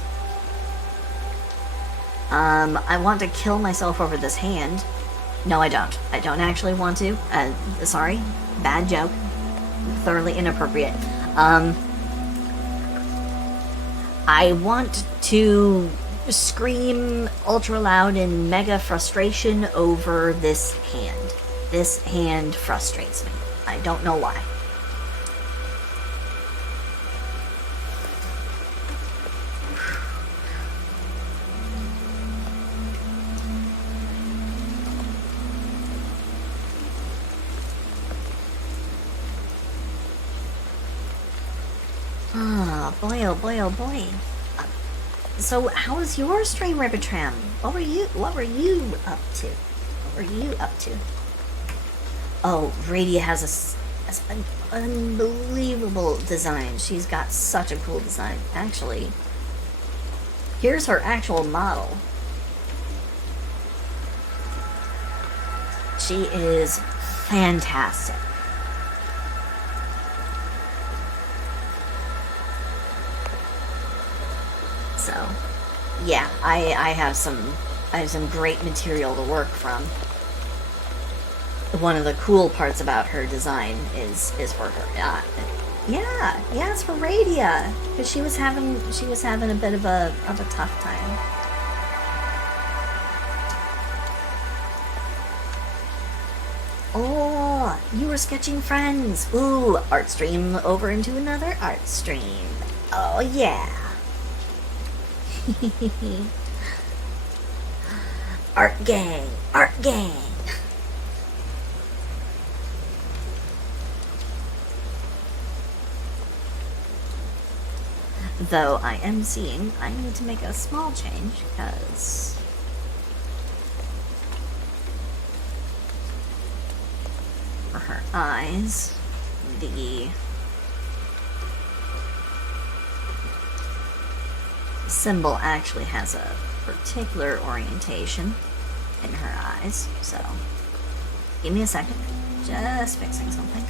I want to kill myself over this hand. No, I don't. I don't actually want to. Sorry. Bad joke. Thoroughly inappropriate. I want to scream ultra loud in mega frustration over this hand. This hand frustrates me. I don't know why. Oh boy. So how was your stream, Ribbitram? What were you up to? Oh, Radia has That's an unbelievable design. She's got such a cool design. Actually, here's her actual model. She is fantastic. So, yeah, I have some great material to work from. One of the cool parts about her design is for her. Yeah, it's for Radia, because she was having a bit of a tough time. Oh, you were sketching friends. Ooh, art stream over into another art stream. Oh yeah. Art gang, art gang. Though I am seeing I need to make a small change because for her eyes, the symbol actually has a particular orientation in her eyes, so give me a second. Just fixing something.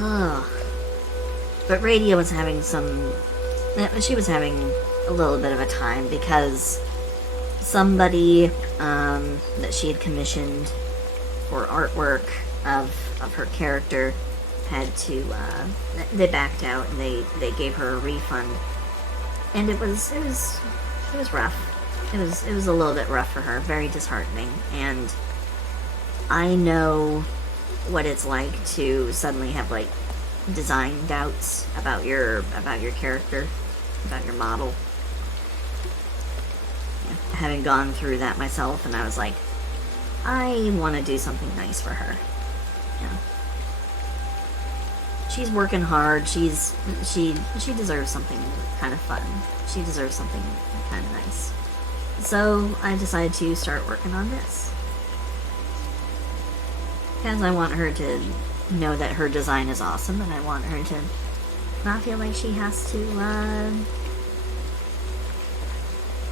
Oh. But Radia was having she was having a little bit of a time because somebody that she had commissioned for artwork of her character had to, they backed out and they gave her a refund. And it was rough. It was a little bit rough for her, very disheartening. And I know what it's like to suddenly have like design doubts about your character, about your model. Yeah, having gone through that myself, and I was like, I want to do something nice for her. Yeah, she's working hard. She deserves something kind of fun. She deserves something kind of nice. So I decided to start working on this. Because I want her to know that her design is awesome, and I want her to not feel like she has to,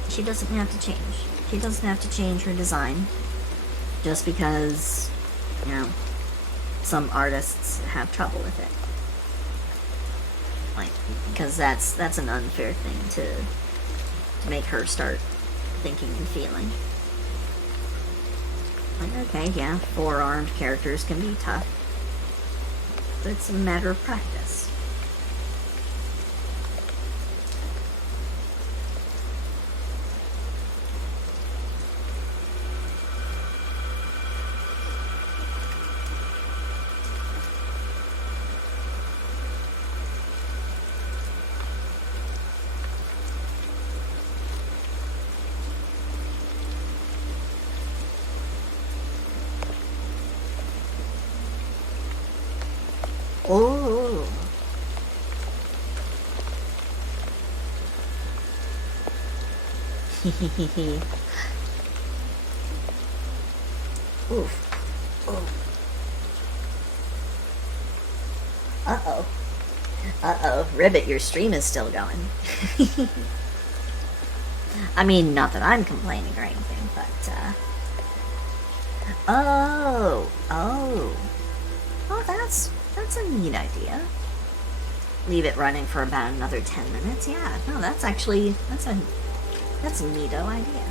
she doesn't have to change. She doesn't have to change her design just because, you know, some artists have trouble with it. Like, because that's an unfair thing to make her start thinking and feeling. Like, okay, yeah, 4-armed characters can be tough, but it's a matter of practice. Oh. Oof. Oh. Uh-oh. Uh-oh. Ribbit, your stream is still going. I mean, not that I'm complaining or anything, but, Oh. Oh, that's a neat idea. Leave it running for about another 10 minutes. Yeah, no, that's a neato idea.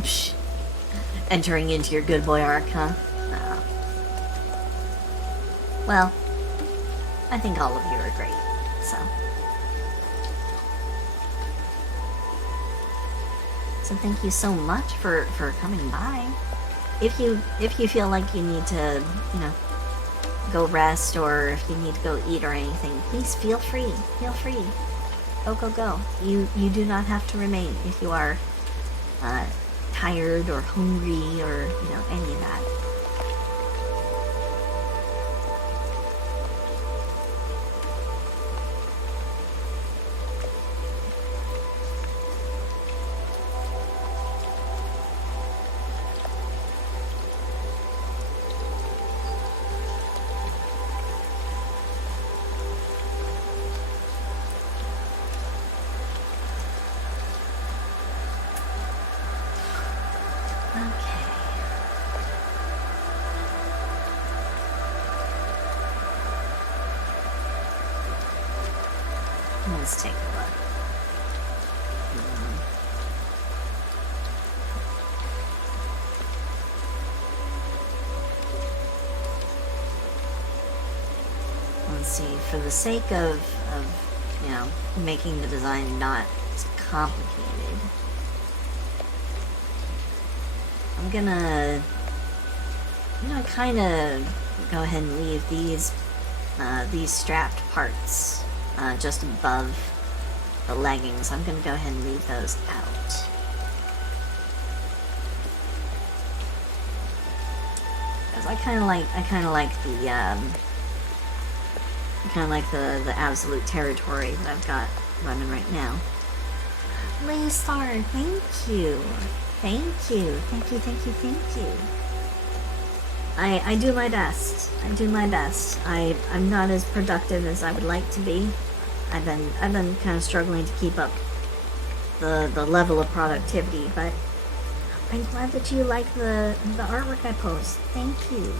Psh. Entering into your good boy arc, huh? No. Well, I think all of you are great, so. So thank you so much for coming by. if you feel like you need to, you know, go rest, or if you need to go eat or anything, please feel free. Feel free. Go. You do not have to remain if you are tired or hungry or, you know, any of that. Let's take a look. Let's see, for the sake of you know, making the design not complicated, I'm gonna kind of go ahead and leave these strapped parts just above the leggings. I'm gonna go ahead and leave those out. Because I kind of like the absolute territory that I've got running right now. Laystar, thank you. I do my best. I'm not as productive as I would like to be. I've been kind of struggling to keep up the level of productivity, but I'm glad that you like the artwork I post. Thank you.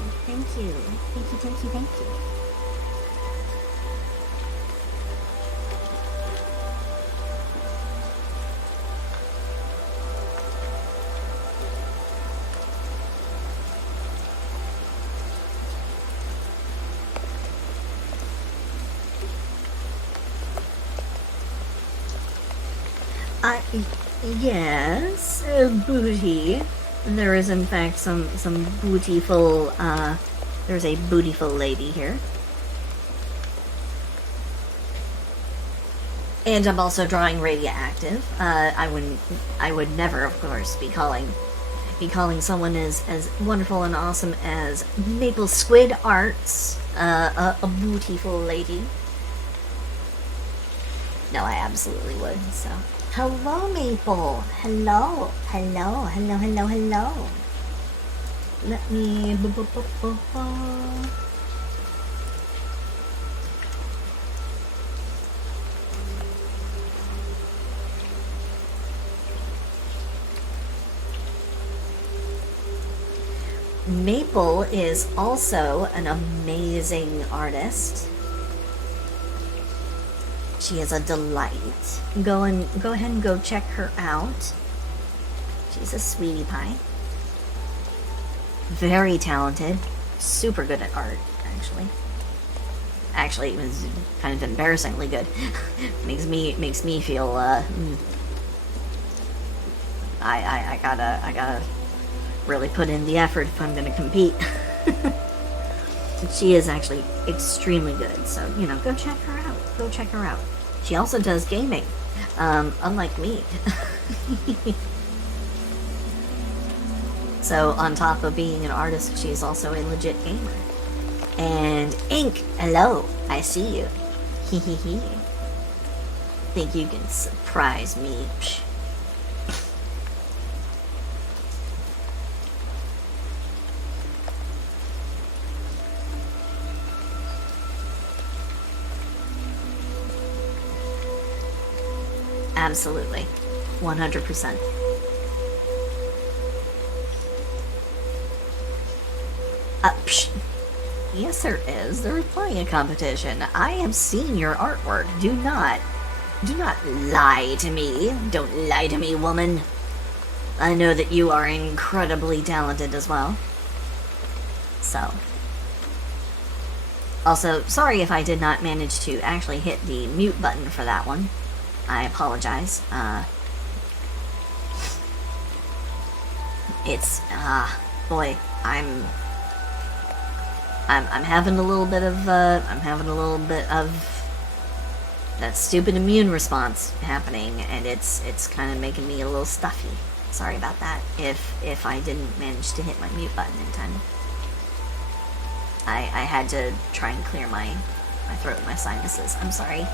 Yes, booty. There is in fact some bootyful, there's a bootyful lady here. And I'm also drawing Radioactive. I would never, of course, be calling someone as wonderful and awesome as Maple Squid Arts a bootyful lady. No, I absolutely would, so. Hello, Maple. Hello. Let me... Maple is also an amazing artist. She is a delight. Go ahead and go check her out. She's a sweetie pie. Very talented. Super good at art, actually. Actually, it was kind of embarrassingly good. makes me feel I gotta really put in the effort if I'm gonna compete. She is actually extremely good, so, you know, go check her out. She also does gaming, unlike me. So, on top of being an artist, she's also a legit gamer. And Ink, hello, I see you. Hehehe. Think you can surprise me? Psh. Absolutely. 100%. Psh. Yes, there is. There is plenty of competition. I have seen your artwork. Do not lie to me. Don't lie to me, woman. I know that you are incredibly talented as well. So. Also, sorry if I did not manage to actually hit the mute button for that one. I apologize. It's boy, I'm having a little bit of that stupid immune response happening, and it's kind of making me a little stuffy. Sorry about that. If I didn't manage to hit my mute button in time, I had to try and clear my throat and my sinuses. I'm sorry.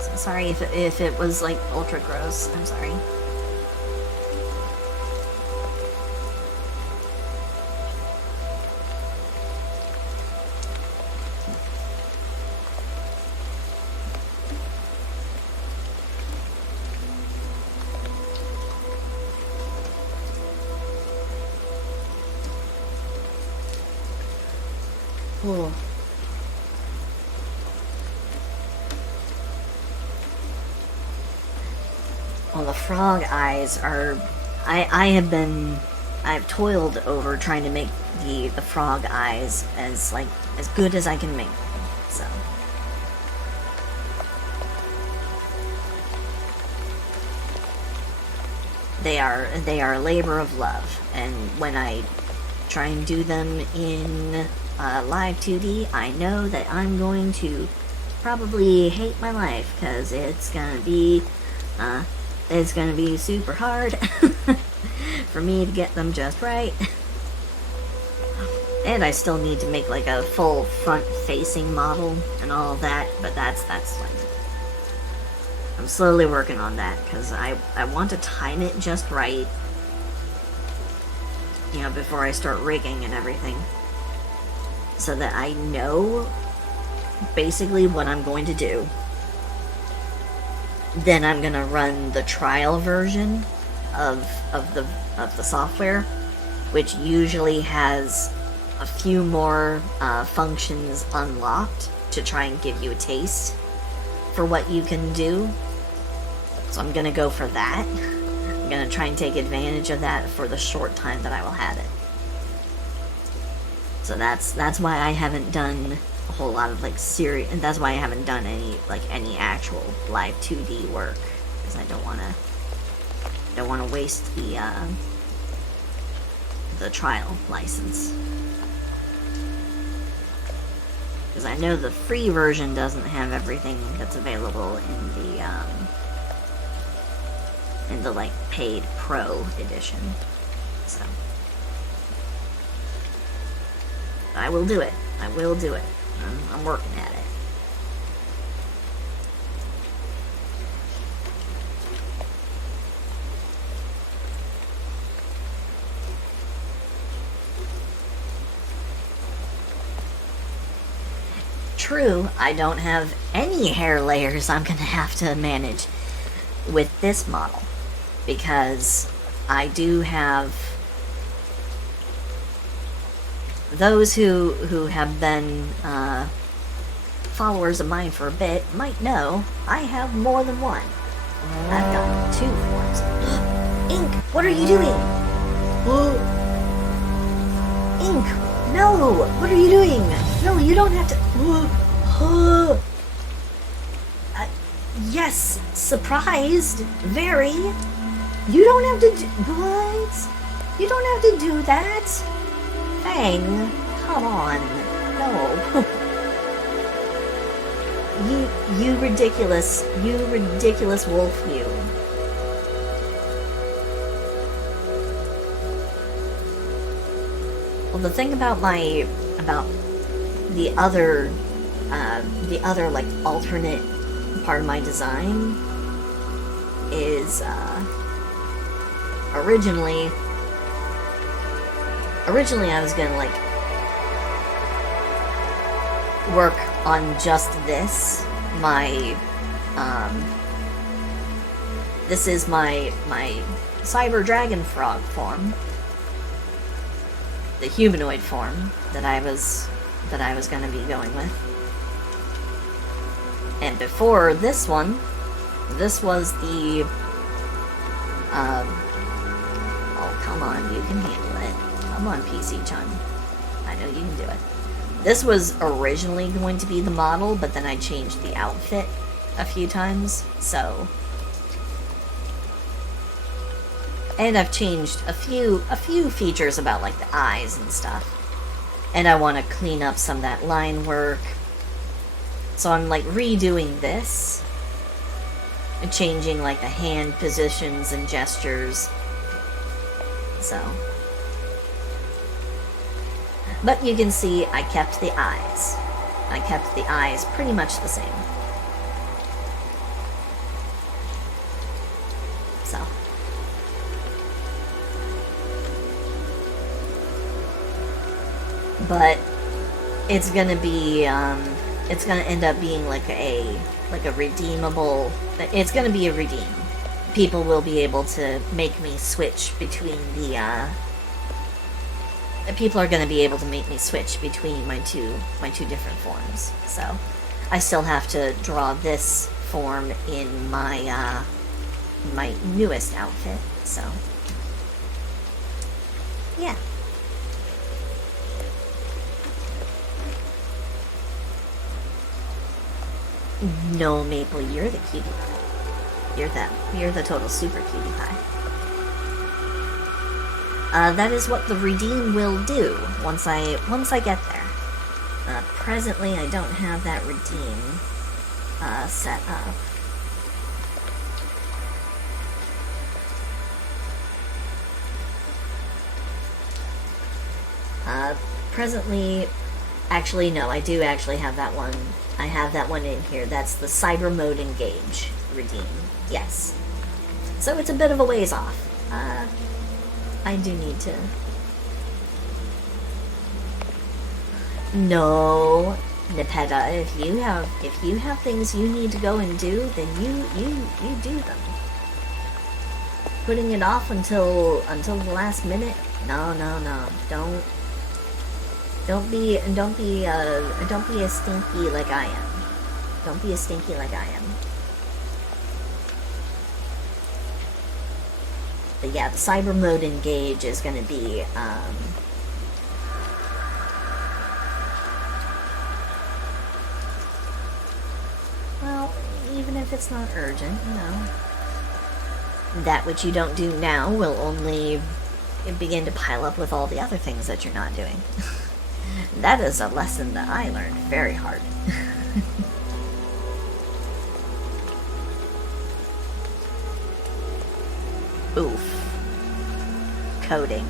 So sorry if it was like ultra gross. I'm sorry. Cool. Well, the frog eyes are... I've toiled over trying to make the frog eyes as good as I can make them, so... They are a labor of love, and when I try and do them in live 2D, I know that I'm going to probably hate my life, because it's gonna be super hard for me to get them just right. And I still need to make like a full front-facing model and all of that, but that's like... I'm slowly working on that, because I want to time it just right, you know, before I start rigging and everything, so that I know basically what I'm going to do. Then I'm gonna run the trial version of the software, which usually has a few more functions unlocked to try and give you a taste for what you can do. So I'm gonna go for that. I'm gonna try and take advantage of that for the short time that I will have it. So that's why I haven't done a whole lot of like serious, and that's why I haven't done any actual live 2D work, because I don't wanna waste the trial license. Because I know the free version doesn't have everything that's available in the like paid pro edition. So I will do it. I will do it. I'm working at it. True, I don't have any hair layers I'm gonna have to manage with this model, because I do have those who have been followers of mine for a bit might know I have more than one. I've got 2 forms. Ink, what are you doing? Ink, no, what are you doing? No, you don't have to. Yes, surprised, very. You don't have to do what? You don't have to do that. Fang, come on, no. you ridiculous wolf, you. Well, the thing about the other like alternate part of my design is originally I was gonna like work on just this. This is my cyber dragon frog form, the humanoid form that I was gonna be going with. And before this one, this was the oh, come on, you can handle it. Come on, PC-chan. I know you can do it. This was originally going to be the model, but then I changed the outfit a few times, so And I've changed a few features about like the eyes and stuff. And I want to clean up some of that line work. So I'm like redoing this. And changing like the hand positions and gestures. So. But you can see I kept the eyes. I kept the eyes pretty much the same. So. But it's gonna be, it's gonna end up being like a redeemable, it's gonna be a redeem. People will be able to make me switch between the, people are gonna be able to make me switch between my two different forms. So, I still have to draw this form in my, my newest outfit, so. Yeah. No, Maple, you're the cutie pie. You're the total super cutie pie. That is what the redeem will do once I get there. Presently, I don't have that redeem set up. Presently, actually, no, I do actually have that one. I have that one in here. That's the Cyber Mode Engage redeem. Yes. So it's a bit of a ways off. I do need to... No, Nepeta, if you have things you need to go and do, then you do them. Putting it off until the last minute? No. Don't be a stinky like I am. Don't be a stinky like I am. But yeah, the Cyber Mode Engage is gonna be, well, even if it's not urgent, you know. That which you don't do now will only begin to pile up with all the other things that you're not doing. That is a lesson that I learned very hard. Oof. Coding.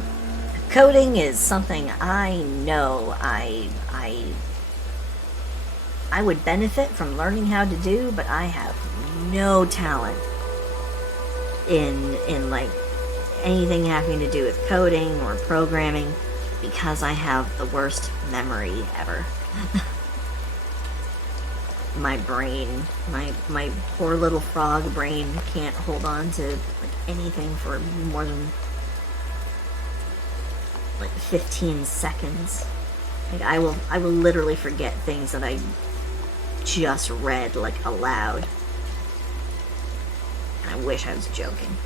Coding is something I know I would benefit from learning how to do, but I have no talent in like anything having to do with coding or programming, because I have the worst memory ever. My brain, my poor little frog brain can't hold on to like anything for more than like 15 seconds. Like I will literally forget things that I just read like aloud. And I wish I was joking.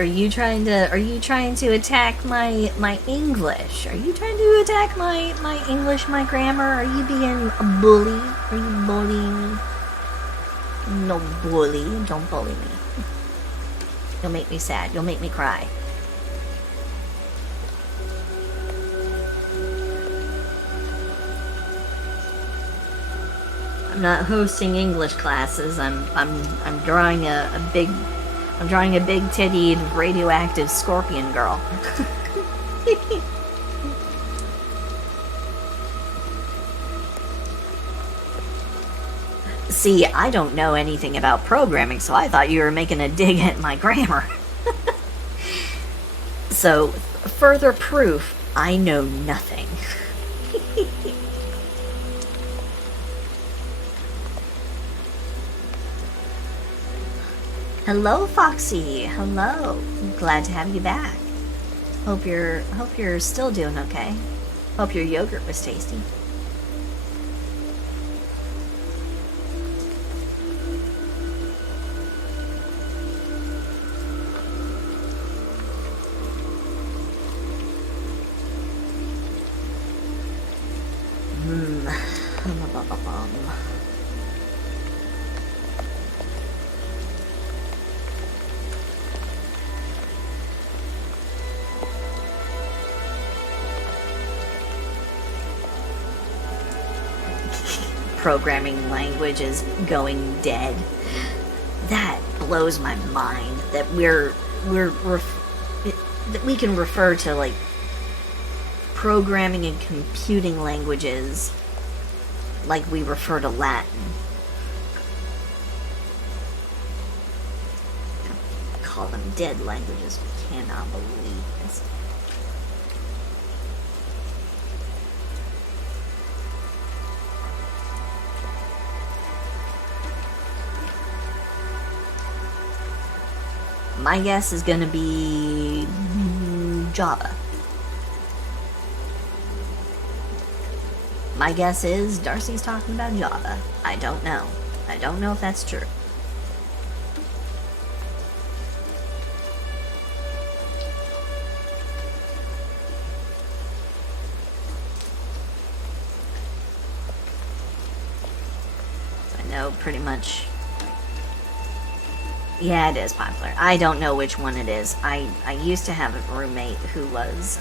Are you trying to attack my English? Are you trying to attack my English, my grammar? Are you being a bully? Are you bullying me? No, bully. Don't bully me. You'll make me sad. You'll make me cry. I'm not hosting English classes. I'm drawing a big tittied radioactive scorpion girl. See, I don't know anything about programming, so I thought you were making a dig at my grammar. So, further proof, I know nothing. Hello, Foxy. Hello. Glad to have you back. Hope you're still doing okay. Hope your yogurt was tasty. Programming language is going dead. That blows my mind that that we can refer to like programming and computing languages like we refer to Latin. Call them dead languages. I cannot believe this. My guess is gonna be Java. My guess is Darcy's talking about Java. I don't know. I don't know if that's true. I know pretty much. Yeah, it is popular. I don't know which one it is. I used to have a roommate who was,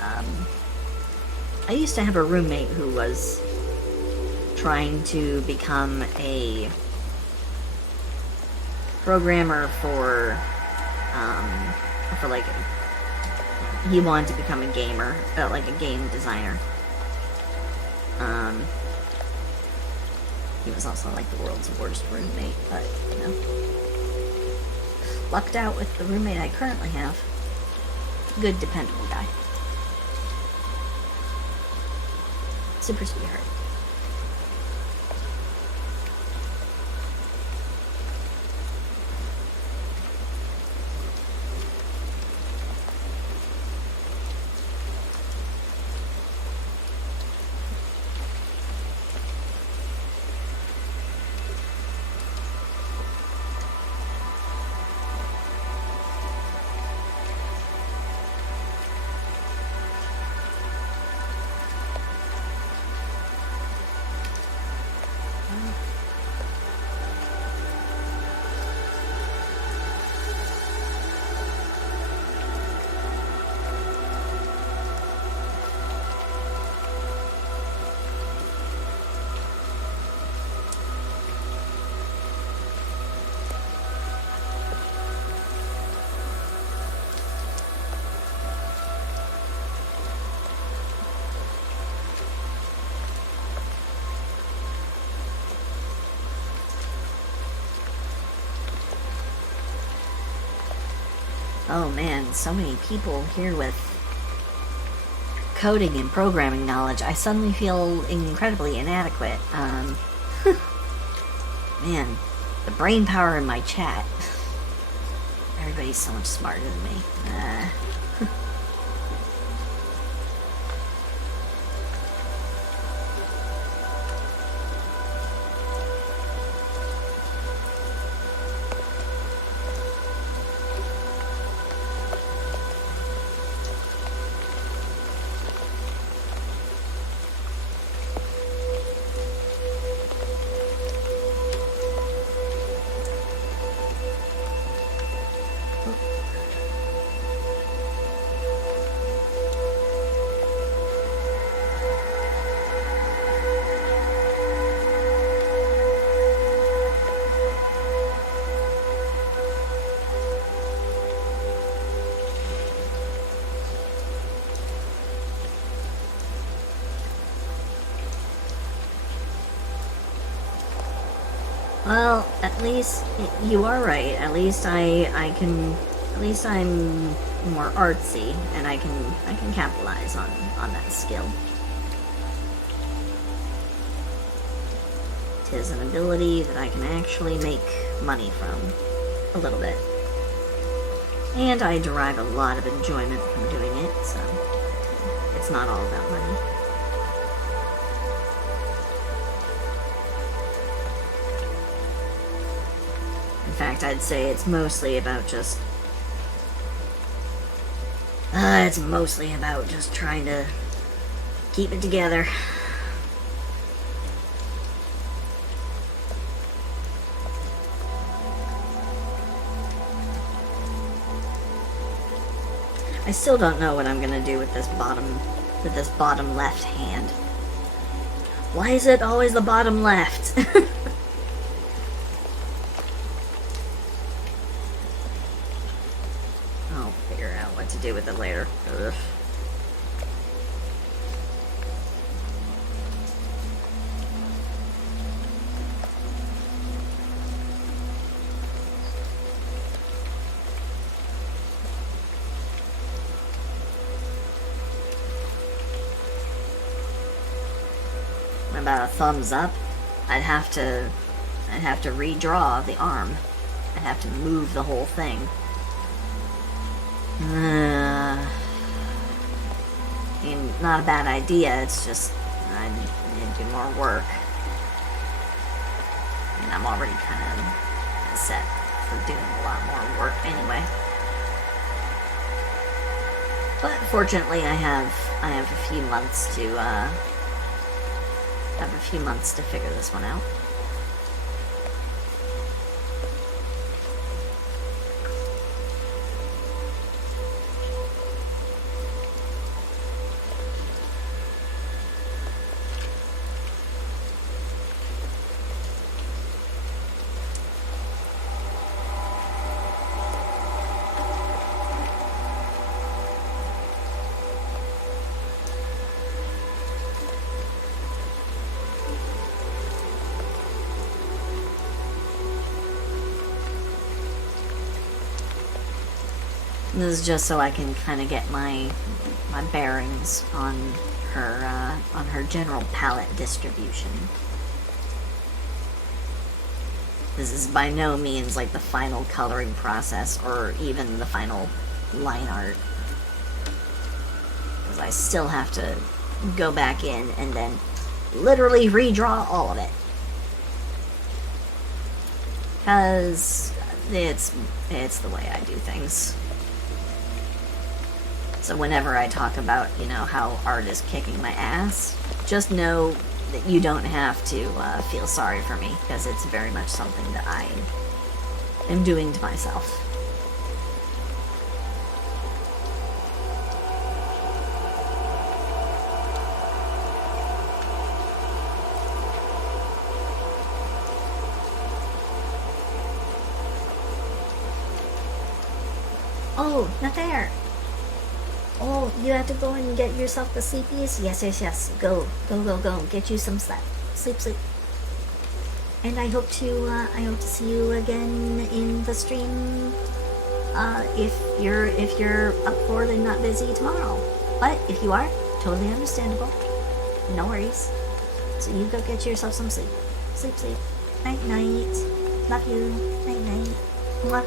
trying to become a programmer for like, he wanted to become a gamer, like a game designer. He was also like the world's worst roommate, but, you know. Lucked out with the roommate I currently have. Good, dependable guy. Super sweetheart. Oh man, so many people here with coding and programming knowledge. I suddenly feel incredibly inadequate. Man, the brain power in my chat. Everybody's so much smarter than me. Well, at least you are right. At least I can. At least I'm more artsy, and I can capitalize on that skill. 'Tis an ability that I can actually make money from, a little bit, and I derive a lot of enjoyment from doing it. So it's not all about money. In fact, I'd say it's mostly about just... it's mostly about just trying to keep it together. I still don't know what I'm gonna do with this bottom left hand. Why is it always the bottom left? I'll figure out what to do with it later. Ugh. About a thumbs up, I'd have to redraw the arm. I'd have to move the whole thing. I mean, not a bad idea, it's just I need to do more work. I mean, I'm already kind of set for doing a lot more work anyway. But fortunately, I have a few months to figure this one out. This is just so I can kind of get my bearings on her general palette distribution. This is by no means like the final coloring process or even the final line art, because I still have to go back in and then literally redraw all of it, because it's the way I do things. So whenever I talk about, how art is kicking my ass, just know that you don't have to feel sorry for me, because it's very much something that I am doing to myself. Oh, not there! Oh, you have to go and get yourself the sleepies? Yes. Go. Get you some sleep. Sleep. And I hope to see you again in the stream. If you're up for it and not busy tomorrow. But if you are, totally understandable. No worries. So you go get yourself some sleep. Sleep. Night. Love you. Night. Mwah.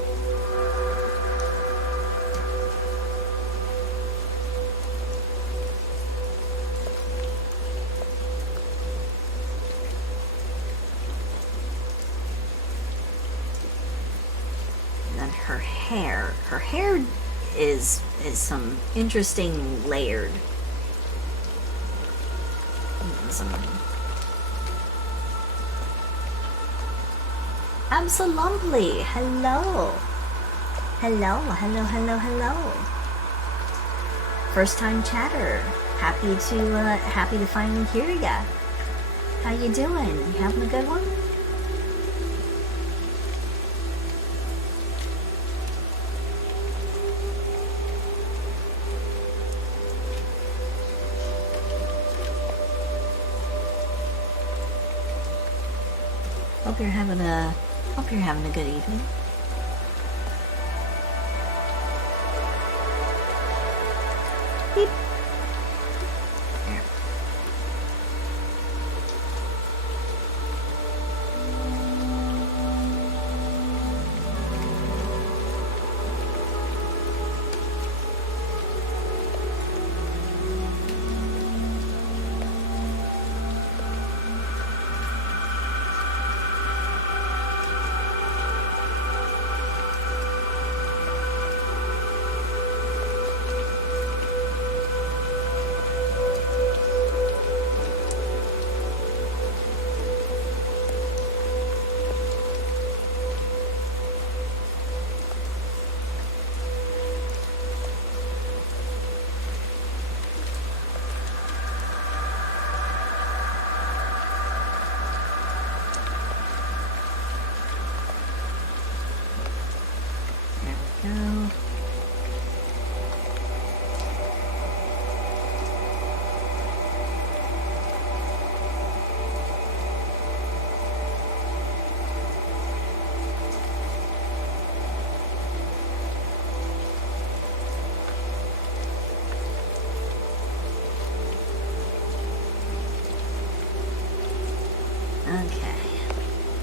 Her hair is some interesting layered. Absolutely. Hello. First time chatter. Happy to finally hear ya. How you doing? You having a good one? Hope you're having a good evening. Beep. There. Okay.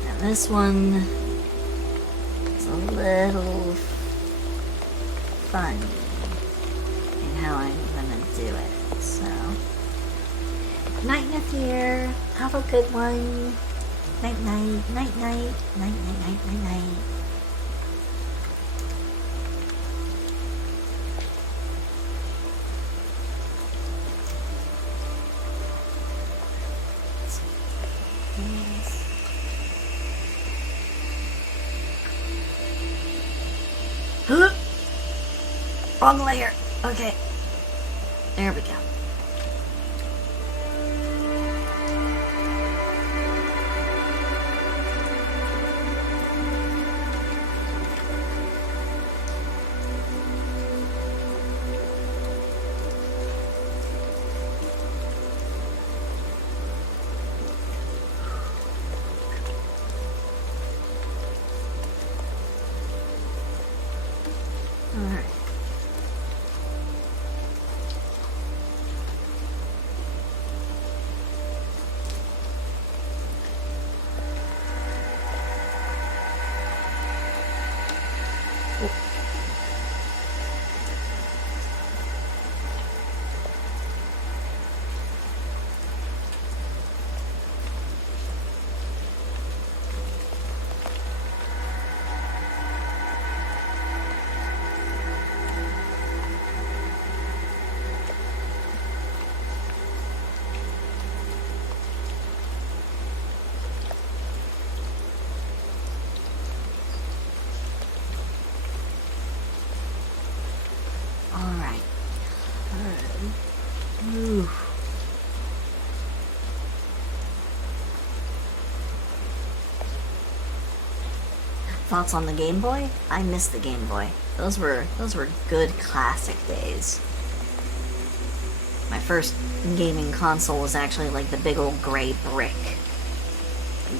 Now this one is a little funny in how I'm gonna do it. So, night Nathir, have a good one. Night night, night night, night night night night night. Wrong layer. Okay. There we go. Alright. Alright. Ooh. Thoughts on the Game Boy? I miss the Game Boy. Those were good classic days. My first gaming console was actually like the big old gray brick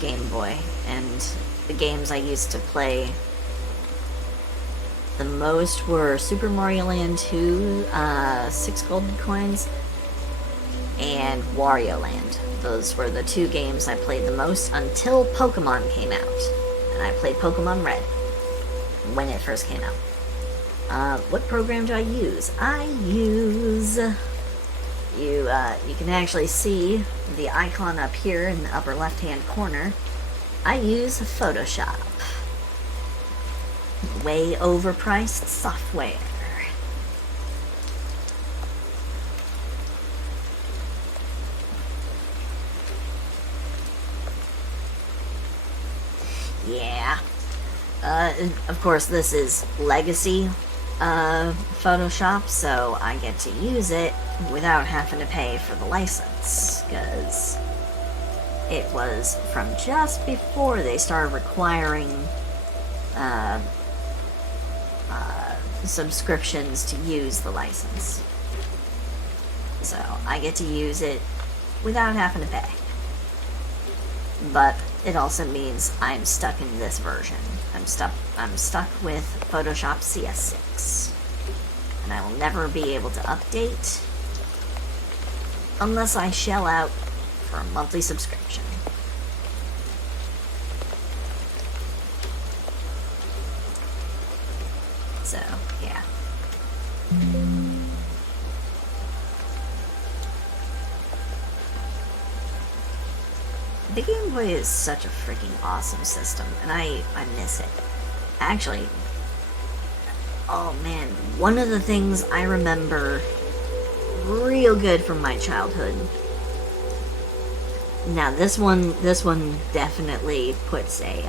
Game Boy, and the games I used to play the most were Super Mario Land 2, 6 golden coins, and Wario Land. Those were the two games I played the most until Pokemon came out. And I played Pokemon Red when it first came out. What program do I use? I use... You can actually see the icon up here in the upper left-hand corner. I use Photoshop. Way overpriced software. Yeah. Of course, this is legacy Photoshop, so I get to use it without having to pay for the license, because it was from just before they started requiring subscriptions to use the license. So I get to use it without having to pay. But it also means I'm stuck in this version. I'm stuck with Photoshop CS6. And I will never be able to update unless I shell out for a monthly subscription. So, yeah. The Game Boy is such a freaking awesome system, and I miss it. Actually, oh man, one of the things I remember real good from my childhood. Now this one definitely puts a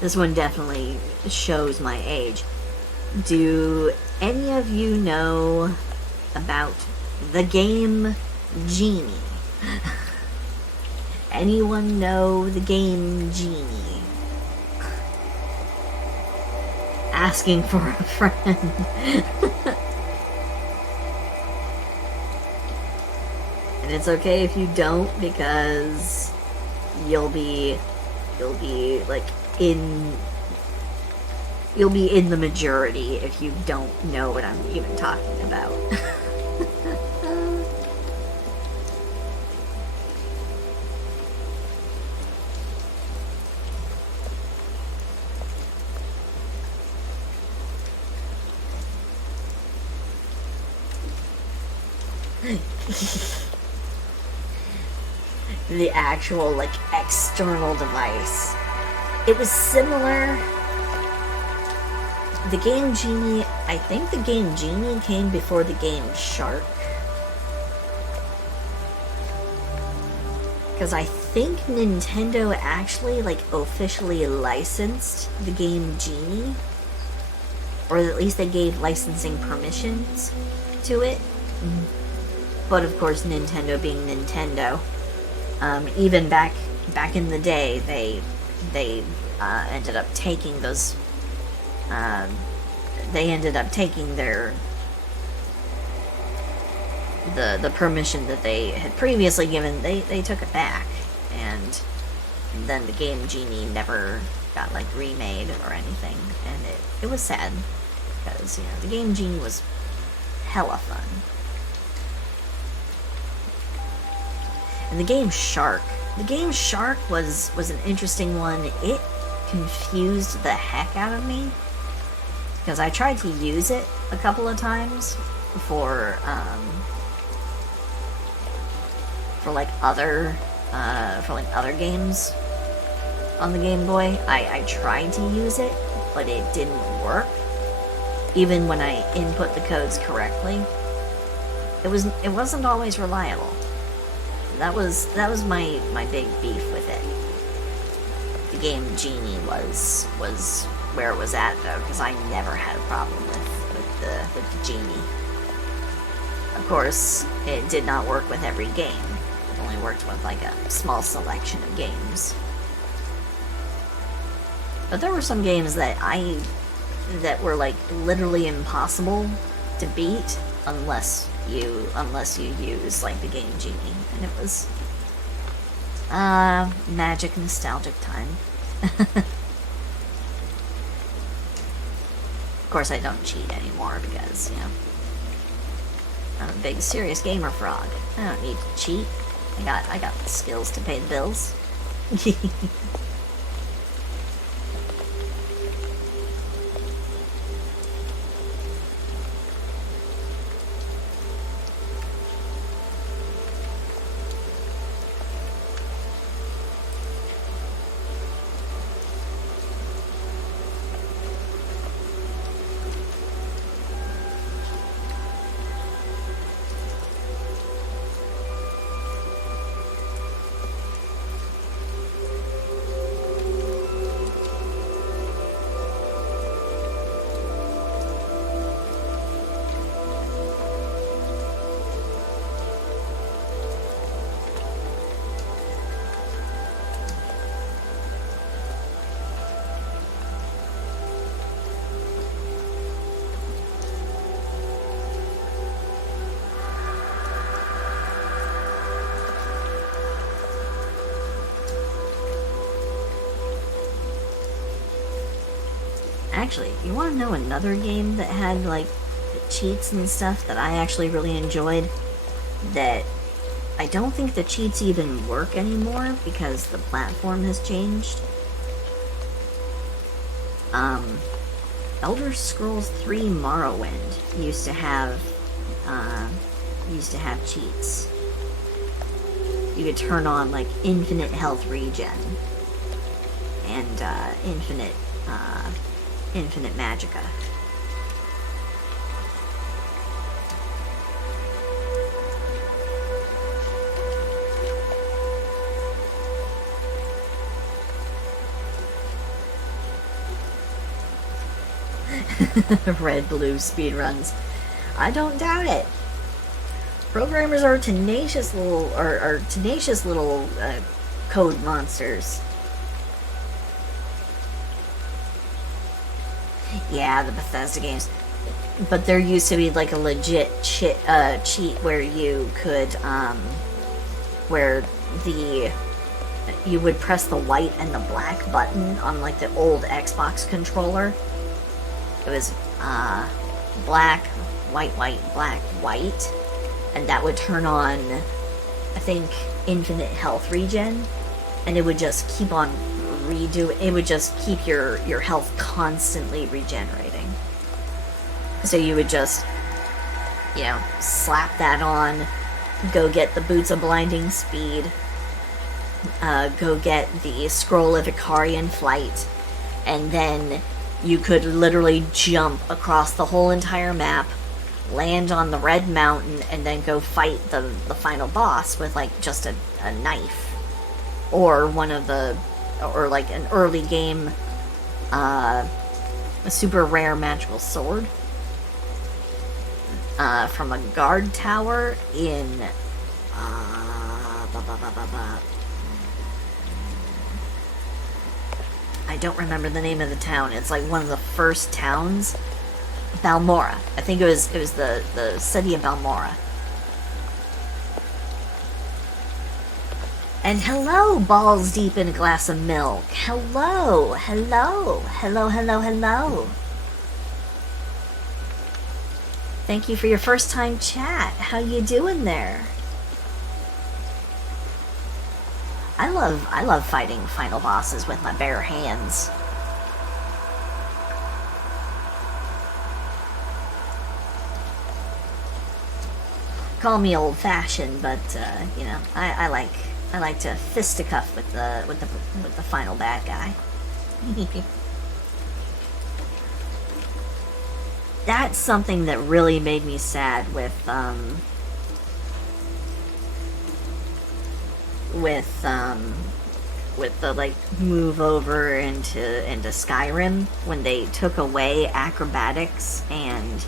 this one definitely shows my age. Do any of you know about the game Genie? Anyone know the game Genie? Asking for a friend. And it's okay if you don't, because you'll be in the majority if you don't know what I'm even talking about. The actual, like, external device. It was similar. The Game Genie, I think the Game Genie came before the Game Shark. Because I think Nintendo actually, like, officially licensed the Game Genie. Or at least they gave licensing permissions to it. But of course, Nintendo being Nintendo, even back in the day, they ended up taking those. They ended up taking their the permission that they had previously given. They took it back, and then the Game Genie never got, like, remade or anything, and it was sad because, you know, the Game Genie was hella fun. And the Game Shark was an interesting one. It confused the heck out of me because I tried to use it a couple of times for other games on the Game Boy. I tried to use it, but it didn't work. Even when I input the codes correctly, it wasn't always reliable. That was my big beef with it. The Game Genie was where it was at, though, because I never had a problem with the Genie. Of course, it did not work with every game. It only worked with, like, a small selection of games. But there were some games that were, like, literally impossible to beat unless you use, like, the Game Genie. And it was magic nostalgic time. Of course, I don't cheat anymore because, you know, I'm a big serious gamer frog. I don't need to cheat. I got the skills to pay the bills. Actually, you want to know another game that had, like, the cheats and stuff that I actually really enjoyed? That I don't think the cheats even work anymore because the platform has changed. Elder Scrolls 3 Morrowind used to have cheats. You could turn on, like, infinite health regen and infinite magicka. Red blue speedruns. I don't doubt it. Programmers are tenacious little code monsters. Yeah, the Bethesda games. But there used to be, like, a legit cheat where you could, where you would press the white and the black button on, like, the old Xbox controller. It was, black, white, black, white. And that would turn on, I think, infinite health regen. And it would just keep on it would just keep your health constantly regenerating. So you would just, you know, slap that on, go get the Boots of Blinding Speed, go get the Scroll of Icarian Flight, and then you could literally jump across the whole entire map, land on the Red Mountain, and then go fight the final boss with, like, just a knife. Or one of the... or, like, an early game, a super rare magical sword. From a guard tower in... I don't remember the name of the town. It's like one of the first towns. Balmora. I think it was the city of Balmora. And hello, balls deep in a glass of milk. Hello, hello, hello, hello, hello. Thank you for your first time chat. How you doing there? I love fighting final bosses with my bare hands. Call me old-fashioned, but you know, I like to fisticuff with the final bad guy. That's something that really made me sad with the like move over into Skyrim, when they took away acrobatics and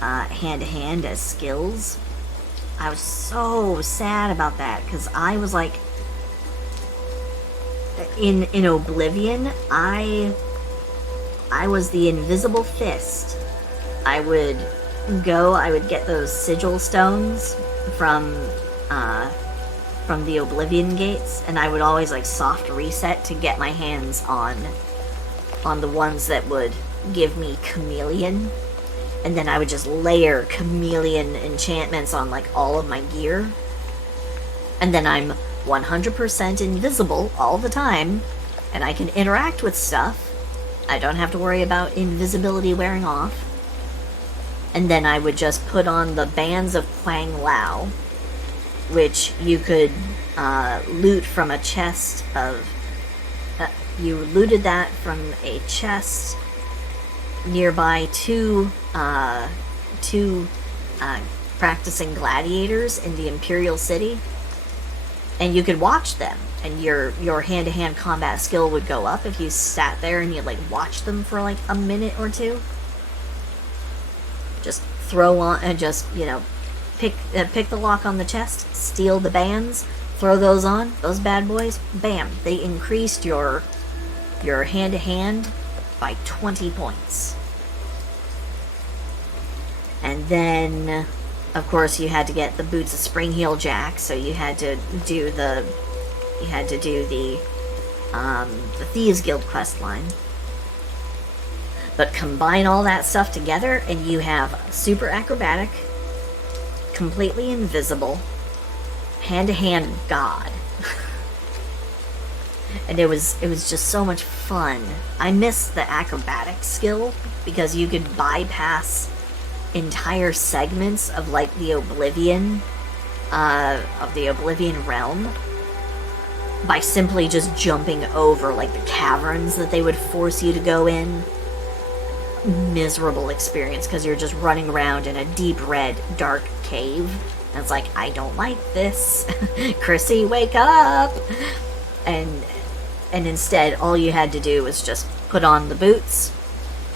hand-to-hand as skills. I was so sad about that, because I was like, in Oblivion, I was the invisible fist. I would get those sigil stones from the Oblivion gates, and I would always like soft reset to get my hands on the ones that would give me chameleon, and then I would just layer chameleon enchantments on like all of my gear, and then I'm 100% invisible all the time, and I can interact with stuff. I don't have to worry about invisibility wearing off. And then I would just put on the Bands of Quang Lao, which you could loot from a chest of... you looted that from a chest nearby two practicing gladiators in the Imperial City. And you could watch them, and your hand-to-hand combat skill would go up if you sat there and you like watched them for like a minute or two. Just throw on and just, you know, pick the lock on the chest, steal the bands, throw those on, those bad boys, bam, they increased your hand-to-hand by 20 points. And then, of course, you had to get the Boots of Springheel Jack, so you had to do the Thieves Guild quest line. But combine all that stuff together, and you have super acrobatic, completely invisible, hand-to-hand god. And it was just so much fun. I miss the acrobatic skill, because you could bypass entire segments of like the Oblivion realm by simply just jumping over like the caverns that they would force you to go in. Miserable experience, because you're just running around in a deep red dark cave, and it's like, I don't like this. Chrissy, wake up. And instead all you had to do was just put on the boots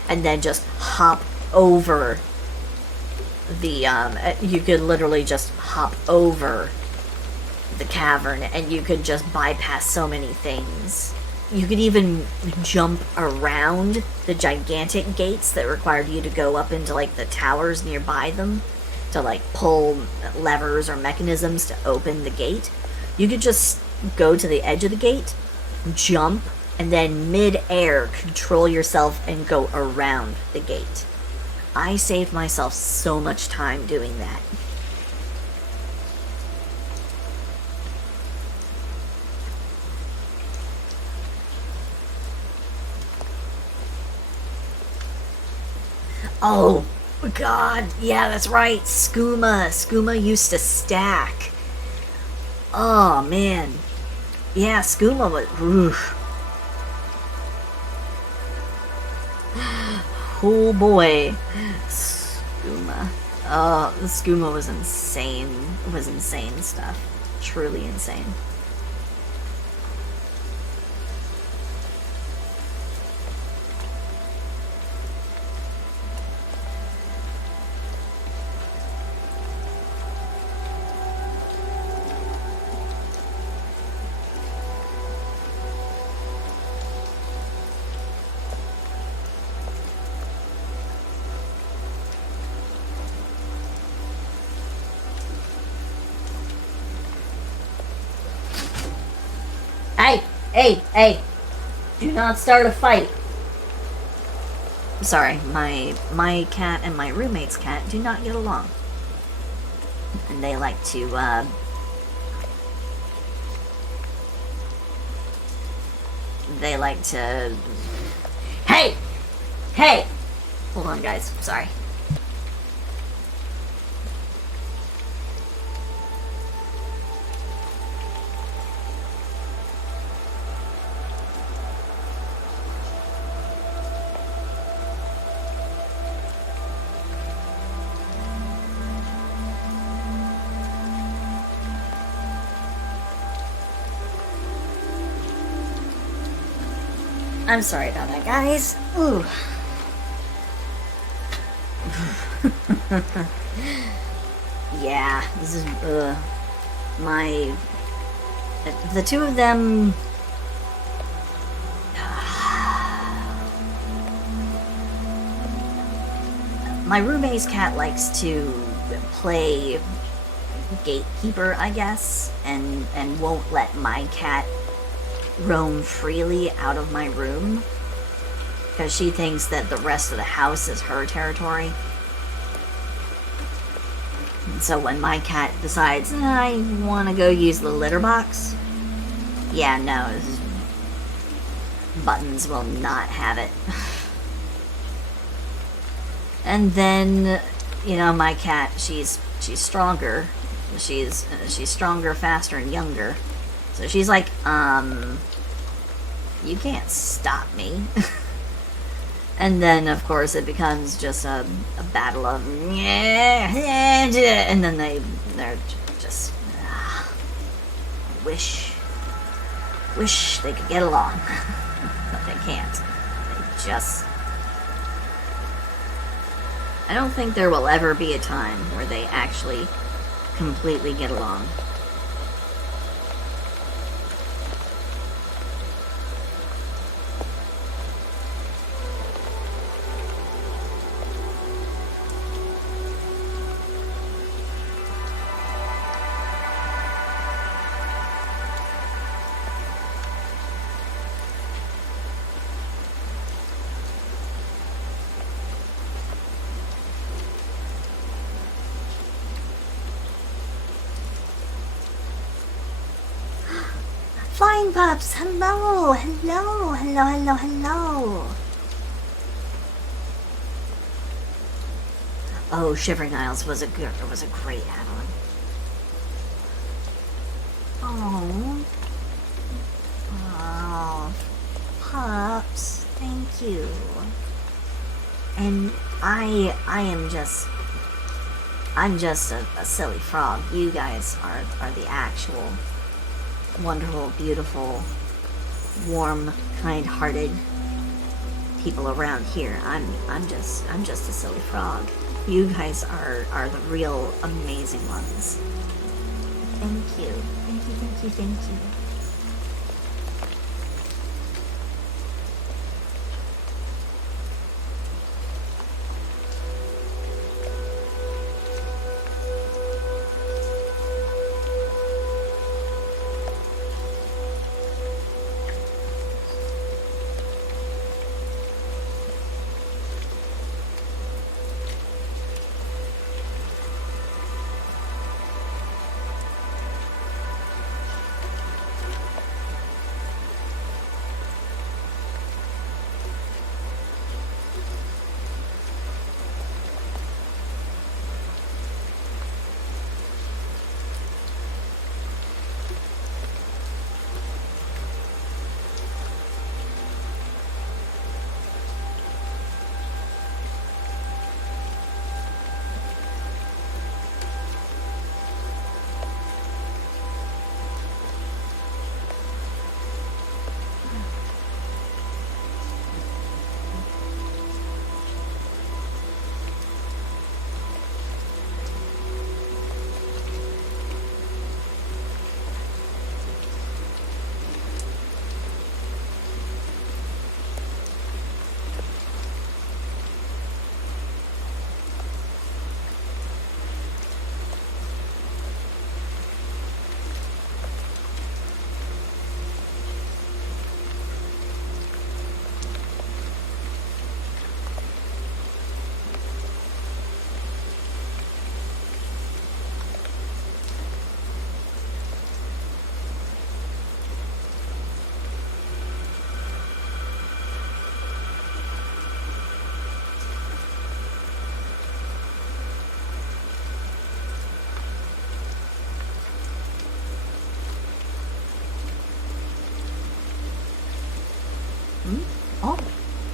and then just hop over the you could literally just hop over the cavern, and you could just bypass so many things. You could even jump around the gigantic gates that required you to go up into like the towers nearby them to like pull levers or mechanisms to open the gate. You could just go to the edge of the gate, jump, and then mid-air control yourself and go around the gate. I saved myself so much time doing that. Oh, God, yeah, that's right. Skooma used to stack. Oh, man. Yeah, Skooma was... Oof. Oh, boy. Skooma. Oh, the Skooma was insane. It was insane stuff. Truly insane. Hey! Do not start a fight. Sorry, my cat and my roommate's cat do not get along. And they like to, Hey! Hold on, guys. Sorry. I'm sorry about that, guys. Ooh. Yeah, this is, the two of them... My roommate's cat likes to play gatekeeper, I guess, and won't let my cat roam freely out of my room because she thinks that the rest of the house is her territory. And so when my cat decides, I want to go use the litter box, yeah, no, Buttons will not have it. And then, you know, my cat, she's stronger. She's stronger, faster, and younger. So she's like, you can't stop me. And then, of course, it becomes just a battle of, and then they're just, wish they could get along. But they can't. They just... I don't think there will ever be a time where they actually completely get along. Flying pups, hello. Oh, Shivering Isles was a great add-on. Oh, pups, thank you. And I'm just a silly frog. You guys are the actual wonderful, beautiful, warm, kind-hearted people around here. I'm just a silly frog. You guys are the real amazing ones. Thank you. Thank you.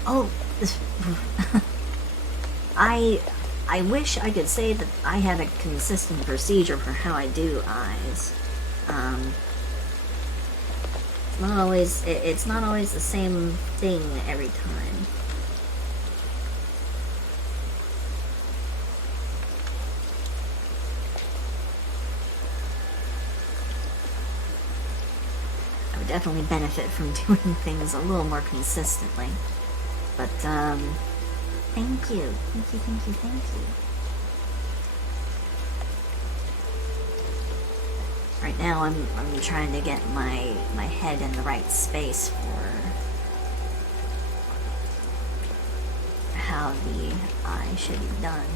Oh, I wish I could say that I had a consistent procedure for how I do eyes. It's not always the same thing every time. I would definitely benefit from doing things a little more consistently. But, thank you. Thank you. Right now, I'm trying to get my head in the right space for how the eye should be done.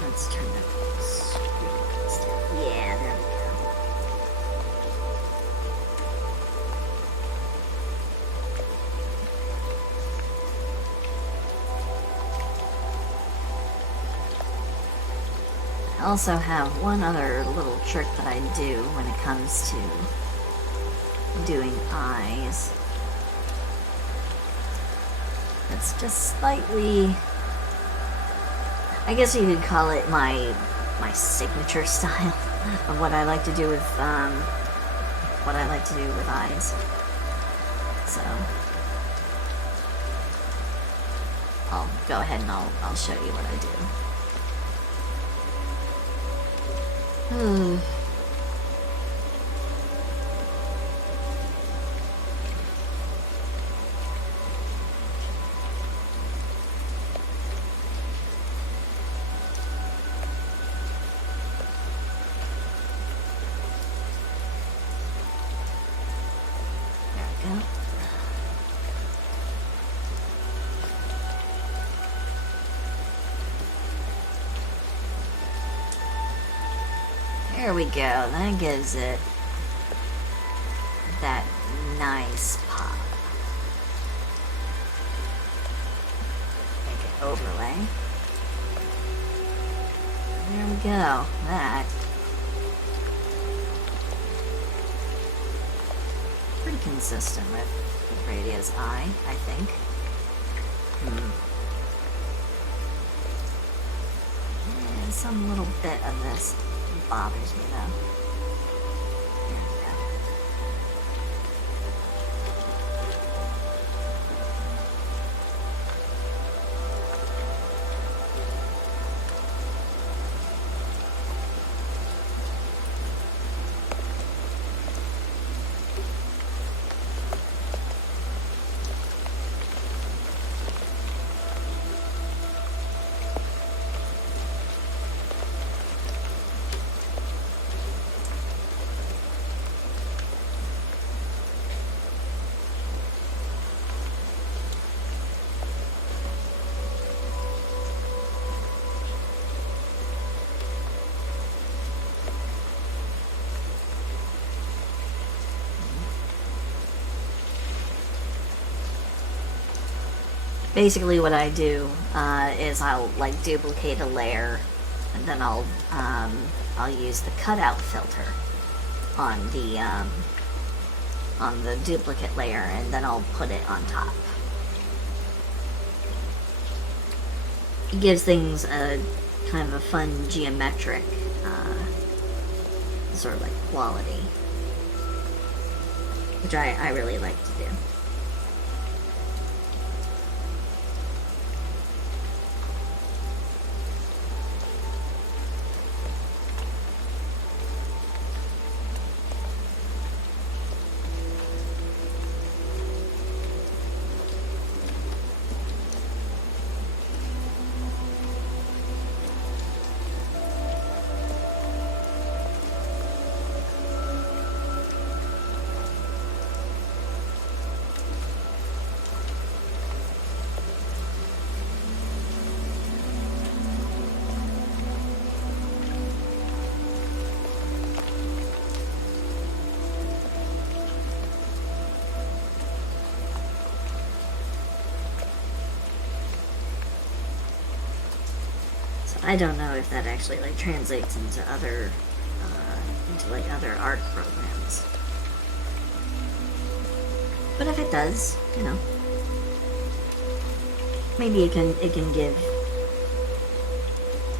Let's turn the screen down. Yeah, there we go. I also have one other little trick that I do when it comes to doing eyes. It's just slightly, I guess you could call it my signature style of what I like to do with eyes. So I'll go ahead and I'll show you what I do. There we go. That gives it that nice pop. Make it overlay. There we go. That. Pretty consistent with Radia's eye, I think. And some little bit of this bothers me though. There we go. Basically what I do is I'll like duplicate a layer and then I'll use the cutout filter on the duplicate layer and then I'll put it on top. It gives things a kind of a fun geometric sort of like quality, which I really like to do. I don't know if that actually like translates into other other art programs. But if it does, you know, maybe it can give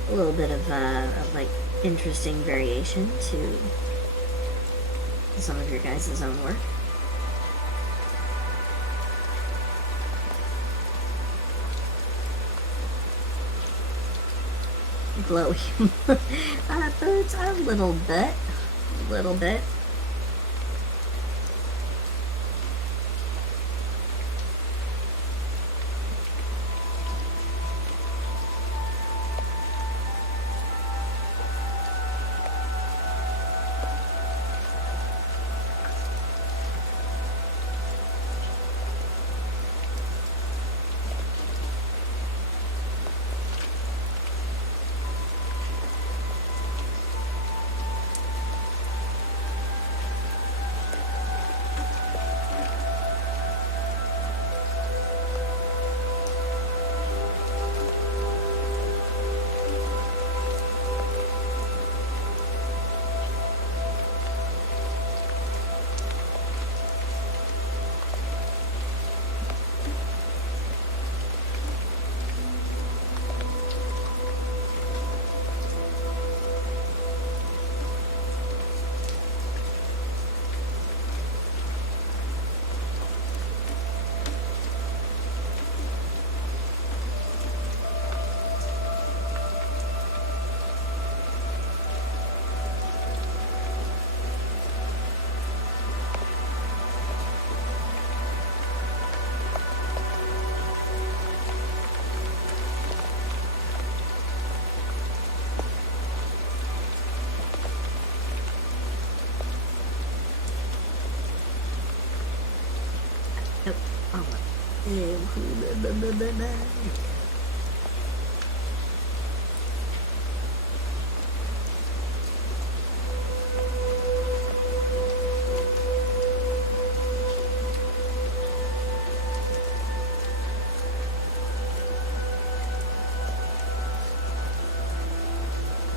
a little bit of like interesting variation to some of your guys' own work. Glowy. Birds are a little bit.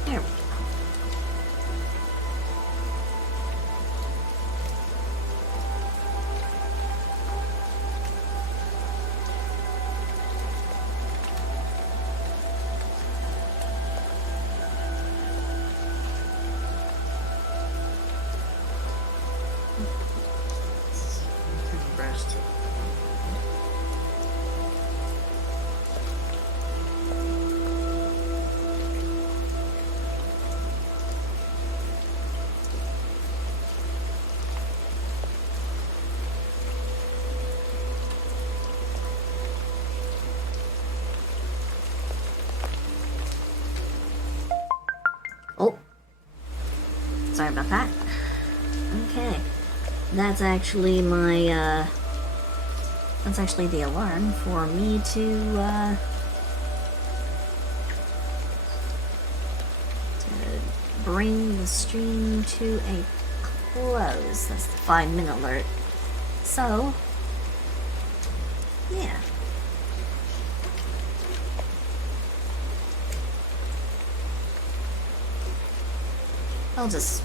There we go. Brush too. Oh, sorry about that. Okay, that's actually my, that's actually the alarm for me to bring the stream to a close. That's the 5-minute alert. So, yeah. I'll just,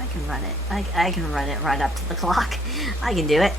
I can run it. I can run it right up to the clock. I can do it.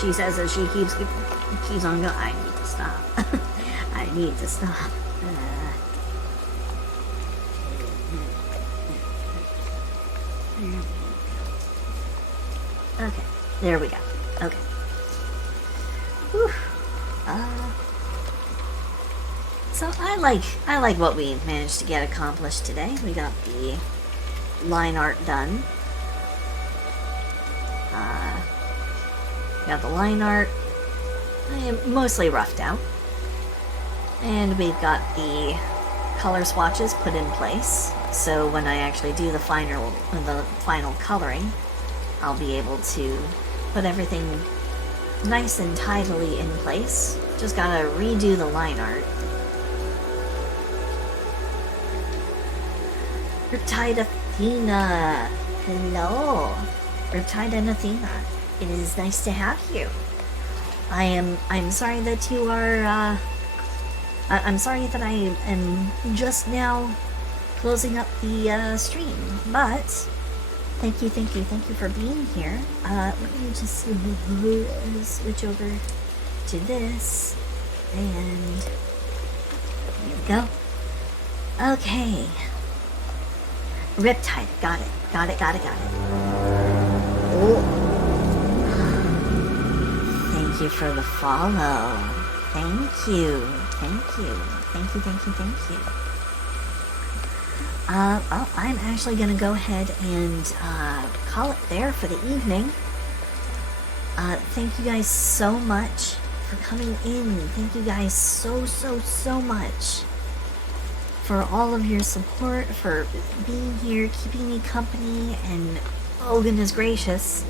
She says as she keeps on going. I need to stop. I need to stop. Okay, there we go. Okay. Whew. So I like what we managed to get accomplished today. We got the line art done. Got the line art mostly roughed out. And we've got the color swatches put in place. So when I actually do the final coloring, I'll be able to put everything nice and tidily in place. Just gotta redo the line art. Riptide Athena! Hello! Riptide and Athena. It is nice to have you. I'm sorry that you are, I'm sorry that I am just now closing up the stream, but thank you for being here. Let me just switch over to this, and there we go. Okay. Riptide, got it. Oh. Thank you for the follow. Thank you. Well, I'm actually gonna go ahead and call it there for the evening. Thank you guys so much for coming in. Thank you guys so much for all of your support, for being here, keeping me company, and oh goodness gracious,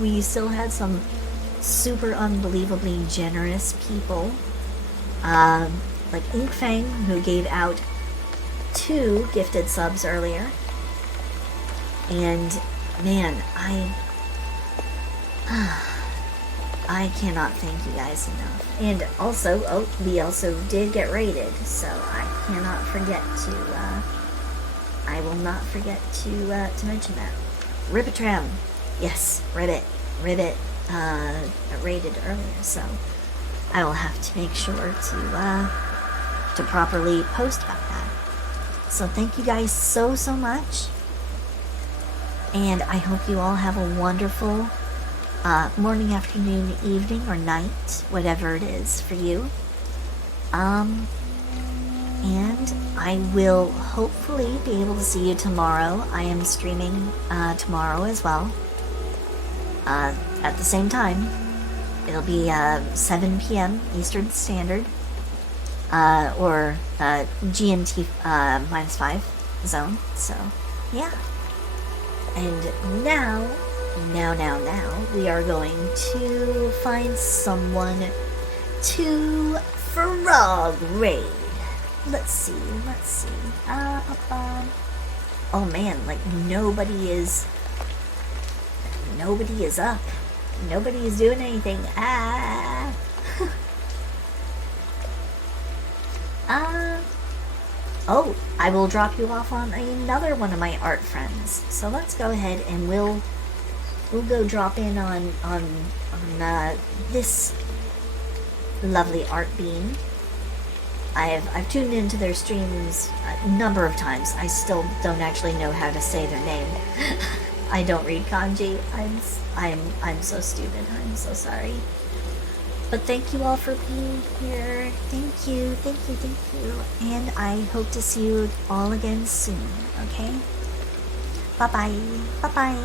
we still had some super unbelievably generous people, like Inkfang, who gave out 2 gifted subs earlier, and man, I cannot thank you guys enough. And also, we also did get rated, so I cannot forget to, I will not forget to mention that. Ripitram, yes, Ribbit, rated earlier, so I will have to make sure to properly post about that. So thank you guys so much, and I hope you all have a wonderful morning, afternoon, evening, or night, whatever it is for you. And I will hopefully be able to see you tomorrow. I am streaming tomorrow as well. At the same time. It'll be 7 p.m. Eastern Standard, or GMT -5 zone. So, yeah. And now, we are going to find someone to frog raid. Let's see. Oh man, like nobody is up. Nobody is doing anything. Oh, I will drop you off on another one of my art friends. So let's go ahead and we'll go drop in on this lovely art beam. I've tuned into their streams a number of times. I still don't actually know how to say their name. I don't read kanji. I'm so stupid. I'm so sorry. But thank you all for being here. Thank you. And I hope to see you all again soon, okay? Bye-bye. Bye-bye.